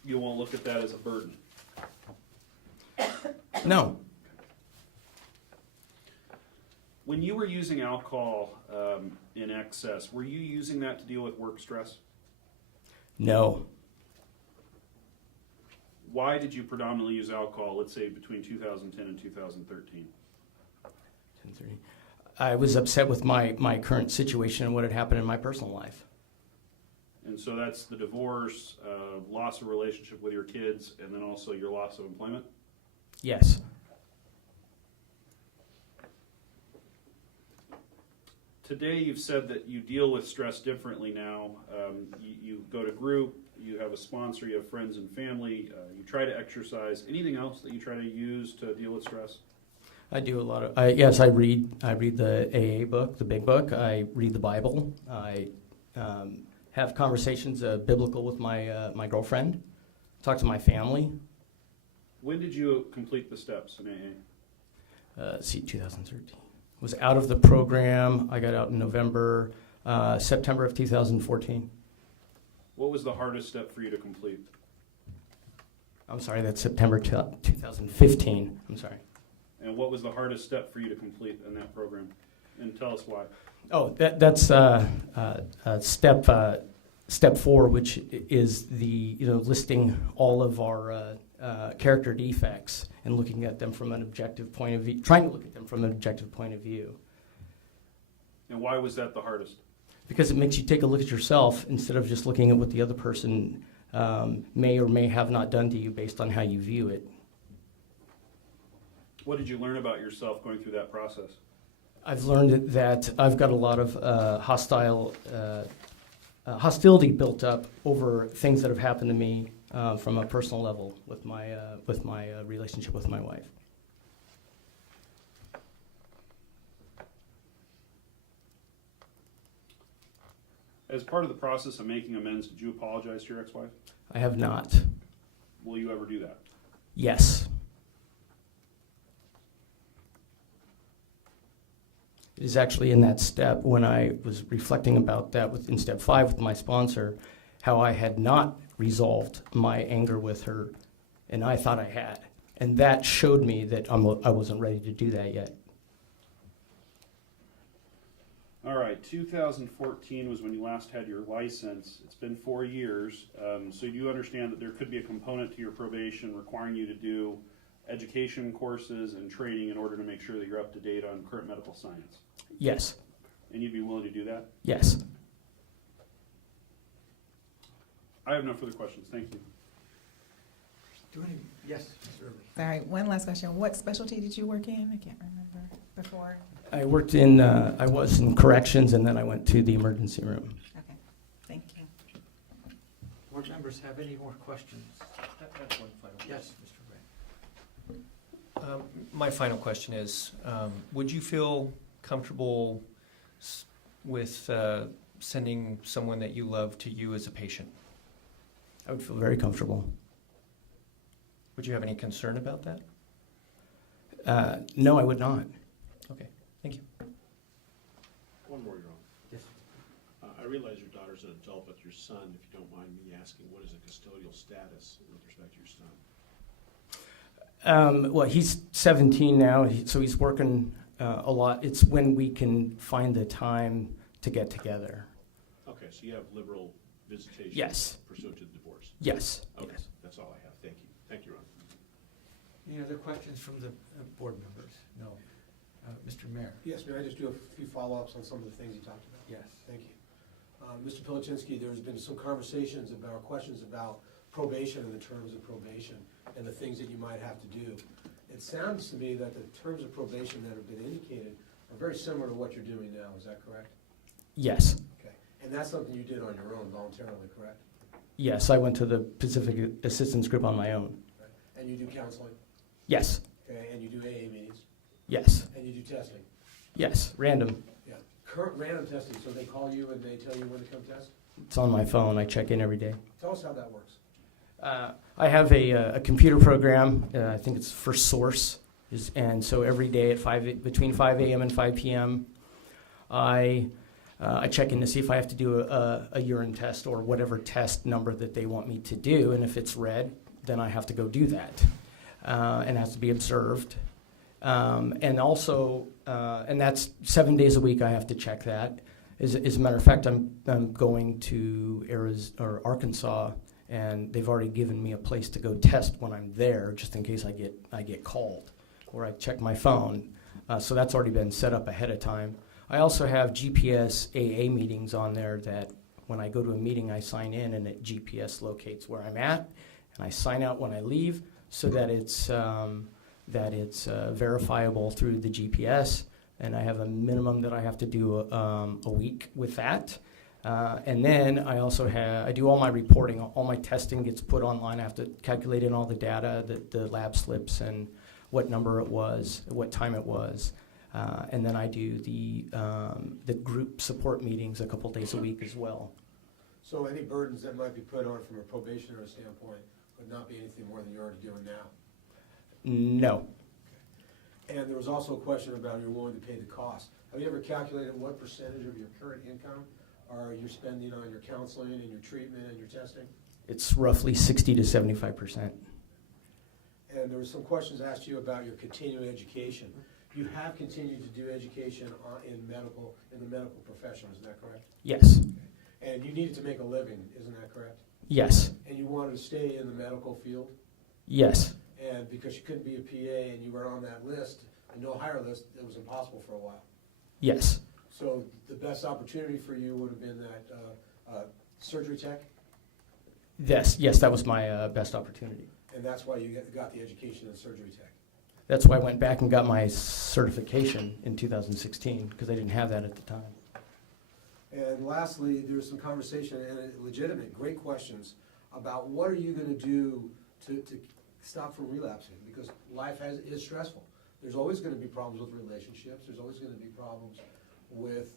You won't look at that as a burden? No. When you were using alcohol in excess, were you using that to deal with work stress? No. Why did you predominantly use alcohol, let's say, between 2010 and 2013? I was upset with my current situation and what had happened in my personal life. And so that's the divorce, loss of relationship with your kids, and then also your loss of employment? Yes. Today you've said that you deal with stress differently now. You go to group, you have a sponsor, you have friends and family, you try to exercise. Anything else that you try to use to deal with stress? I do a lot of. Yes, I read the AA book, the Big Book. I read the Bible. I have conversations biblical with my girlfriend. Talk to my family. When did you complete the steps in AA? 2013. Was out of the program. I got out in September of 2014. What was the hardest step for you to complete? I'm sorry, that's September 2015. I'm sorry. And what was the hardest step for you to complete in that program? And tell us why. Oh, that's step 4, which is the listing all of our character defects and looking at them from an objective point of view, trying to look at them from an objective point of view. And why was that the hardest? Because it makes you take a look at yourself instead of just looking at what the other person may or may have not done to you based on how you view it. What did you learn about yourself going through that process? I've learned that I've got a lot of hostility built up over things that have happened to me from a personal level with my relationship with my wife. As part of the process of making amends, did you apologize to your ex-wife? I have not. Will you ever do that? Yes. It is actually in that step when I was reflecting about that in step 5 with my sponsor, how I had not resolved my anger with her, and I thought I had. And that showed me that I wasn't ready to do that yet. All right, 2014 was when you last had your license. It's been 4 years, so you understand that there could be a component to your probation requiring you to do education courses and training in order to make sure that you're up to date on current medical science. Yes. And you'd be willing to do that? Yes. I have no further questions. Thank you. Yes, Mr. Early. Sorry, one last question. What specialty did you work in? I can't remember before. I was in corrections, and then I went to the emergency room. Okay, thank you. Board members have any more questions? That's one final question. Yes, Mr. Ray. My final question is, would you feel comfortable with sending someone that you love to you as a patient? I would feel very comfortable. Would you have any concern about that? No, I would not. Okay, thank you. One more, Your Honor. Yes. I realize your daughter's an adult, but your son, if you don't mind me asking, what is the custodial status with respect to your son? Well, he's 17 now, so he's working a lot. It's when we can find the time to get together. Okay, so you have liberal visitation? Yes. Pursuant to the divorce? Yes. Okay, Yes. that's all I have. Thank you. Thank you, Your Honor. Any other questions from the board members? No. Mr. Mayor? Yes, may I just do a few follow-ups on some of the things you talked about? Yes. Thank you. Mr. Pilichinsky, there's been some conversations about, questions about probation and the terms of probation and the things that you might have to do. It sounds to me that the terms of probation that have been indicated are very similar to what you're doing now. Is that correct? Yes. Okay. And that's something you did on your own voluntarily, correct? Yes, I went to the Pacific Assistance Group on my own. Right. And you do counseling? Yes. Okay. And you do AA meetings? Yes. And you do testing? Yes. Random. Yeah. Current random testing, so they call you and they tell you when to come test? It's on my phone. I check in every day. Tell us how that works. I have a computer program. I think it's First Source, and so every day at between 5 a.m. and 5 p.m., I check in to see if I have to do a urine test or whatever test number that they want me to do, and if it's red, then I have to go do that, and it has to be observed. And also, and that's 7 days a week. I have to check that. As a matter of fact, I'm going to Arkansas. And they've already given me a place to go test when I'm there, just in case I get called, or I check my phone. So that's already been set up ahead of time. I also have GPS AA meetings on there that when I go to a meeting, I sign in and it GPS locates where I'm at, and I sign out when I leave, so that it's verifiable through the GPS. And I have a minimum that I have to do a week with that. And then I also I do all my reporting, all my testing gets put online. I have to calculate in all the data, the lab slips, and what number it was, what time it was. And then I do the group support meetings a couple days a week as well. So any burdens that might be put on from a probationary standpoint would not be anything more than you're already doing now? No. And there was also a question about you're willing to pay the cost. Have you ever calculated what percentage of your current income are you spending on your counseling and your treatment and your testing? It's roughly 60 to 75%. And there were some questions asked you about your continuing education. You have continued to do education in the medical profession, isn't that correct? Yes. And you needed to make a living, isn't that correct? Yes. And you wanted to stay in the medical field? Yes. And because you couldn't be a PA and you were on that list, a no hire list, it was impossible for a while. Yes. So the best opportunity for you would have been that surgery tech? Yes, that was my best opportunity. And that's why you got the education in surgery tech? That's why I went back and got my certification in 2016, because I didn't have that at the time. And lastly, there was some conversation and legitimate, great questions about what are you going to do to stop from relapsing, because life is stressful. There's always going to be problems with relationships. There's always going to be problems with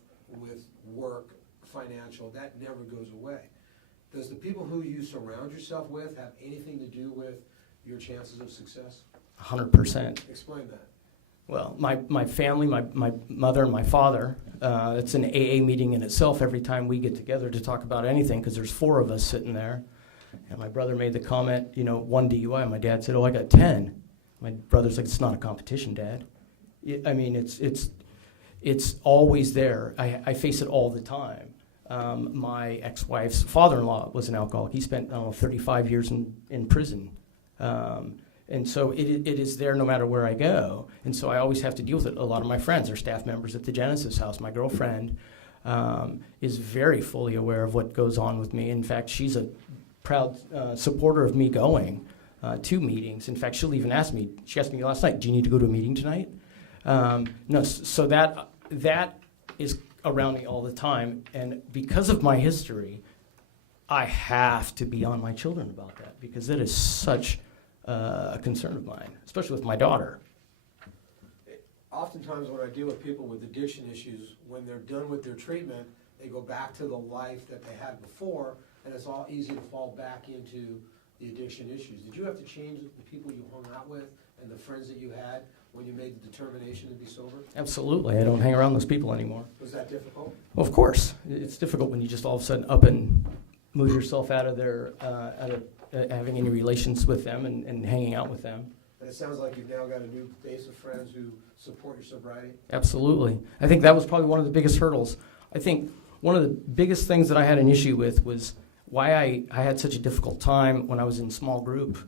work, financial. That never goes away. Does the people who you surround yourself with have anything to do with your chances of success? 100%. Explain that. Well, my family, my mother and my father, it's an AA meeting in itself every time we get together to talk about anything, because there's 4 of us sitting there. And my brother made the comment, 1 DUI. My dad said, I got 10. My brother's like, it's not a competition, Dad. I mean, it's always there. I face it all the time. My ex-wife's father-in-law was an alcoholic. He spent, 35 years in prison. And so it is there no matter where I go. And so I always have to deal with it. A lot of my friends are staff members at the Genesis House. My girlfriend is very fully aware of what goes on with me. In fact, she's a proud supporter of me going to meetings. In fact, she'll even ask me, she asked me last night, do you need to go to a meeting tonight? No, so that is around me all the time. And because of my history, I have to be on my children about that, because it is such a concern of mine, especially with my daughter. Oftentimes when I deal with people with addiction issues, when they're done with their treatment, they go back to the life that they had before, and it's all easy to fall back into the addiction issues. Did you have to change the people you hung out with and the friends that you had when you made the determination to be sober? Absolutely. I don't hang around those people anymore. Was that difficult? Well, of course. It's difficult when you just all of a sudden up and move yourself out of their, having any relations with them and hanging out with them. And it sounds like you've now got a new base of friends who support your sobriety. Absolutely. I think that was probably one of the biggest hurdles. I think one of the biggest things that I had an issue with was why I had such a difficult time when I was in small group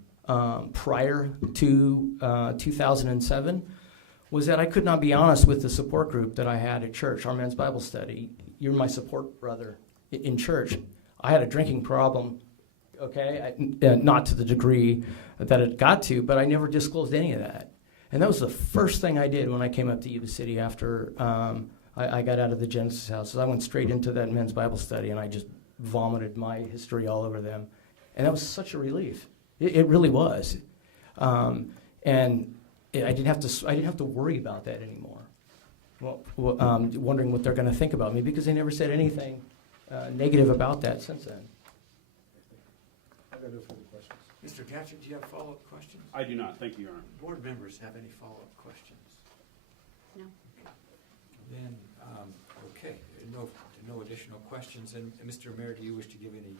prior to 2007 was that I could not be honest with the support group that I had at church, our men's Bible study. You're my support brother in church. I had a drinking problem, okay, not to the degree that it got to, but I never disclosed any of that. And that was the first thing I did when I came up to Yuba City after I got out of the Genesis House. I went straight into that men's Bible study, and I just vomited my history all over them. And that was such a relief. It really was. And I didn't have to worry about that anymore. Wondering what they're going to think about me, because they never said anything negative about that since then. I've got no further questions. Mr. Gatchett, do you have follow-up questions? I do not. Thank you, Your Honor. Board members have any follow-up questions? No. Then, okay, no additional questions. And Mr. Mayor, do you wish to give any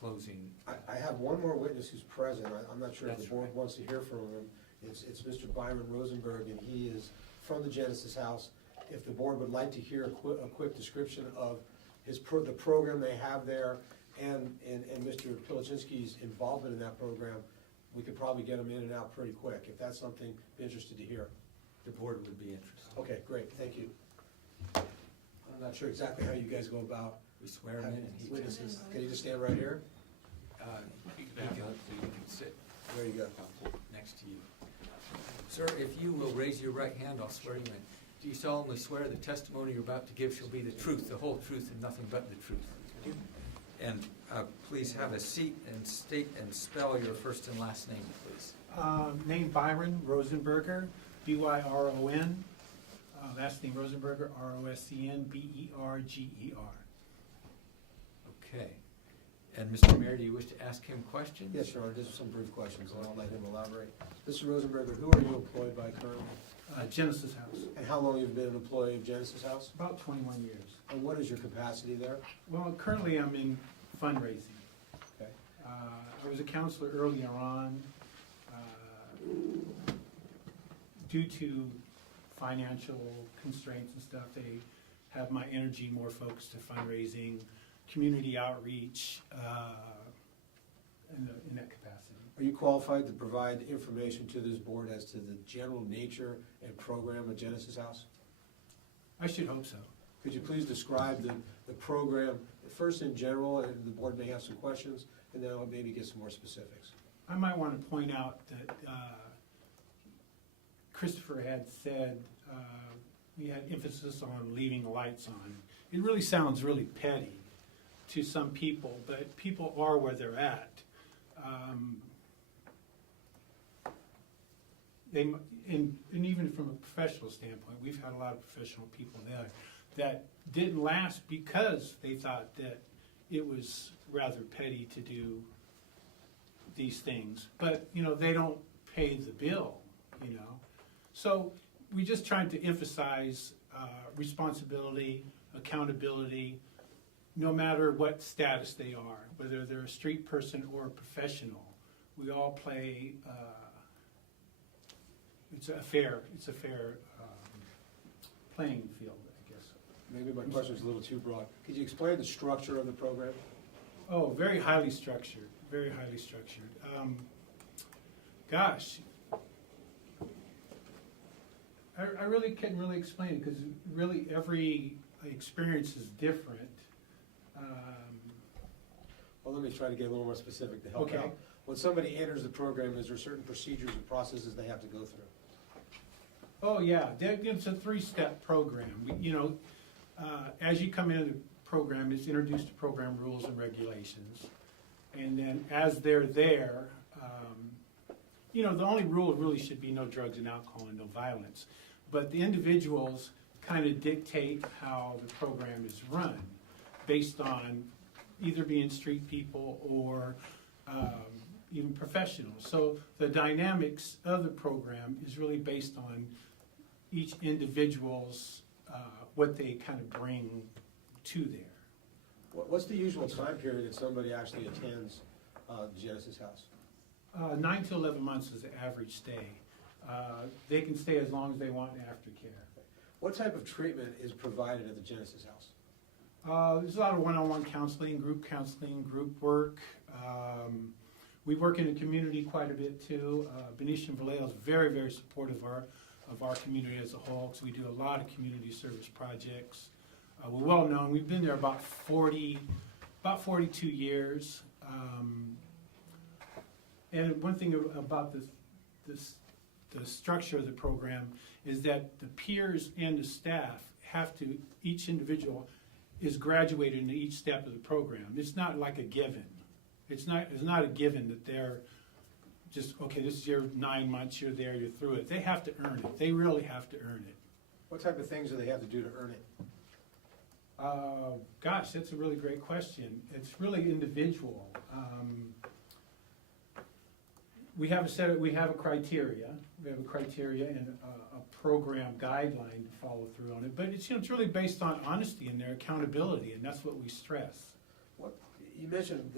closing? I have one more witness who's present. I'm not sure if the That's board right. wants to hear from him. It's Mr. Byron Rosenberg, and he is from the Genesis House. If the board would like to hear a quick description of the program they have there and Mr. Pilichinsky's involvement in that program, we could probably get him in and out pretty quick, if that's something you're interested to hear. The board would be interested. Okay, great, thank you. I'm not sure exactly how you guys go about We swear him in. having and he witnesses. Can you just stand right here? You can sit There you go. next to you. Sir, if you will raise your right hand, I'll swear you in. Do you solemnly swear the testimony you're about to give shall be the truth, the whole truth, and nothing but the truth? And please have a seat and state and spell your first and last name, please. Name Byron Rosenberger, B-Y-R-O-N. Last name Rosenberger, R-O-S-E-N-B-E-R-G-E-R. Okay. And Mr. Mayor, do you wish to ask him questions? Yes, Your Honor, just some brief questions, and I'll let him elaborate. Mr. Rosenberger, who are you employed by currently? Genesis House. And how long have you been an employee of Genesis House? About 21 years. And what is your capacity there? Well, currently I'm in fundraising. Okay. I was a counselor earlier on. Due to financial constraints and stuff, they have my energy more focused to fundraising, community outreach, in that capacity. Are you qualified to provide information to this board as to the general nature and program of Genesis House? I should hope so. Could you please describe the program, first in general, and the board may have some questions, and then I'll maybe get some more specifics. I might want to point out that Christopher had said we had emphasis on leaving the lights on. It really sounds really petty to some people, but people are where they're at. And even from a professional standpoint, we've had a lot of professional people there that didn't last because they thought that it was rather petty to do these things. But, you know, they don't pay the bill, you know. So we just trying to emphasize responsibility, accountability, no matter what status they are, whether they're a street person or a professional. We all play, it's a fair playing field, I guess. Maybe my question is a little too broad. Could you explain the structure of the program? Oh, very highly structured, very highly structured. Gosh, I really can't really explain it because really every experience is different. Well, let me try to get a little more specific to help Okay. out. When somebody enters the program, is there certain procedures and processes they have to go through? Oh, yeah, it's a three-step program. As you come into the program, it's introduced to program rules and regulations. And then as they're there, the only rule really should be no drugs and alcohol and no violence. But the individuals kind of dictate how the program is run based on either being street people or even professionals. So the dynamics of the program is really based on each individual's, what they kind of bring to there. What's the usual time period that somebody actually attends Genesis House? 9 to 11 months is the average stay. They can stay as long as they want in aftercare. What type of treatment is provided at the Genesis House? There's a lot of one-on-one counseling, group work. We work in the community quite a bit too. Benicia and Vallejo is very, very supportive of our community as a whole, because we do a lot of community service projects. We're well known. We've been there about 42 years. And one thing about the structure of the program is that the peers and the staff have to, each individual is graduated into each step of the program. It's not like a given. It's not a given that they're just, okay, this is your 9 months, you're there, you're through it. They have to earn it. They really have to earn it. What type of things do they have to do to earn it? Gosh, that's a really great question. It's really individual. We have a criteria. We have a criteria and a program guideline to follow through on it. But it's really based on honesty and their accountability, and that's what we stress. You mentioned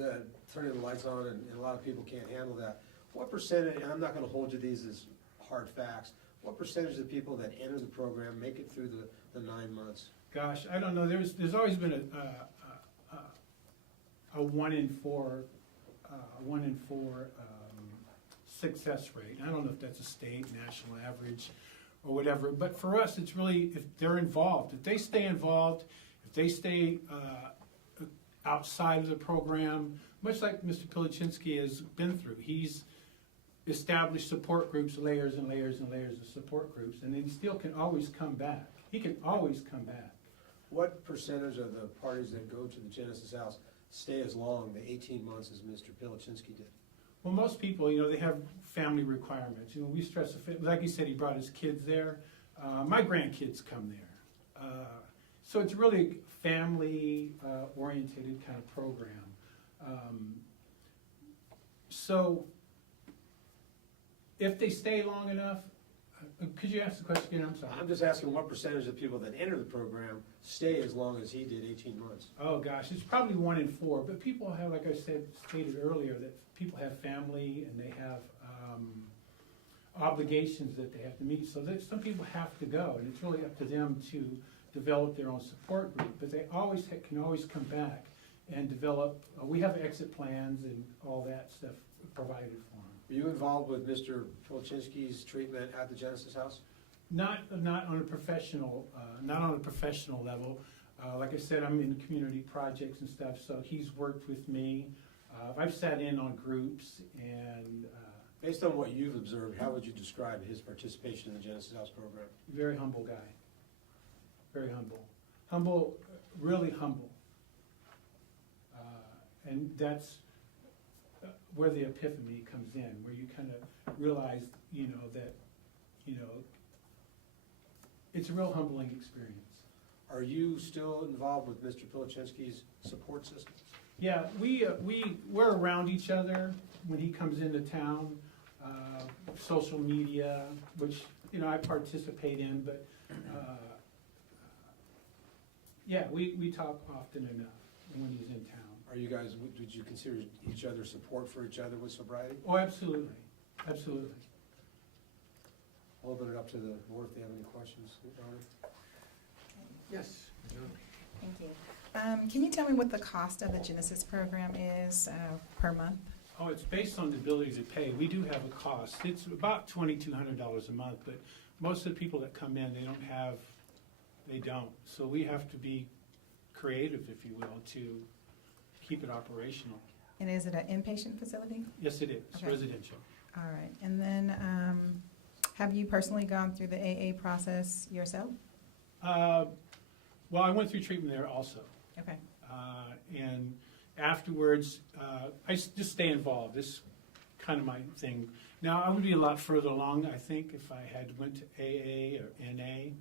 turning the lights on, and a lot of people can't handle that. What percentage, and I'm not going to hold you these as hard facts, what percentage of people that enter the program make it through the 9 months? Gosh, I don't know. There's always been a 1 in 4 success rate. I don't know if that's a state, national average, or whatever. But for us, it's really if they're involved. If they stay involved, if they stay outside of the program, much like Mr. Pilachinsky has been through. establish support groups, layers and layers and layers of support groups, and then he still can always come back. He can always come back. What percentage of the parties that go to the Genesis House stay as long, the 18 months, as Mr. Pilichinsky did? Well, most people, they have family requirements. We stress, like you said, he brought his kids there. My grandkids come there. So it's really a family-oriented kind of program. So if they stay long enough, could you ask the question again? I'm sorry. I'm just asking what percentage of people that enter the program stay as long as he did, 18 months? Oh, gosh, it's probably 1 in 4. But people have, like I stated earlier, that people have family and they have obligations that they have to meet. So that some people have to go, and it's really up to them to develop their own support group. But they always can always come back and develop. We have exit plans and all that stuff provided for them. Were you involved with Mr. Pilichinsky's treatment at the Genesis House? Not on a professional level. Like I said, I'm in community projects and stuff, so he's worked with me. I've sat in on groups and. Based on what you've observed, how would you describe his participation in the Genesis House program? Very humble guy. Very humble. Humble, really humble. And that's where the epiphany comes in, where you kind of realize, that, it's a real humbling experience. Are you still involved with Mr. Pilichinsky's support system? Yeah, we're around each other when he comes into town. Social media, which I participate in, but yeah, we talk often enough when he's in town. Are you guys? Would you consider each other support for each other with sobriety? Oh, absolutely, absolutely. I'll open it up to the board if they have any questions. Yes. Thank you. Can you tell me what the cost of the Genesis program is per month? Oh, it's based on the ability to pay. We do have a cost. It's about $2,200 a month, but most of the people that come in, they don't. So we have to be creative, if you will, to keep it operational. And is it an inpatient facility? Yes, it is. It's Okay. residential. All right. And then have you personally gone through the AA process yourself? Well, I went through treatment there also. Okay. And afterwards, I just stay involved. This is kind of my thing. Now, I would be a lot further along, I think, if I had went to AA or NA.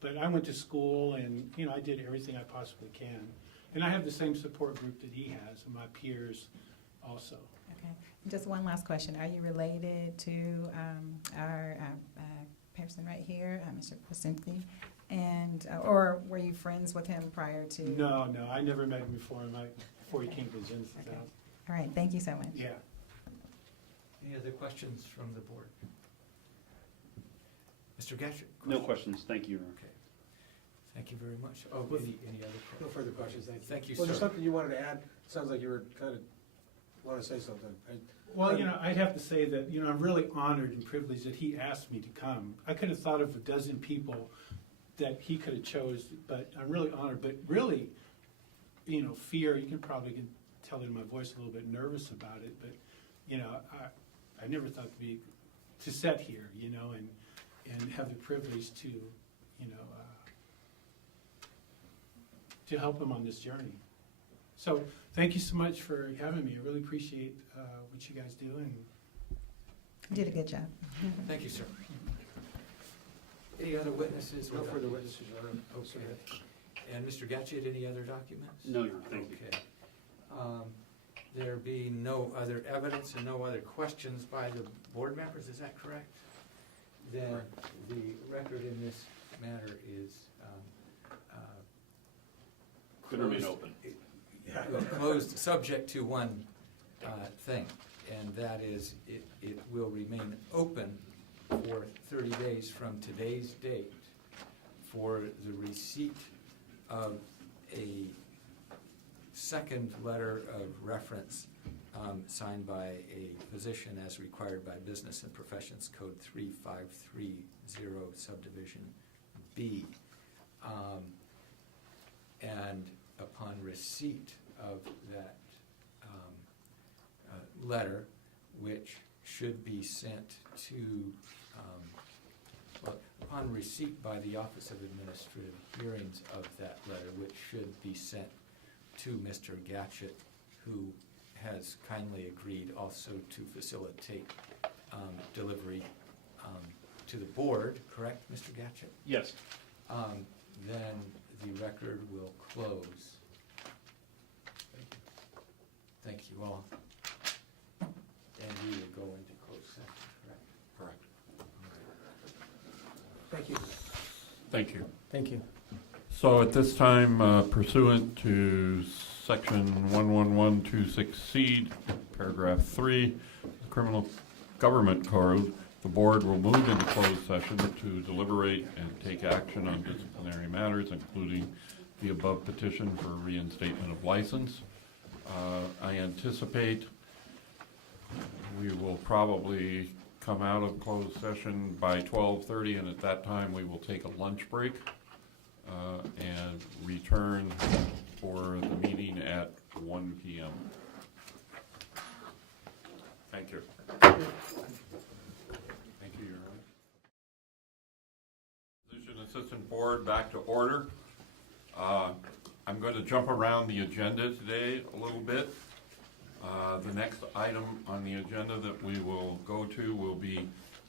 But I went to school and, I did everything I possibly can. And I have the same support group that he has and my peers also. Okay. Just one last question. Are you related to our person right here, Mr. Pilichinsky? And, or were you friends with him prior to? No, I never met him before he came to the Genesis House. All right, thank you so much. Yeah. Any other questions from the board? Mr. Gatchett? No questions, thank you. Okay. Thank you very much. Oh, any other questions? No further questions, thank you. Thank you, Was there sir. something you wanted to add? Sounds like you were kind of, want to say something. Well, I'd have to say that, I'm really honored and privileged that he asked me to come. I could have thought of a dozen people that he could have chose, but I'm really honored. But really, fear, you can probably tell it in my voice, a little bit nervous about it, but, I never thought to sit here, and have the privilege to, to help him on this journey. So thank you so much for having me. I really appreciate what you guys do. And You did a good job. Thank you, sir. Any other witnesses? No further witnesses, Your Honor. Okay. And Mr. Gatchett, any other documents? No, Your Honor, thank you. Okay. There being no other evidence and no other questions by the board members, is that correct? Then the record in this matter is Could remain open. Closed, subject to one thing, and that is it will remain open for 30 days from today's date for the receipt of a second letter of reference signed by a physician as required by Business and Professions Code 3530 subdivision B. And upon receipt of that letter, which should should be sent to, well, upon receipt by the Office of Administrative Hearings of that letter, which should be sent to Mr. Gatchett, who has kindly agreed also to facilitate delivery to the board, correct, Mr. Gatchett? Yes. Then the record will close. Thank you all. And we will go into closed session, correct? Correct. Thank you. Thank you. Thank you. So at this time, pursuant to section 11126C, paragraph 3, the Criminal Government Code, the board will move into closed session to deliberate and take action on disciplinary matters, including the above petition for reinstatement of license. I anticipate we will probably come out of closed session by 12:30, and at that time we will take a lunch break and return for the meeting at 1 p.m. Thank you. Thank you, Your Honor. Position Assistant Board back to order. I'm going to jump around the agenda today a little bit. The next item on the agenda that we will go to will be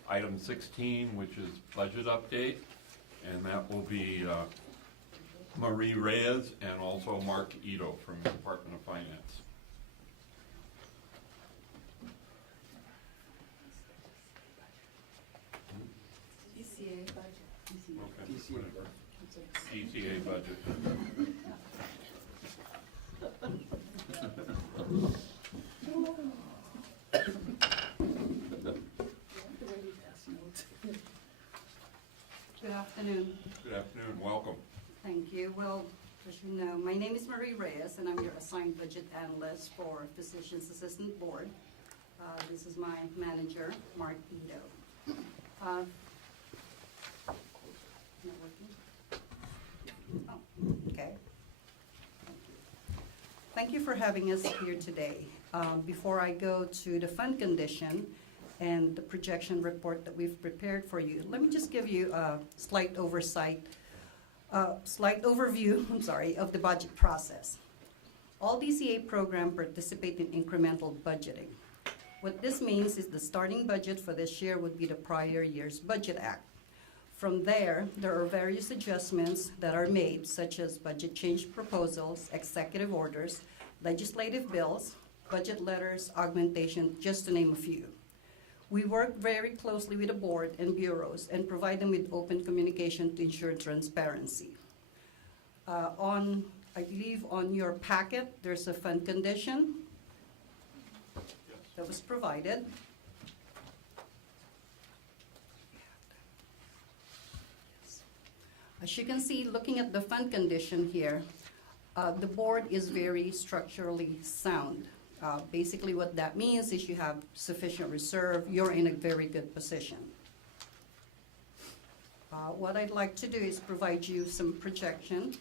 item 16, which is budget update, and that will be Marie Reyes and also Mark Ito from the Department of Finance. DCA budget. Okay, whatever. DCA budget. Good afternoon. Good afternoon, welcome. Thank you. Well, as you know, my name is Marie Reyes, and I'm your assigned budget analyst for Physician's Assistant Board. This is my manager, Mark Ito. Not working? Oh, okay. Thank you for having us here today. Before I go to the fund condition and the projection report that we've prepared for you, let me just give you a slight overview, of the budget process. All DCA programs participate in incremental budgeting. What this means is the starting budget for this year would be the prior year's Budget Act. From there are various adjustments that are made, such as budget change proposals, executive orders, legislative bills, budget letters, augmentation, just to name a few. We work very closely with the board and bureaus and provide them with open communication to ensure transparency. I believe on your packet, there's a fund condition that was provided. As you can see, looking at the fund condition here, the board is very structurally sound. Basically what that means is you have sufficient reserve, you're in a very good position. What I'd like to do is provide you some projection. Do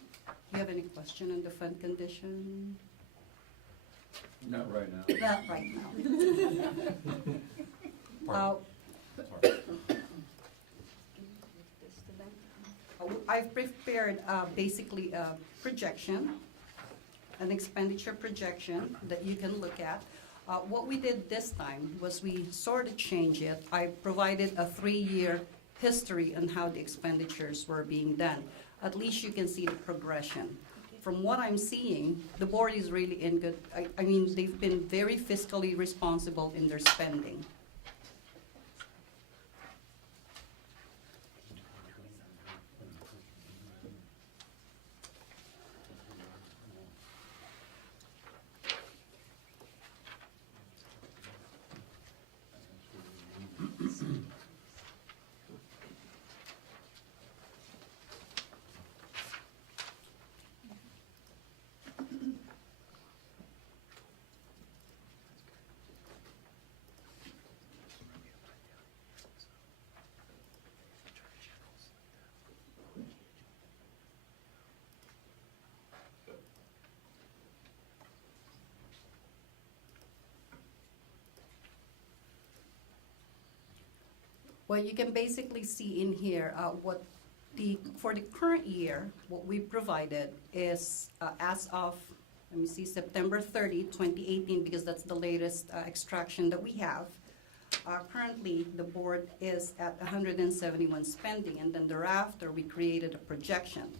you have any question on the fund condition? Not right now. Not right now. I've prepared basically a projection, an expenditure projection that you can look at. What we did this time was we sort of changed it. I provided a 3-year history on how the expenditures were being done. At least you can see the progression. From what I'm seeing, the board is really in good, I mean, they've been very fiscally responsible in their spending. Well, you can basically see in here for the current year, what we provided is as of, let me see, September 30, 2018, because that's the latest extraction that we have. Currently, the board is at 171 spending, and then thereafter, we created a projection.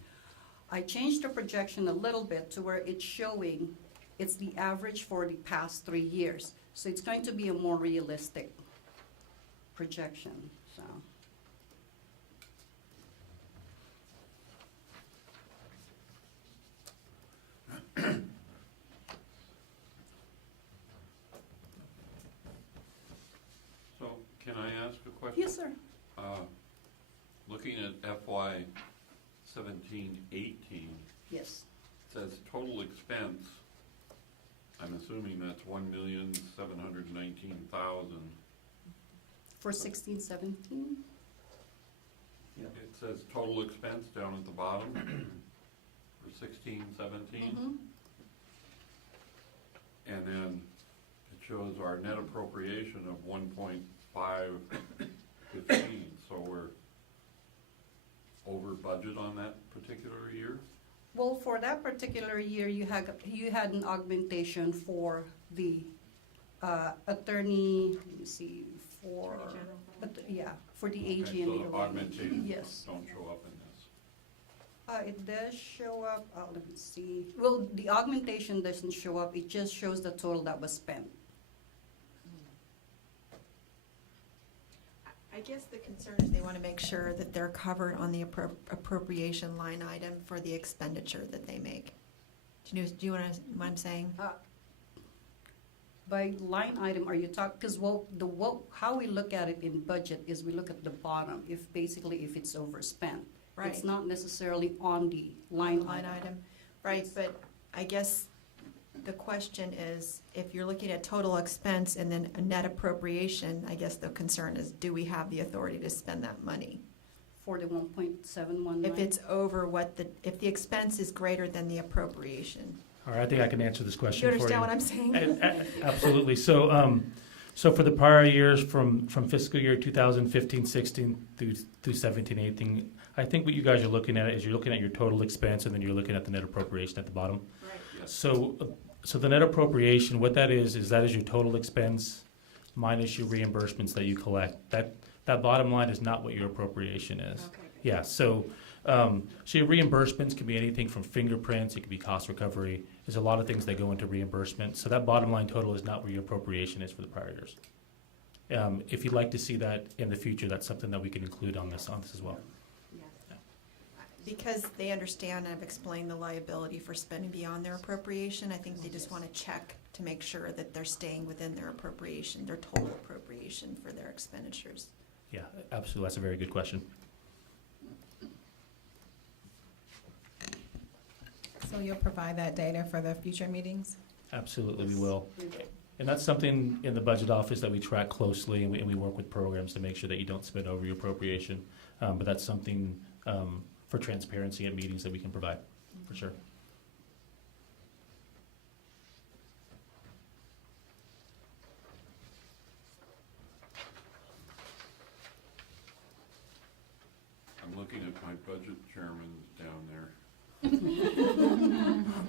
I changed the projection a little bit to where it's showing it's the average for the past 3 years. So it's going to be a more realistic projection, so. So, can I ask a question? Yes, sir. Looking at FY 17-18, Yes. it says total expense, I'm assuming that's 1,719,000. For 16, 17? It says total expense down at the bottom for 16, 17. Mhm. And then it shows our net appropriation of 1.515, so we're over budget on that particular year? Well, for that particular year, you had an augmentation for the attorney, let me see, for, for the AG Okay, and so the the augmentations Yes. don't show up in this. It does show up, let me see. Well, the augmentation doesn't show up, it just shows the total that was spent. I guess the concern is they want to make sure that they're covered on the appropriation line item for the expenditure that they make. Do you know what I'm saying? By line item, are you talking, because how we look at it in budget is we look at the bottom, if it's overspent. Right. It's not necessarily on the line item. Right, but I guess the question is, if you're looking at total expense and then a net appropriation, I guess the concern is, do we have the authority to spend that money? For the 1.719? If it's over if the expense is greater than the appropriation. All right, I think I can answer this question You for you. understand what I'm saying? Absolutely. So for the prior years from fiscal year 2015-16 through 17-18, I think what you guys are looking at is you're looking at your total expense and then you're looking at the net appropriation at the bottom. Right. Yes. So the net appropriation, what that is that is your total expense minus your reimbursements that you collect. That bottom line is not what your appropriation is. Okay. Yeah, so your reimbursements can be anything from fingerprints, it could be cost recovery. There's a lot of things that go into reimbursement. So that bottom line total is not where your appropriation is for the prior years. If you'd like to see that in the future, that's something that we can include on this as well. Because they understand and have explained the liability for spending beyond their appropriation, I think they just want to check to make sure that they're staying within their appropriation, their total appropriation for their expenditures. Yeah, absolutely. That's a very good question. So you'll provide that data for the future meetings? Absolutely, we will. And that's something in the budget office that we track closely, and we work with programs to make sure that you don't spend over your appropriation. But that's something for transparency at meetings that we can provide, for sure. I'm looking at my budget chairman down there.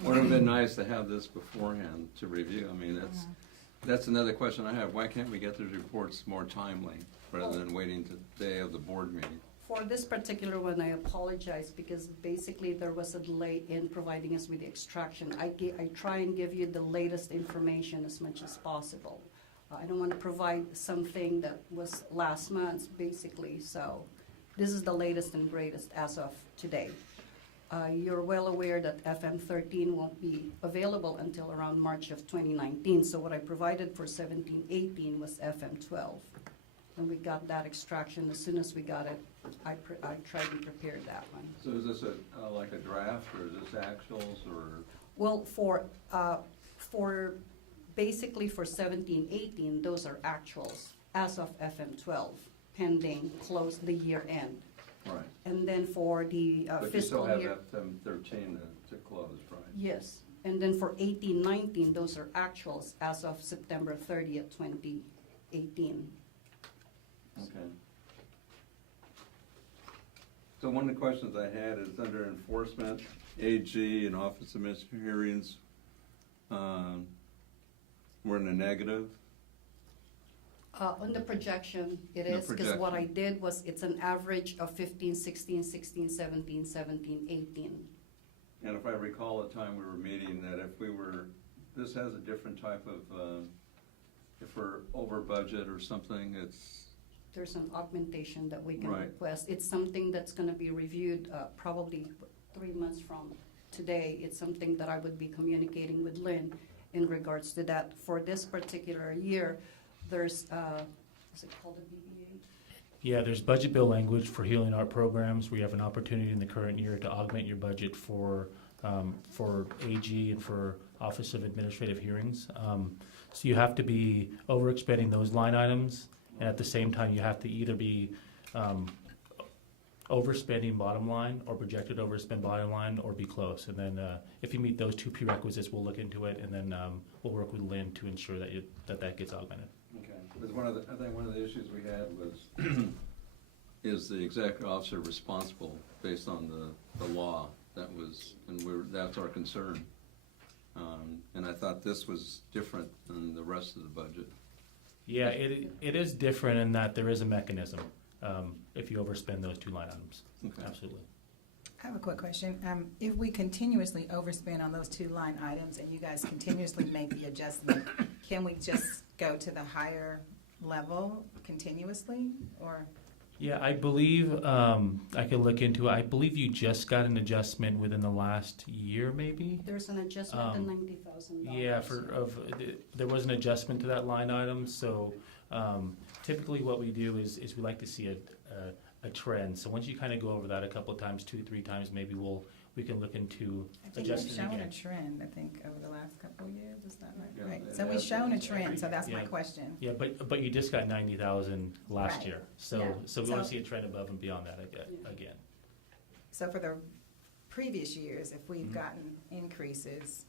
Would have been nice to have this beforehand to review. I mean, that's another question I have. Why can't we get those reports more timely rather than waiting to the day of the board meeting? For this particular one, I apologize because basically there was a delay in providing us with the extraction. I try and give you the latest information as much as possible. I don't want to provide something that was last month, basically, so this is the latest and greatest as of today. You're well aware that FM 13 won't be available until around March of 2019, so what I provided for 17-18 was FM 12. And we got that extraction. As soon as we got it, I tried to prepare that one. So is this like a draft, or is this actuals, or? Well, for basically for 17-18, those are actuals as of FM 12, pending close the year end. Right. And then for the fiscal year. But you still have FM 13 to close, right? Yes. And then for 18-19, those are actuals as of September 30th, 2018. Okay. So one of the questions I had is under enforcement, AG and Office of Administrative Hearings, we're in the negative. On the projection, it The is, because what I projection. did was, it's an average of 15, 16, 16, 17, 17, 18. And if I recall the time we were meeting, that if we were, this has a different type of, if we're over budget or something, it's, There's an augmentation that we can Right. request. It's something that's gonna be reviewed, probably 3 months from today. It's something that I would be communicating with Lynn in regards to that. For this particular year, there's, is it called a BBA? Yeah, there's budget bill language for healing art programs. We have an opportunity in the current year to augment your budget for AG and for Office of Administrative Hearings. So you have to be overexpending those line items, and at the same time, you have to either be overspending bottom line or projected overspend bottom line, or be close. And then if you meet those two prerequisites, we'll look into it, and then we'll work with Lynn to ensure that that gets augmented. okay. Because I think one of the issues we had was, is the executive officer responsible based on the law? That was, and that's our concern. And I thought this was different than the rest of the budget. Yeah, it is different in that there is a mechanism if you overspend those two line items. Okay. Absolutely. I have a quick question. If we continuously overspend on those two line items and you guys continuously make the adjustment, can we just go to the higher level continuously, or? Yeah, I believe I could look into it. I believe you just got an adjustment within the last year, maybe. There's an adjustment in $90,000. Yeah, there was an adjustment to that line item. So typically, what we do is we like to see a trend. So once you kind of go over that a couple of times, 2-3 times, maybe we can look into I think we've adjusting shown again. a trend, I think, over the last couple of years, is that right? Yeah, Right, it so we've has shown a been. trend, so that's my Yeah. question. Yeah, but you just got 90,000 last Right. year. So Yeah. so we want to So- see a trend above and beyond that again. So for the previous years, if we've Mhm. gotten increases,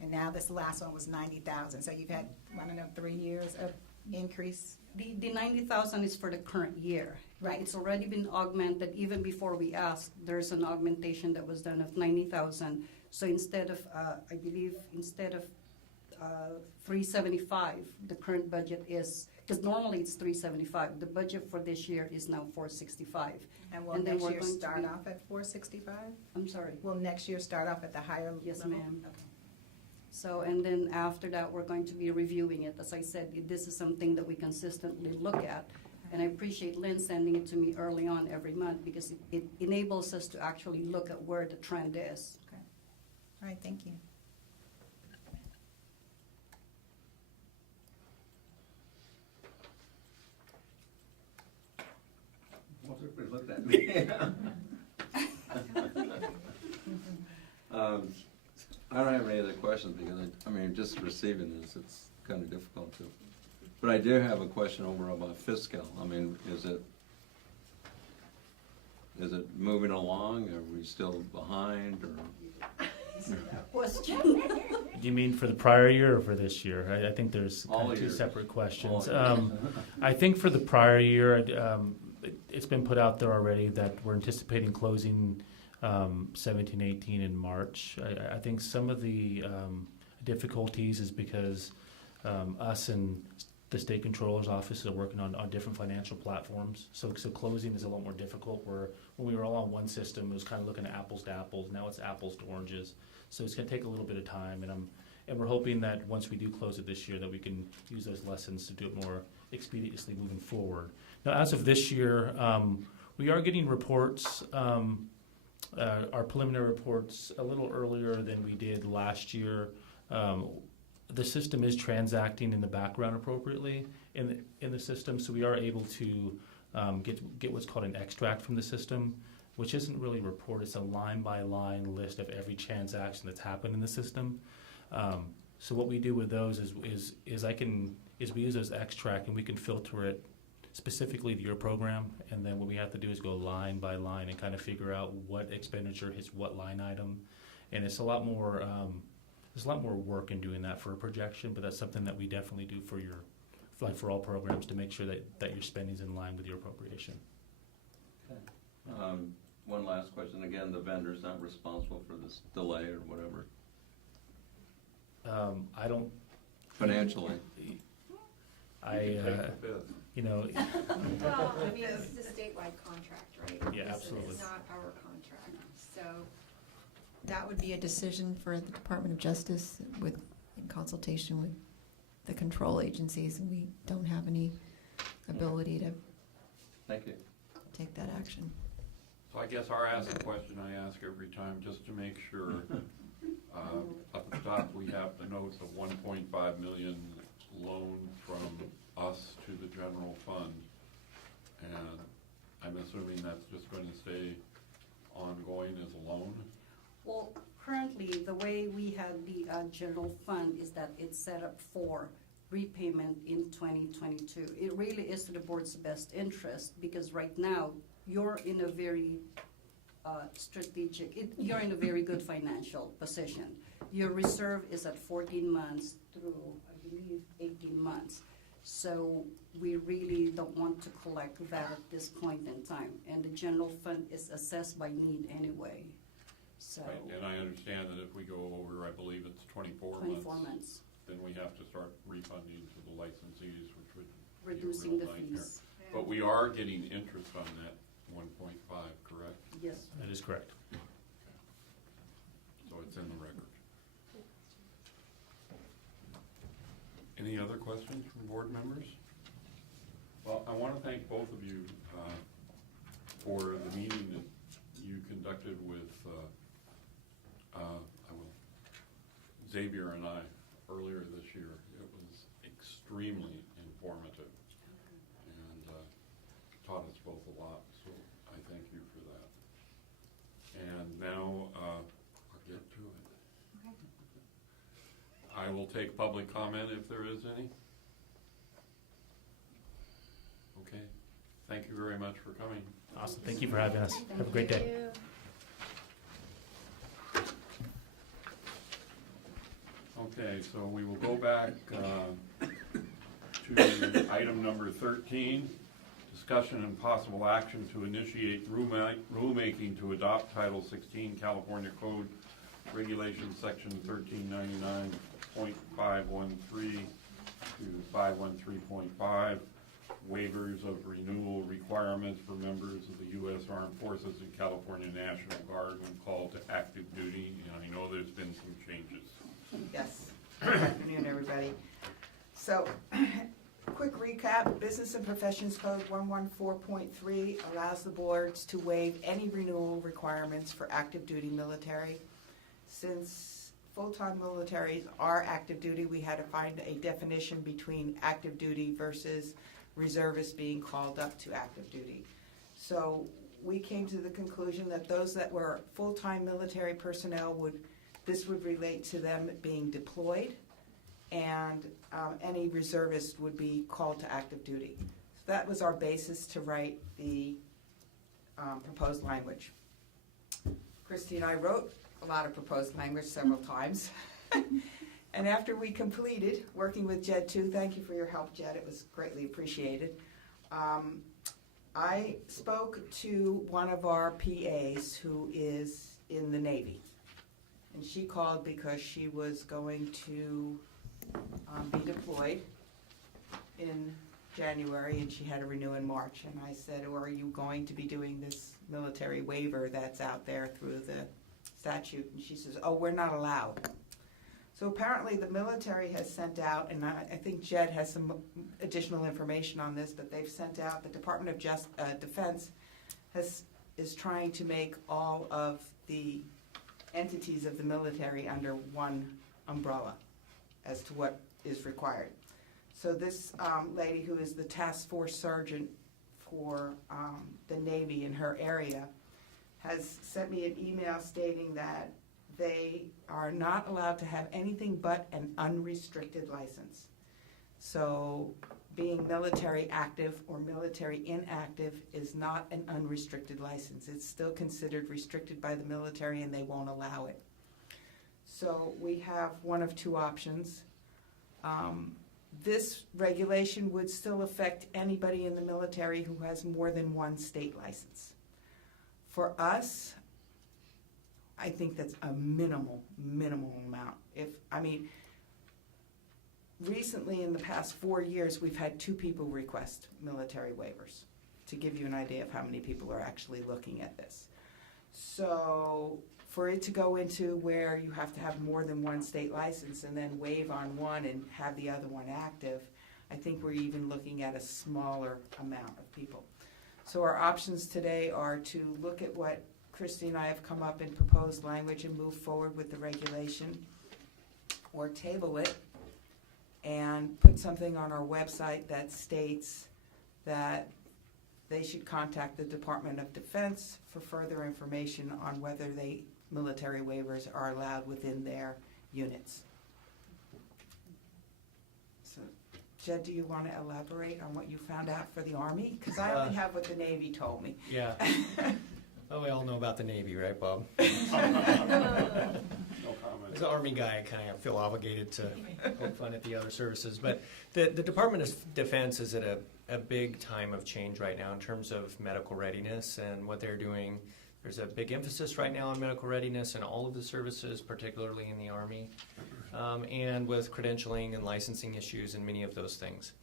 and now this last one was 90,000, so you've had, I don't know, 3 years of increase? The 90,000 is for the current year. Right. It's already been augmented, even before we asked, there's an augmentation that was done of 90,000. So instead of, I believe, instead of 375, the current budget is, because normally it's 375, the budget for this year is now 465. And will And then next we're year going to start be- off at 465? I'm sorry. Will next year start off at the higher level? Yes, ma'am. Okay. So, and then after that, we're going to be reviewing it. As I said, this is something that we consistently look at. And I appreciate Lynn sending it to me early on every month, because it enables us to actually look at where the trend is. Okay. All right, thank you. Most everybody looked at me. I don't have any other questions because I mean, just receiving this, it's kind of difficult to. But I do have a question over about fiscal. I mean, is it moving along? Are we still behind or? Question. Do you mean for the prior year or for this year? I think there's kind All of two years. separate questions. All years. I think for the prior year, it's been put out there already that we're anticipating closing 17, 18 in March. I think some of the difficulties is because us and the state controller's office are working on different financial platforms. So closing is a lot more difficult. Where when we were all on one system, it was kind of looking at apples to apples. Now it's apples to oranges. So it's going to take a little bit of time, and we're hoping that once we do close it this year, that we can use those lessons to do it more expeditiously moving forward. Now, as of this year, we are getting reports, our preliminary reports, a little earlier than we did last year. The system is transacting in the background appropriately in the system, so we are able to get what's called an extract from the system, which isn't really a report. It's a line-by-line list of every transaction that's happened in the system. So what we do with those is we use those extract and we can filter it specifically to your program, and then what we have to do is go line by line and kind of figure out what expenditure hits what line item, and it's a lot more there's a lot more work in doing that for a projection, but that's something that we definitely do for all programs to make sure that your spending's in line with your appropriation. Okay. one last question. Again, the vendor's not responsible for this delay or whatever, I don't, financially. you know, Well, I mean, it's a statewide contract, right? Yeah, This absolutely. is not our contract, so. That would be a decision for the Department of Justice with, in consultation with the control agencies, and we don't have any ability to Thank you. take that action. So I guess I'll ask the question I ask every time, just to make sure. Up at the top, we have the note of 1.5 million loan from us to the general fund. And I'm assuming that's just going to stay ongoing as a loan? Well, currently, the way we have the general fund is that it's set up for repayment in 2022. It really is to the board's best interest, because right now, you're in a very you're in a very good financial position. Your reserve is at 14 months through, I believe, 18 months. So we really don't want to collect that at this point in time. And the general fund is assessed by need anyway. So Right, and I understand that if we go over, I believe it's 24 months, then we have to start refunding to the licensees, which would reducing be a the real nightmare. fees. But we are getting interest on that 1.5, correct? Yes. that is correct. So it's in the record. Any other questions from board members? Well, I want to thank both of you for the meeting that you conducted with Xavier and I earlier this year. It was extremely informative and taught us both a lot, so I thank you for that. And now I'll get to it. I will take public comment if there is any. Okay, thank you very much for coming. Awesome. Thank you for having us. Have a great day. Okay, so we will go back to item number 13, discussion and possible action to initiate rulemaking to adopt Title 16 California Code Regulations Section 1399.513 to 513.5, waivers of renewal requirements for members of the U.S. Armed Forces and California National Guard when called to active duty, and I know there's been some changes. Yes. Good afternoon, everybody. So, quick recap, Business and Professions Code 114.3 allows the boards to waive any renewal requirements for active duty military. Since full-time militaries are active duty, we had to find a definition between active duty versus reservists being called up to active duty. So we came to the conclusion that those that were full-time military personnel this would relate to them being deployed, and any reservist would be called to active duty. So that was our basis to write the proposed language. Christy and I wrote a lot of proposed language several times. And after we completed, working with Jed too, thank you for your help, Jed, it was greatly appreciated. I spoke to one of our PAs who is in the Navy. And she called because she was going to be deployed in January, and she had to renew in March. And I said, "Or are you going to be doing this military waiver that's out there through the statute?" And she says, "Oh, we're not allowed." So apparently the military has sent out, and I think Jed has some additional information on this, but they've sent out, the Department of Defense is trying to make all of the entities of the military under one umbrella as to what is required. So this lady, who is the task force sergeant for the Navy in her area, has sent me an email stating that they are not allowed to have anything but an unrestricted license. So being military active or military inactive is not an unrestricted license. It's still considered restricted by the military, and they won't allow it. So we have one of two options. This regulation would still affect anybody in the military who has more than one state license. For us, I think that's a minimal amount. Recently in the past 4 years, we've had 2 people request military waivers, to give you an idea of how many people are actually looking at this. So for it to go into where you have to have more than one state license and then waive on one and have the other one active, I think we're even looking at a smaller amount of people. So our options today are to look at what Christy and I have come up in proposed language and move forward with the regulation, or table it and put something on our website that states that they should contact the Department of Defense for further information on whether military waivers are allowed within their units. So, Jed, do you want to elaborate on what you found out for the Army? Because I only have what the Navy told me. Yeah. Well, we all know about the Navy, right, Bob? As an Army guy, I kind of feel obligated to poke fun at the other services. But the Department of Defense is at a big time of change right now in terms of medical readiness and what they're doing. There's a big emphasis right now on medical readiness in all of the services, particularly in the Army, and with credentialing and licensing issues and many of those things.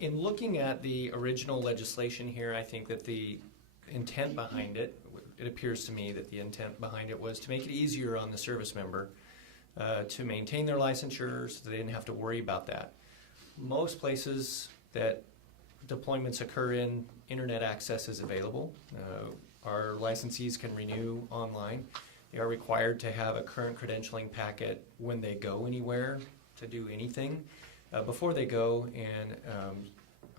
In looking at the original legislation here, I think that the intent behind it appears to me that the intent behind it was to make it easier on the service member to maintain their licensure so they didn't have to worry about that. Most places that deployments occur in, internet access is available. Our licensees can renew online. They are required to have a current credentialing packet when they go anywhere to do anything before they go, and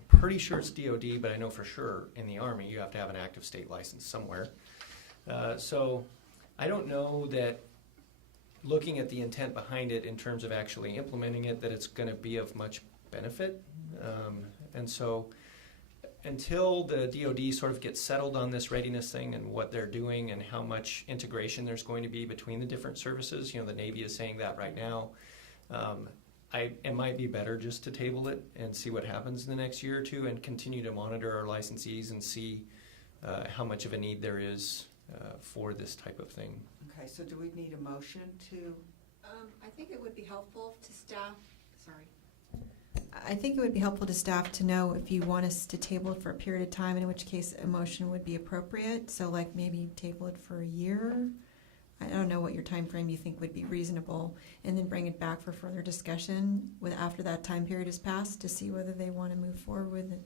pretty sure it's DOD, but I know for sure in the Army you have to have an active state license somewhere. So I don't know that looking at the intent behind it in terms of actually implementing it, that it's going to be of much benefit. And so until the DOD sort of gets settled on this readiness thing and what they're doing and how much integration there's going to be between the different services, the Navy is saying that right now, it might be better just to table it and see what happens in the next year or two and continue to monitor our licensees and see how much of a need there is for this type of thing. Okay, so do we need a motion to? I think it would be helpful to staff, I think it would be helpful to staff to know if you want us to table it for a period of time, in which case a motion would be appropriate. So like maybe table it for a year. I don't know what your time frame you think would be reasonable, and then bring it back for further discussion after that time period is passed to see whether they want to move forward with the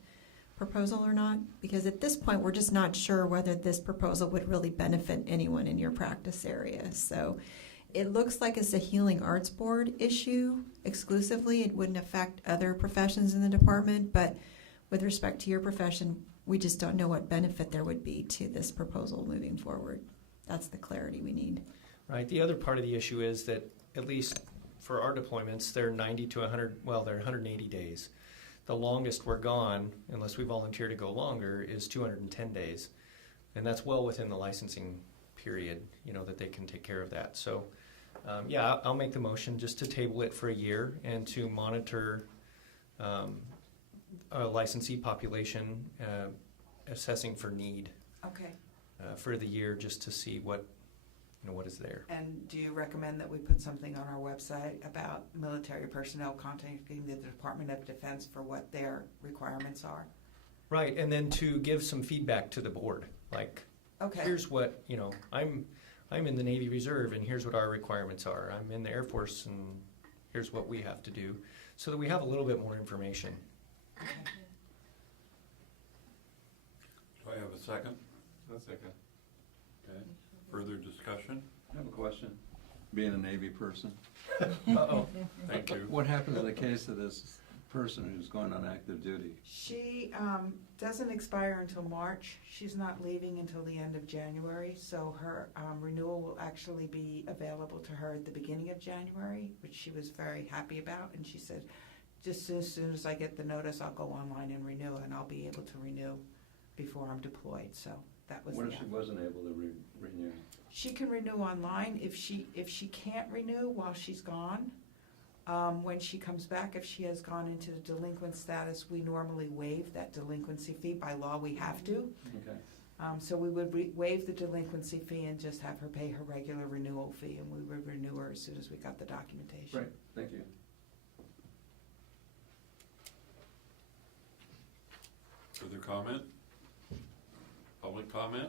proposal or not. Because at this point, we're just not sure whether this proposal would really benefit anyone in your practice area. So it looks like it's a Healing Arts Board issue exclusively. It wouldn't affect other professions in the department, but with respect to your profession, we just don't know what benefit there would be to this proposal moving forward. That's the clarity we need. Right. The other part of the issue is that, at least for our deployments, they're 90 to 100, well, they're 180 days. The longest we're gone, unless we volunteer to go longer, is 210 days. And that's well within the licensing period, that they can take care of that. So, yeah, I'll make the motion just to table it for a year and to monitor a licensee population assessing for need. Okay. For the year, just to see what is there. And do you recommend that we put something on our website about military personnel contacting the Department of Defense for what their requirements are? Right, and then to give some feedback to the board, like, okay, here's what, I'm in the Navy Reserve, and here's what our requirements are. I'm in the Air Force, and here's what we have to do, so that we have a little bit more information. Okay. Do I have a second? One second. Okay. Further discussion? I have a question. Being a Navy person. Uh-oh. Thank you. What happened in the case of this person who's going on active duty? She doesn't expire until March. She's not leaving until the end of January, so her renewal will actually be available to her at the beginning of January, which she was very happy about. And she said, just as soon as I get the notice, I'll go online and renew, and I'll be able to renew before I'm deployed. So that was. What if she wasn't able to renew? She can renew online. If she can't renew while she's gone, when she comes back, if she has gone into delinquent status, we normally waive that delinquency fee. By law, we have to. Okay. So we would waive the delinquency fee and just have her pay her regular renewal fee, and we would renew her as soon as we got the documentation. Right, thank you. Further comment? Public comment?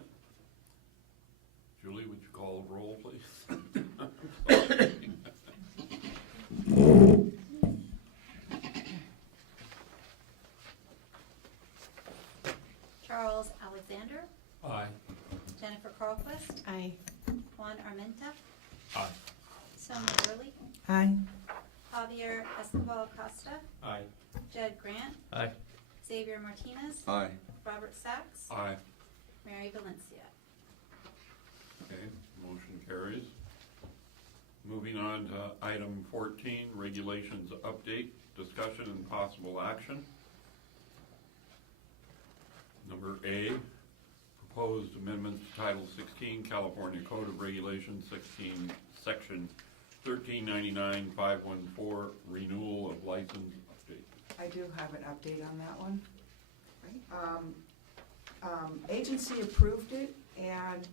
Julie, would you call the roll, please? Charles Alexander, Aye. Jennifer Carlquist, Aye. Juan Armenta, Aye. Sonia Gurley, Aye. Javier Escobar Costa, Aye. Judd Grant, Aye. Xavier Martinez, Aye. Robert Sachs, Aye. Mary Valencia. Okay, motion carries. Moving on to item 14, regulations update, discussion and possible action. Number A, proposed amendments to Title 16, California Code of Regulations, Section 1399-514, renewal of license update. I do have an update on that one. Agency approved it, and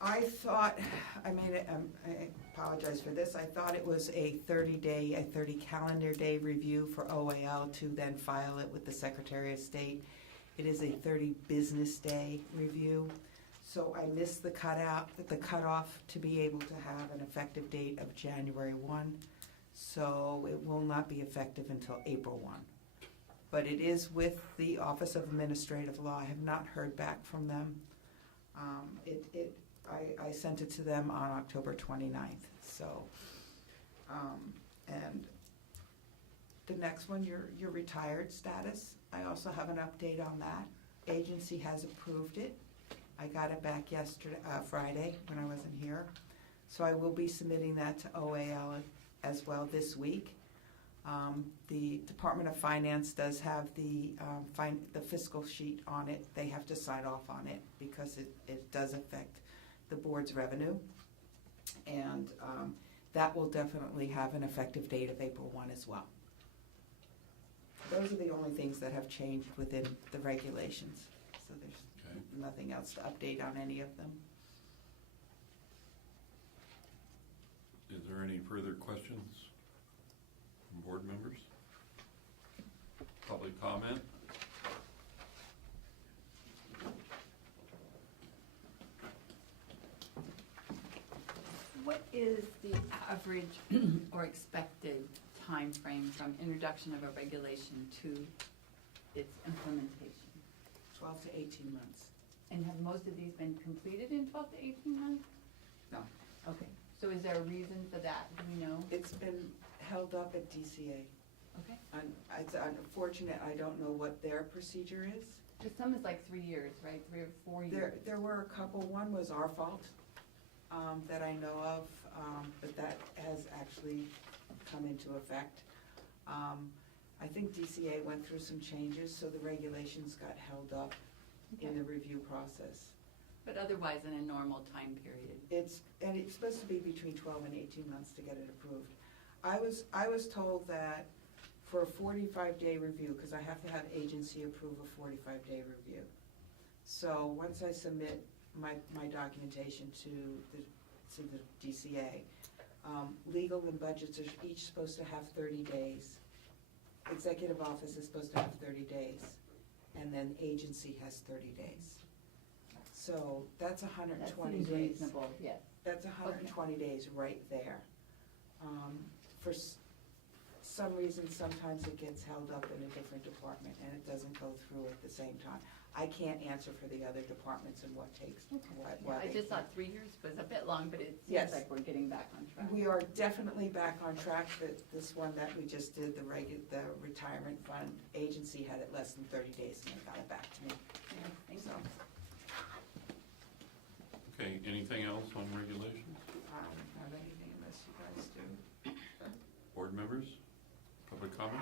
I thought, I apologize for this, I thought it was a 30 calendar day review for OAL to then file it with the Secretary of State. It is a 30 business day review. So I missed the cutoff to be able to have an effective date of January 1. So it will not be effective until April 1. But it is with the Office of Administrative Law. I have not heard back from them. I sent it to them on October 29th. So, and the next one, your retired status. I also have an update on that. Agency has approved it. I got it back Friday when I wasn't here. So I will be submitting that to OAL as well this week. The Department of Finance does have the fiscal sheet on it. They have to sign off on it because it does affect the board's revenue. And that will definitely have an effective date of April 1 as well. Those are the only things that have changed within the regulations. So there's nothing else to update on any of them. Is there any further questions from board members? Public comment? What is the average or expected time frame from introduction of a regulation to its implementation? 12 to 18 months. And have most of these been completed in 12 to 18 months? No. Okay, so is there a reason for that? Do we know? It's been held up at DCA. Okay. It's unfortunate, I don't know what their procedure is. Because some is like 3 years, right? 3 or 4 years. There were a couple, one was our fault, that I know of, but that has actually come into effect. I think DCA went through some changes, so the regulations got held up in the review process. But otherwise in a normal time period? It's supposed to be between 12 and 18 months to get it approved. I was told that for a 45-day review, because I have to have agency approve a 45-day review. So once I submit my documentation to the DCA, legal and budgets are each supposed to have 30 days. Executive office is supposed to have 30 days, and then agency has 30 days. So that's 120 That seems days. reasonable, yes. That's 120 days right there. For some reason, sometimes it gets held up in a different department and it doesn't go through at the same time. I can't answer for the other departments and what takes, Yeah, why I they just can't. thought 3 years was a bit long, but it Yes. seems like we're getting back on track. We are definitely back on track. This one that we just did, the retirement fund agency had it less than 30 days and they got it back to me. Yeah, thank So, you. Okay, anything else on regulations? I don't have anything unless you guys do. Board members? Public comment?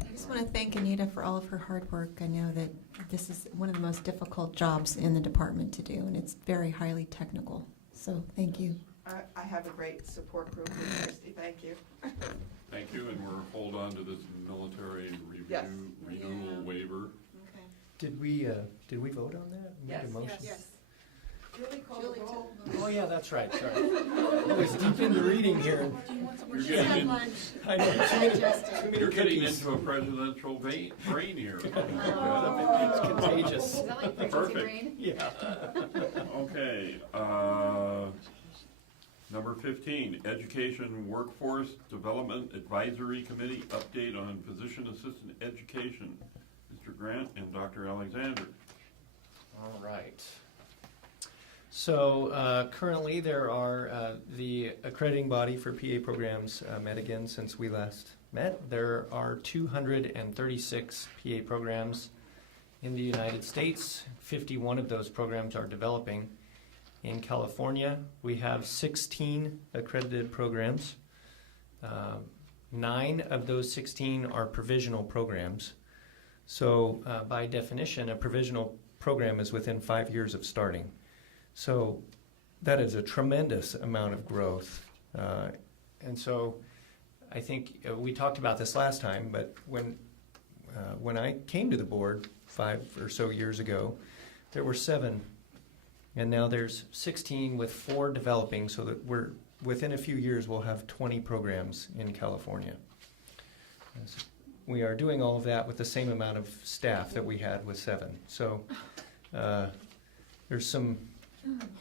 I just want to thank Anita for all of her hard work. I know that this is one of the most difficult jobs in the department to do, and it's very highly technical. So thank you. I have a great support group with Christy. Thank you. Thank you, and we'll hold on to this military review Yes. renewal Yeah. waiver. Okay. Did we vote on that? Make a motion? Julie called the roll. Oh, yeah, that's right, sorry. I was deep into reading here. You're getting, I know, too many you're getting cookies. into a presidential brain here. It's contagious. Is that like pregnancy Perfect. brain? Yeah. Okay, number 15, Education Workforce Development Advisory Committee update on Physician Assistant Education. Mr. Grant and Dr. Alexander. All right. So currently there are the accrediting body for PA programs met again since we last met. There are 236 PA programs in the United States. 51 of those programs are developing. In California, we have 16 accredited programs. 9 of those 16 are provisional programs. So by definition, a provisional program is within 5 years of starting. So that is a tremendous amount of growth. And so I think we talked about this last time, but when I came to the board 5 or so years ago, there were 7. And now there's 16 with 4 developing, so that we're within a few years we'll have 20 programs in California. We are doing all of that with the same amount of staff that we had with 7. So there's some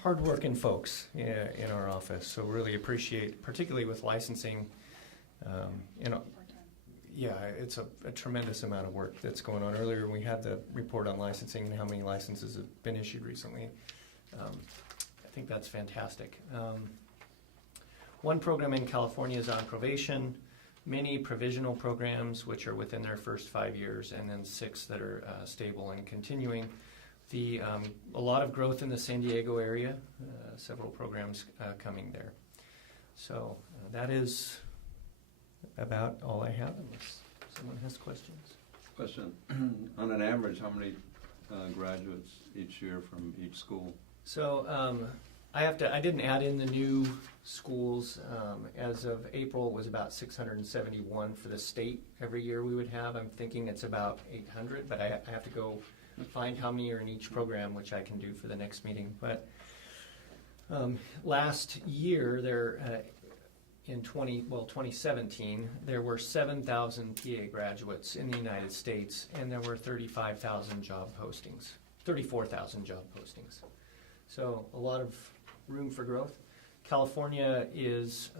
hardworking folks in our office, so really appreciate, particularly with licensing. Yeah, it's a tremendous amount of work that's going on. Earlier we had the report on licensing and how many licenses have been issued recently. I think that's fantastic. One program in California is on probation, many provisional programs which are within their first 5 years, and then 6 that are stable and continuing. A lot of growth in the San Diego area, several programs coming there. So that is about all I have, unless someone has questions. Question, on an average, how many graduates each year from each school? So I didn't add in the new schools. As of April, it was about 671 for the state every year we would have. I'm thinking it's about 800, but I have to go find how many are in each program, which I can do for the next meeting. But last year, in 2017, there were 7,000 PA graduates in the United States, and there were 35,000 job postings, 34,000 job postings. So a lot of room for growth. California is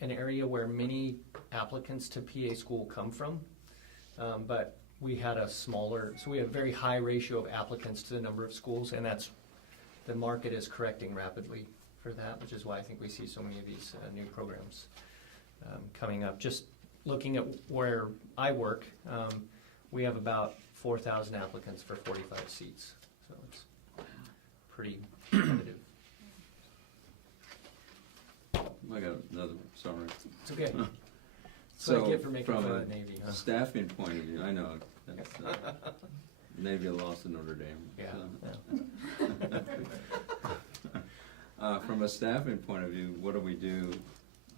an area where many applicants to PA school come from, but we had so we have a very high ratio of applicants to the number of schools, and the market is correcting rapidly for that, which is why I think we see so many of these new programs coming up. Just looking at where I work, we have about 4,000 applicants for 45 seats, so it's pretty competitive. I got another, sorry. It's okay. That's what I get for making fun of the Navy. From a staffing point of view, I know, that's, Navy lost to Notre Dame. Yeah. From a staffing point of view, what do we do?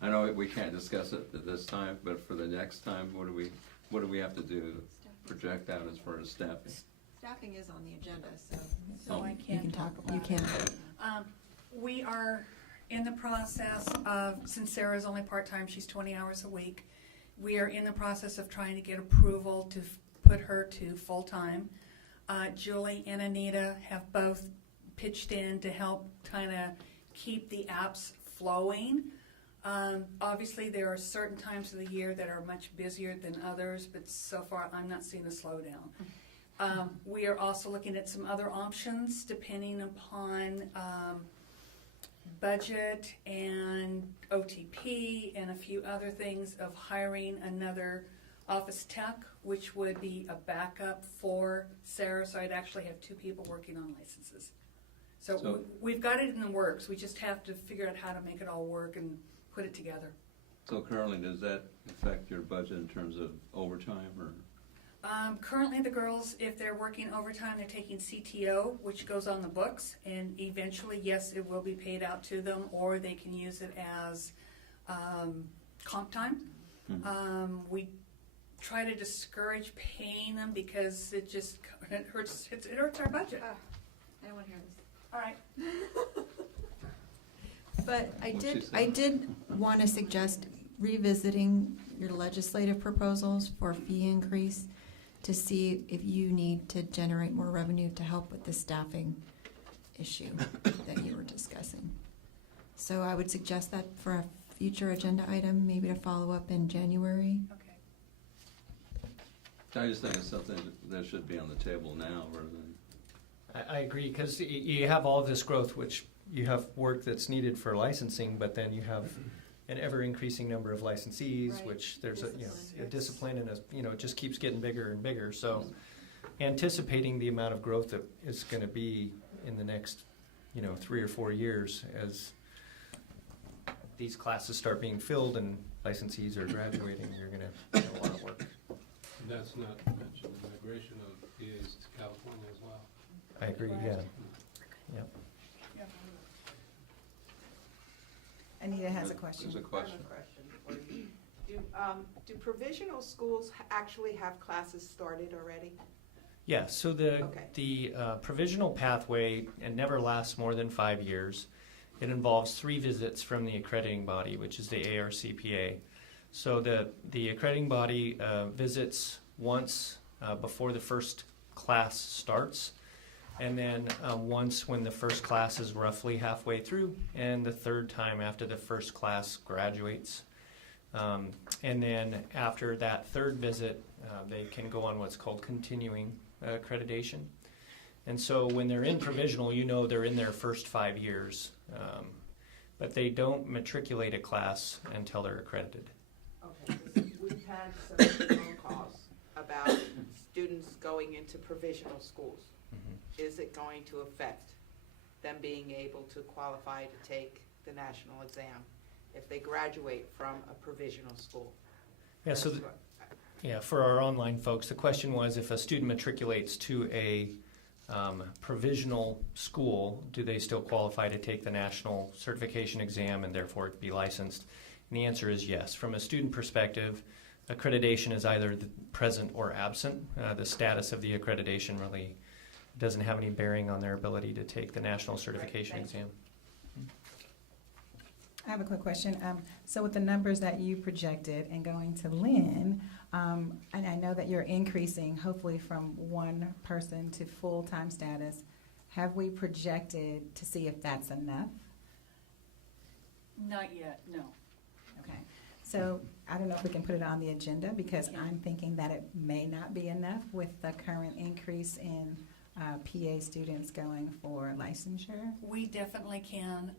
I know we can't discuss it at this time, but for the next time, what do we have to do to project out as far as staffing? Staffing is on the agenda, so. So I can talk about it. You can. We are in the process of, since Sarah's only part-time, she's 20 hours a week, we are in the process of trying to get approval to put her to full-time. Julie and Anita have both pitched in to help kind of keep the apps flowing. Obviously, there are certain times of the year that are much busier than others, but so far I'm not seeing a slowdown. We are also looking at some other options depending upon budget and OTP and a few other things of hiring another office tech, which would be a backup for Sarah, so I'd actually have 2 people working on licenses. So we've got it in the works. We just have to figure out how to make it all work and put it together. So currently, does that affect your budget in terms of overtime or? Currently, the girls, if they're working overtime, they're taking CTO, which goes on the books, and eventually, yes, it will be paid out to them, or they can use it as comp time. We try to discourage paying them because it just it hurts our budget. I don't want to hear this. All right. But What'd she say? I did want to suggest revisiting your legislative proposals for a fee increase to see if you need to generate more revenue to help with the staffing issue that you were discussing. So I would suggest that for a future agenda item, maybe to follow up in January. I just think it's something that should be on the table now rather than. I agree, because you have all of this growth, which you have work that's needed for licensing, but then you have an ever-increasing number of licensees, Right. which there's Discipline. a discipline and it just keeps getting bigger and bigger. So anticipating the amount of growth that is going to be in the next, 3 or 4 years as these classes start being filled and licensees are graduating, you're going to have a lot of work. And that's not mentioned the migration of PAs to California as well. I agree, yeah. Yep. Anita has a question. There's a question. I have a question for you. Do provisional schools actually have classes started already? Yeah, so the provisional pathway, it never lasts more than 5 years. It involves 3 visits from the accrediting body, which is the ARCPA. So the accrediting body visits once before the first class starts, and then once when the first class is roughly halfway through, and the third time after the first class graduates. And then after that third visit, they can go on what's called continuing accreditation. And so when they're in provisional, they're in their first 5 years, but they don't matriculate a class until they're accredited. Okay, 'cause we've had some phone calls about students going into provisional schools. Is it going to affect them being able to qualify to take the national exam if they graduate from a provisional school? Yeah, so for our online folks, the question was if a student matriculates to a provisional school, do they still qualify to take the national certification exam and therefore be licensed? And the answer is yes. From a student perspective, accreditation is either present or absent. The status of the accreditation really doesn't have any bearing on their ability to take the national certification exam. I have a quick question. So with the numbers that you projected and going to Lynn, and I know that you're increasing hopefully from 1 person to full-time status, have we projected to see if that's enough? Not yet, no. Okay. So I don't know if we can put it on the agenda because I'm thinking that it may not be enough with the current increase in PA students going for licensure. We definitely can.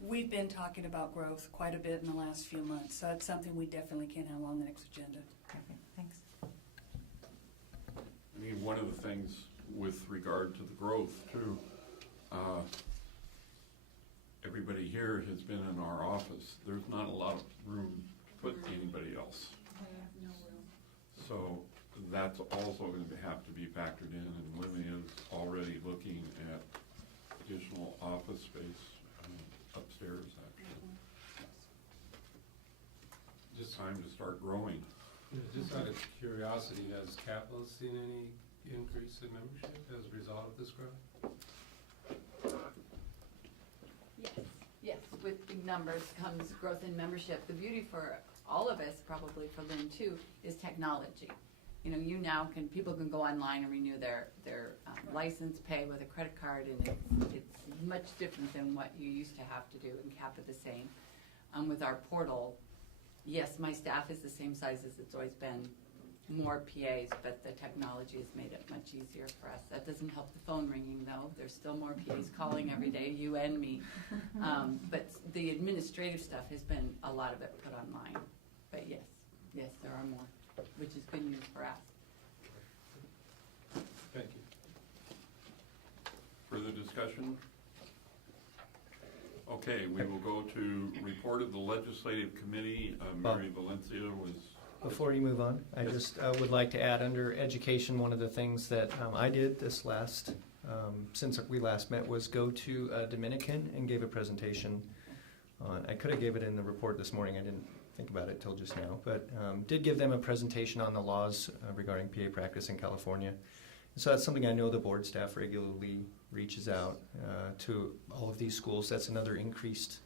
We've been talking about growth quite a bit in the last few months, so it's something we definitely can have on the next agenda. Okay, thanks. I mean, one of the things with regard to the growth too, everybody here has been in our office. There's not a lot of room to put anybody else. So that's also going to have to be factored in, and Lynn is already looking at additional office space upstairs, actually. Just time to start growing. Just out of curiosity, has Kaplan seen any increase in membership as a result of this growth? Yes, with big numbers comes growth in membership. The beauty for all of us, probably for Lynn too, is technology. People can go online and renew their license, pay with a credit card, and it's much different than what you used to have to do, and CAPA the same. With our portal, yes, my staff is the same size as it's always been, more PAs, but the technology has made it much easier for us. That doesn't help the phone ringing, though. There's still more PAs calling every day, you and me. But the administrative stuff has been, a lot of it put online. But yes, there are more, which is good news for us. Thank you. Further discussion? Okay, we will go to report of the legislative committee. Mary Valencia was. Before you move on, I just would like to add under education, one of the things that I did this last, since we last met, was go to Dominican and gave a presentation on, I could have gave it in the report this morning, I didn't think about it till just now, but did give them a presentation on the laws regarding PA practice in California. So that's something I know the board staff regularly reaches out to all of these schools. That's another increased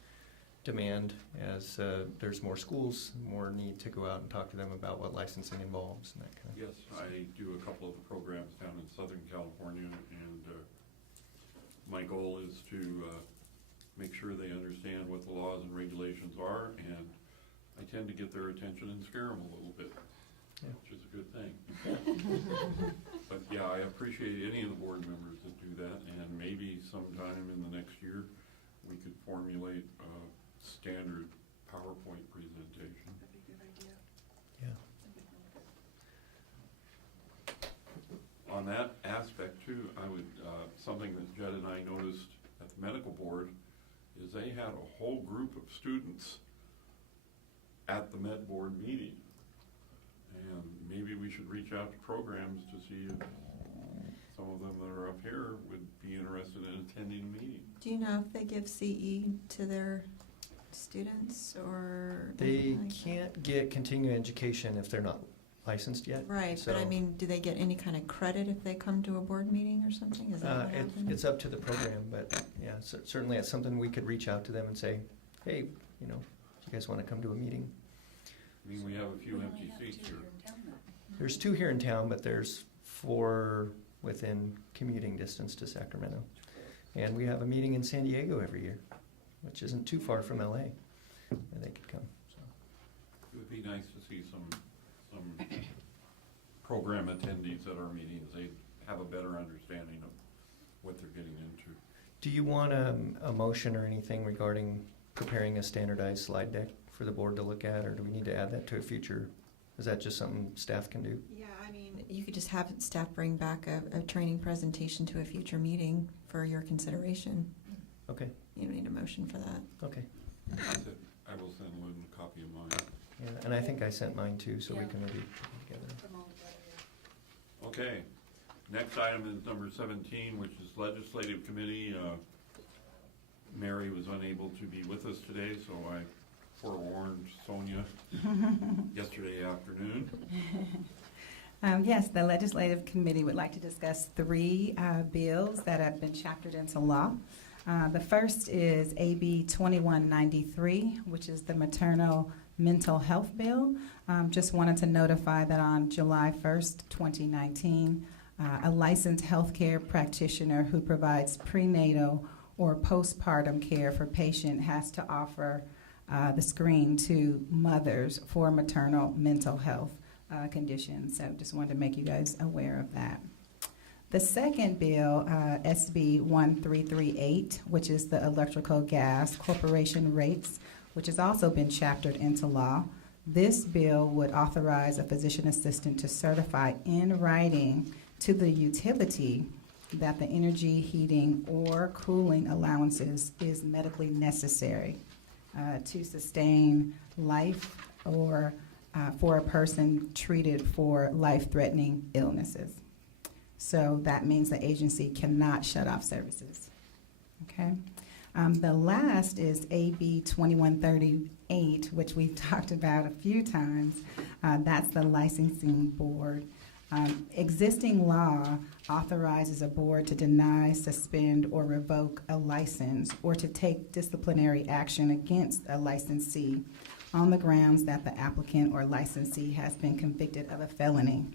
demand as there's more schools, more need to go out and talk to them about what licensing involves and that kind of. Yes, I do a couple of the programs down in Southern California, and my goal is to make sure they understand what the laws and regulations are, and I tend to get their attention and scare them a little bit, which is a good thing. But yeah, I appreciate any of the board members that do that, and maybe sometime in the next year we could formulate a standard PowerPoint presentation. That'd be a good idea. Yeah. On that aspect too, I would, something that Jed and I noticed at the medical board is they had a whole group of students at the med board meeting. And maybe we should reach out to programs to see if some of them that are up here would be interested in attending a meeting. Do you know if they give CE to their students or? They anything like that? can't get continuing education if they're not licensed yet. Right, so, but I mean, do they get any kind of credit if they come to a board meeting or something? Is that what happens? it's up to the program, but yeah, certainly it's something we could reach out to them and say, hey, you know, you guys want to come to a meeting? I mean, we have a few empty seats here. There's 2 here in town, but there's 4 within commuting distance to Sacramento. And we have a meeting in San Diego every year, which isn't too far from LA, and they could come. So. It would be nice to see some program attendees at our meetings. They have a better understanding of what they're getting into. Do you want a motion or anything regarding preparing a standardized slide deck for the board to look at, or do we need to add that to a future? Is that just something staff can do? Yeah, I mean, you could just have staff bring back a training presentation to a future meeting for your consideration. Okay. You don't need a motion for that. Okay. I will send Lynn a copy of mine. Yeah, and I think I sent mine too, so we Yeah. can maybe put them together. Okay, next item is number 17, which is legislative committee. Mary was unable to be with us today, so I forewarned Sonia yesterday afternoon. Yes, the Legislative Committee would like to discuss 3 bills that have been chaptered into law. The first is AB 2193, which is the Maternal Mental Health Bill. Just wanted to notify that on July 1st, 2019, a licensed healthcare practitioner who provides prenatal or postpartum care for patient has to offer the screen to mothers for maternal mental health conditions. So just wanted to make you guys aware of that. The second bill, SB 1338, which is the Electrical Gas Corporation rates, which has also been chaptered into law. This bill would authorize a physician assistant to certify in writing to the utility that the energy, heating, or cooling allowances is medically necessary to sustain life or for a person treated for life-threatening illnesses. So that means the agency cannot shut off services. Okay. The last is AB 2138, which we've talked about a few times. That's the licensing board. Existing law authorizes a board to deny, suspend, or revoke a license or to take disciplinary action against a licensee on the grounds that the applicant or licensee has been convicted of a felony.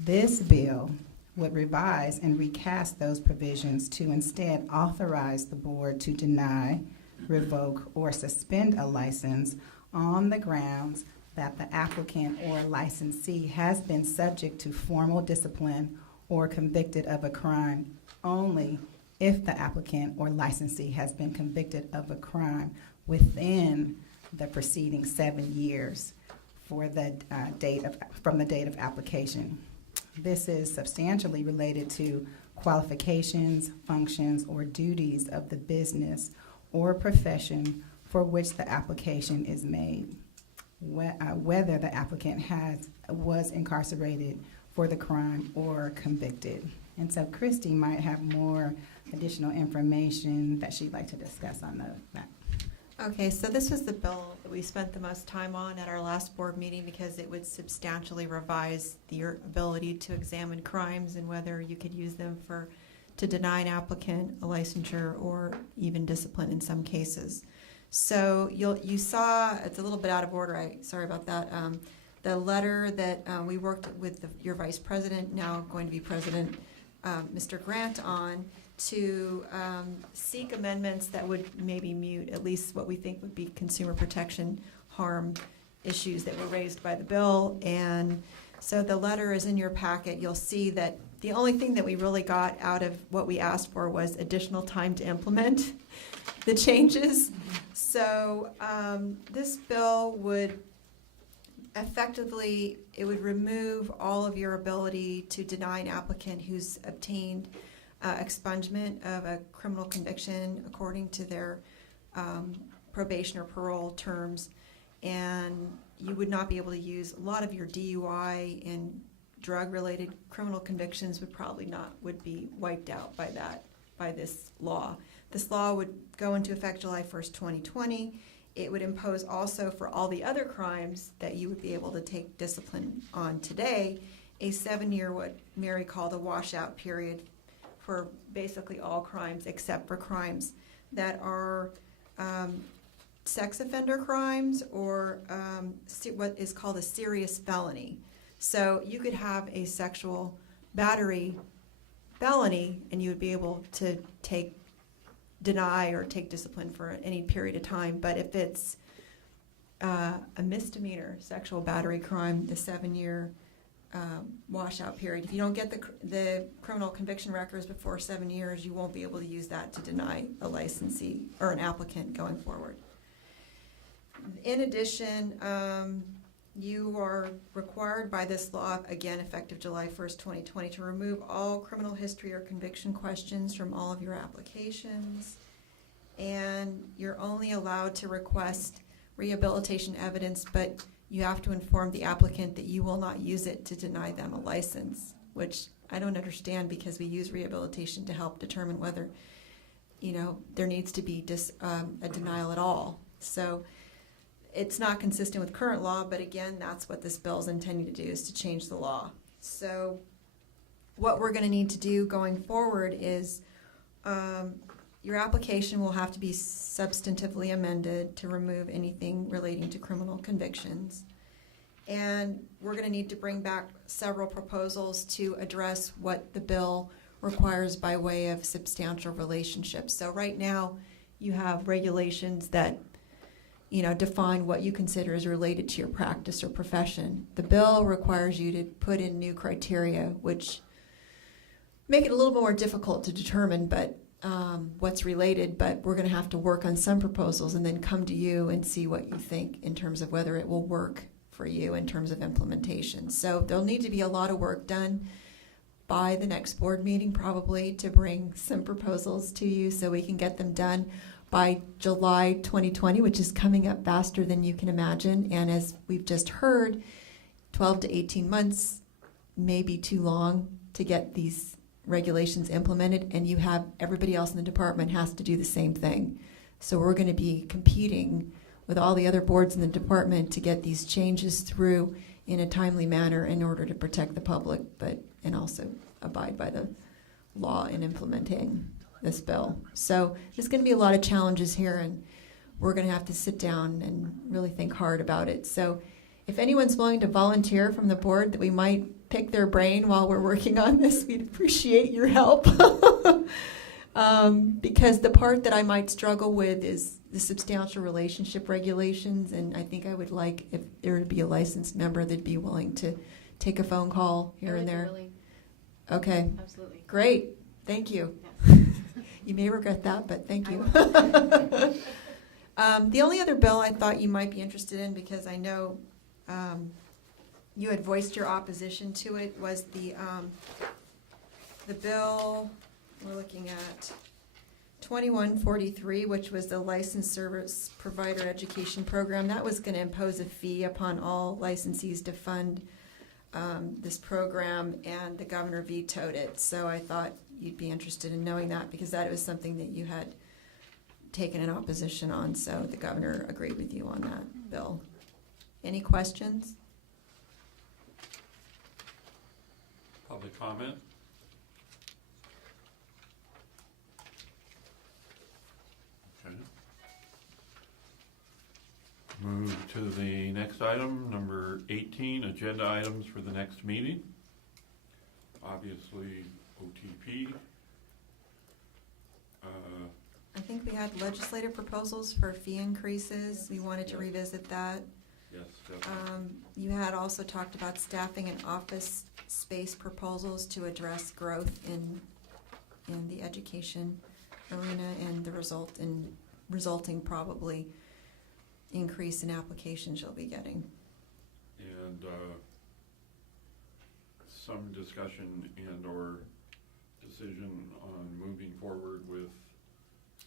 This bill would revise and recast those provisions to instead authorize the board to deny, revoke, or suspend a license on the grounds that the applicant or licensee has been subject to formal discipline or convicted of a crime only if the applicant or licensee has been convicted of a crime within the preceding 7 years for the from the date of application. This is substantially related to qualifications, functions, or duties of the business or profession for which the application is made, whether the applicant was incarcerated for the crime or convicted. And so Christy might have more additional information that she'd like to discuss on that. Okay, so this was the bill that we spent the most time on at our last board meeting because it would substantially revise your ability to examine crimes and whether you could use them to deny an applicant a licensure or even discipline in some cases. So you saw, it's a little bit out of order, sorry about that, the letter that we worked with your vice president, now going to be president, Mr. Grant, on to seek amendments that would maybe mute at least what we think would be consumer protection harm issues that were raised by the bill. And so the letter is in your packet. You'll see that the only thing that we really got out of what we asked for was additional time to implement the changes. So this bill would effectively, it would remove all of your ability to deny an applicant who's obtained expungement of a criminal conviction according to their probation or parole terms, and you would not be able to use a lot of your DUI and drug-related criminal convictions would be wiped out by this law. This law would go into effect July 1st, 2020. It would impose also for all the other crimes that you would be able to take discipline on today, a 7-year, what Mary called a washout period for basically all crimes except for crimes that are sex offender crimes or what is called a serious felony. So you could have a sexual battery felony and you would be able to deny or take discipline for any period of time. But if it's a misdemeanor sexual battery crime, the 7-year washout period, if you don't get the criminal conviction records before 7 years, you won't be able to use that to deny a licensee or an applicant going forward. In addition, you are required by this law, again effective July 1st, 2020, to remove all criminal history or conviction questions from all of your applications. And you're only allowed to request rehabilitation evidence, but you have to inform the applicant that you will not use it to deny them a license, which I don't understand because we use rehabilitation to help determine whether, there needs to be a denial at all. So it's not consistent with current law, but again, that's what this bill is intending to do, is to change the law. So what we're going to need to do going forward is your application will have to be substantively amended to remove anything relating to criminal convictions. And we're going to need to bring back several proposals to address what the bill requires by way of substantial relationships. So right now, you have regulations that define what you consider is related to your practice or profession. The bill requires you to put in new criteria, which make it a little more difficult to determine what's related, but we're going to have to work on some proposals and then come to you and see what you think in terms of whether it will work for you in terms of implementation. So there'll need to be a lot of work done by the next board meeting probably to bring some proposals to you so we can get them done by July 2020, which is coming up faster than you can imagine. And as we've just heard, 12 to 18 months may be too long to get these regulations implemented, and everybody else in the department has to do the same thing. So we're going to be competing with all the other boards in the department to get these changes through in a timely manner in order to protect the public, and also abide by the law in implementing this bill. So there's going to be a lot of challenges here, and we're going to have to sit down and really think hard about it. So if anyone's willing to volunteer from the board that we might pick their brain while we're working on this, we'd appreciate your help. Because the part that I might struggle with is the substantial relationship regulations, and I think I would like if there would be a licensed member that'd be willing to take a phone call here and there. Okay. Absolutely. Great. Thank you. You may regret that, but thank you. The only other bill I thought you might be interested in, because I know you had voiced your opposition to it, was the bill we're looking at, 2143, which was the Licensed Service Provider Education Program. That was going to impose a fee upon all licensees to fund this program, and the governor vetoed it. So I thought you'd be interested in knowing that, because that was something that you had taken an opposition on, so the governor agreed with you on that bill. Any questions? Public comment? Okay. Move to the next item, number 18, agenda items for the next meeting. Obviously, OTP. I think we had legislative proposals for fee increases. We wanted to revisit that. Yes, definitely. You had also talked about staffing and office space proposals to address growth in the education arena and the resulting probably increase in applications you'll be getting. And some discussion and or decision on moving forward with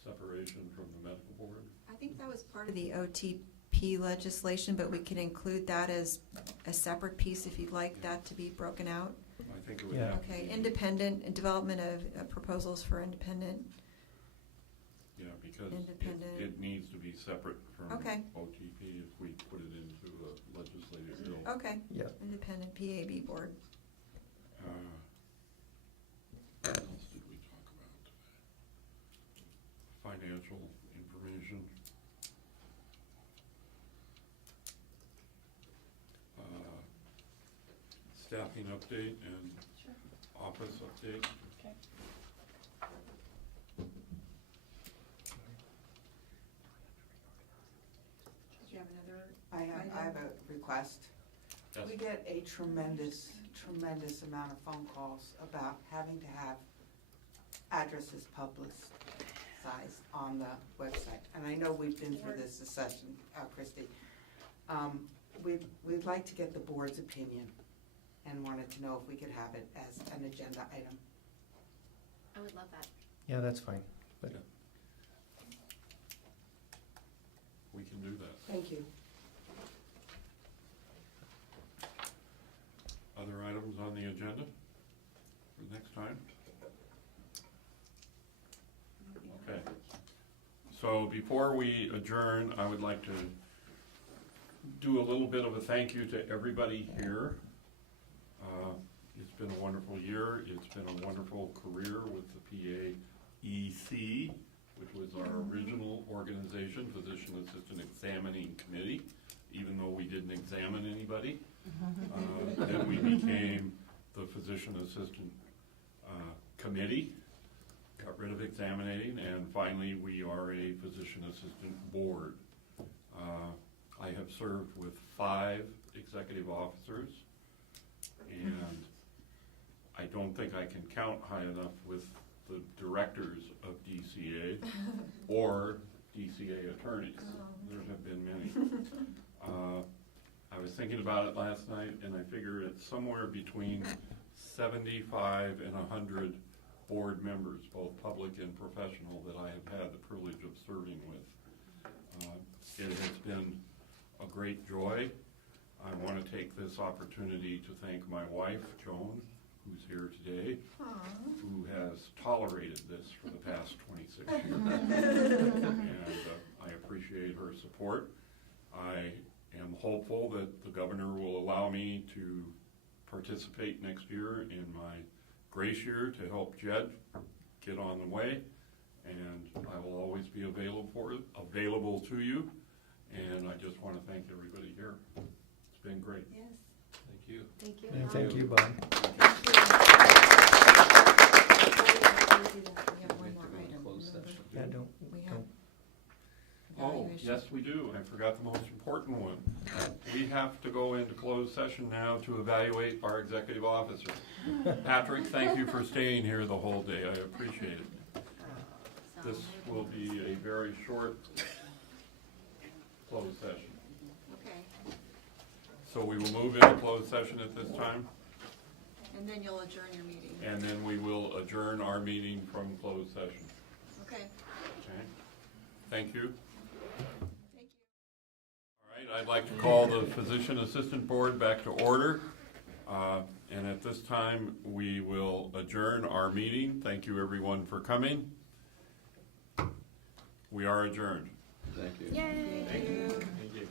separation from the medical board. I think that was part of the OTP legislation, but we can include that as a separate piece if you'd like that to be broken out. I think it would have to Okay, be. independent, and development of proposals for independent. Yeah, because Independent. it needs to be separate from Okay. OTP if we put it into a legislative bill. Okay. Yeah. Independent PAB board. What else did we talk about today? Financial information. Staffing update and office update. Did you have another? I have a request. Yes. We get a tremendous amount of phone calls about having to have addresses publicized on the website. And I know we've been through this session, Christie. We'd like to get the board's opinion and wanted to know if we could have it as an agenda item. I would love that. Yeah, that's fine. But We can do that. Thank you. Other items on the agenda for next time? Okay. So before we adjourn, I would like to do a little bit of a thank you to everybody here. It's been a wonderful year. It's been a wonderful career with the PAEC, which was our original organization, Physician Assistant Examining Committee, even though we didn't examine anybody. Then we became the Physician Assistant Committee, got rid of examining, and finally we are a Physician Assistant Board. I have served with 5 executive officers, and I don't think I can count high enough with the directors of DCA or DCA attorneys. There have been many. I was thinking about it last night, and I figure it's somewhere between 75 and 100 board members, both public and professional, that I have had the privilege of serving with. It has been a great joy. I want to take this opportunity to thank my wife, Joan, who's here today, who has tolerated this for the past 26 years. And I appreciate her support. I am hopeful that the governor will allow me to participate next year in my grace year to help Jed get on the way, and I will always be available to you, and I just want to thank everybody here. It's been great. Yes. Thank you. Thank you. and thank you, Bob. We have one more item. Yeah, don't. We have Oh, evaluation. yes, we do. I forgot the most important one. We have to go into closed session now to evaluate our executive officer. Patrick, thank you for staying here the whole day. I appreciate it. This will be a very short closed session. Okay, So we will move into closed session at this time, and then you'll adjourn your meeting. and then we will adjourn our meeting from closed session. Okay. Okay? Thank you. All right, I'd like to call the Physician Assistant Board back to order. And at this time, we will adjourn our meeting. Thank you, everyone, for coming. We are adjourned. Thank you. Yay! Thank you. Thank you.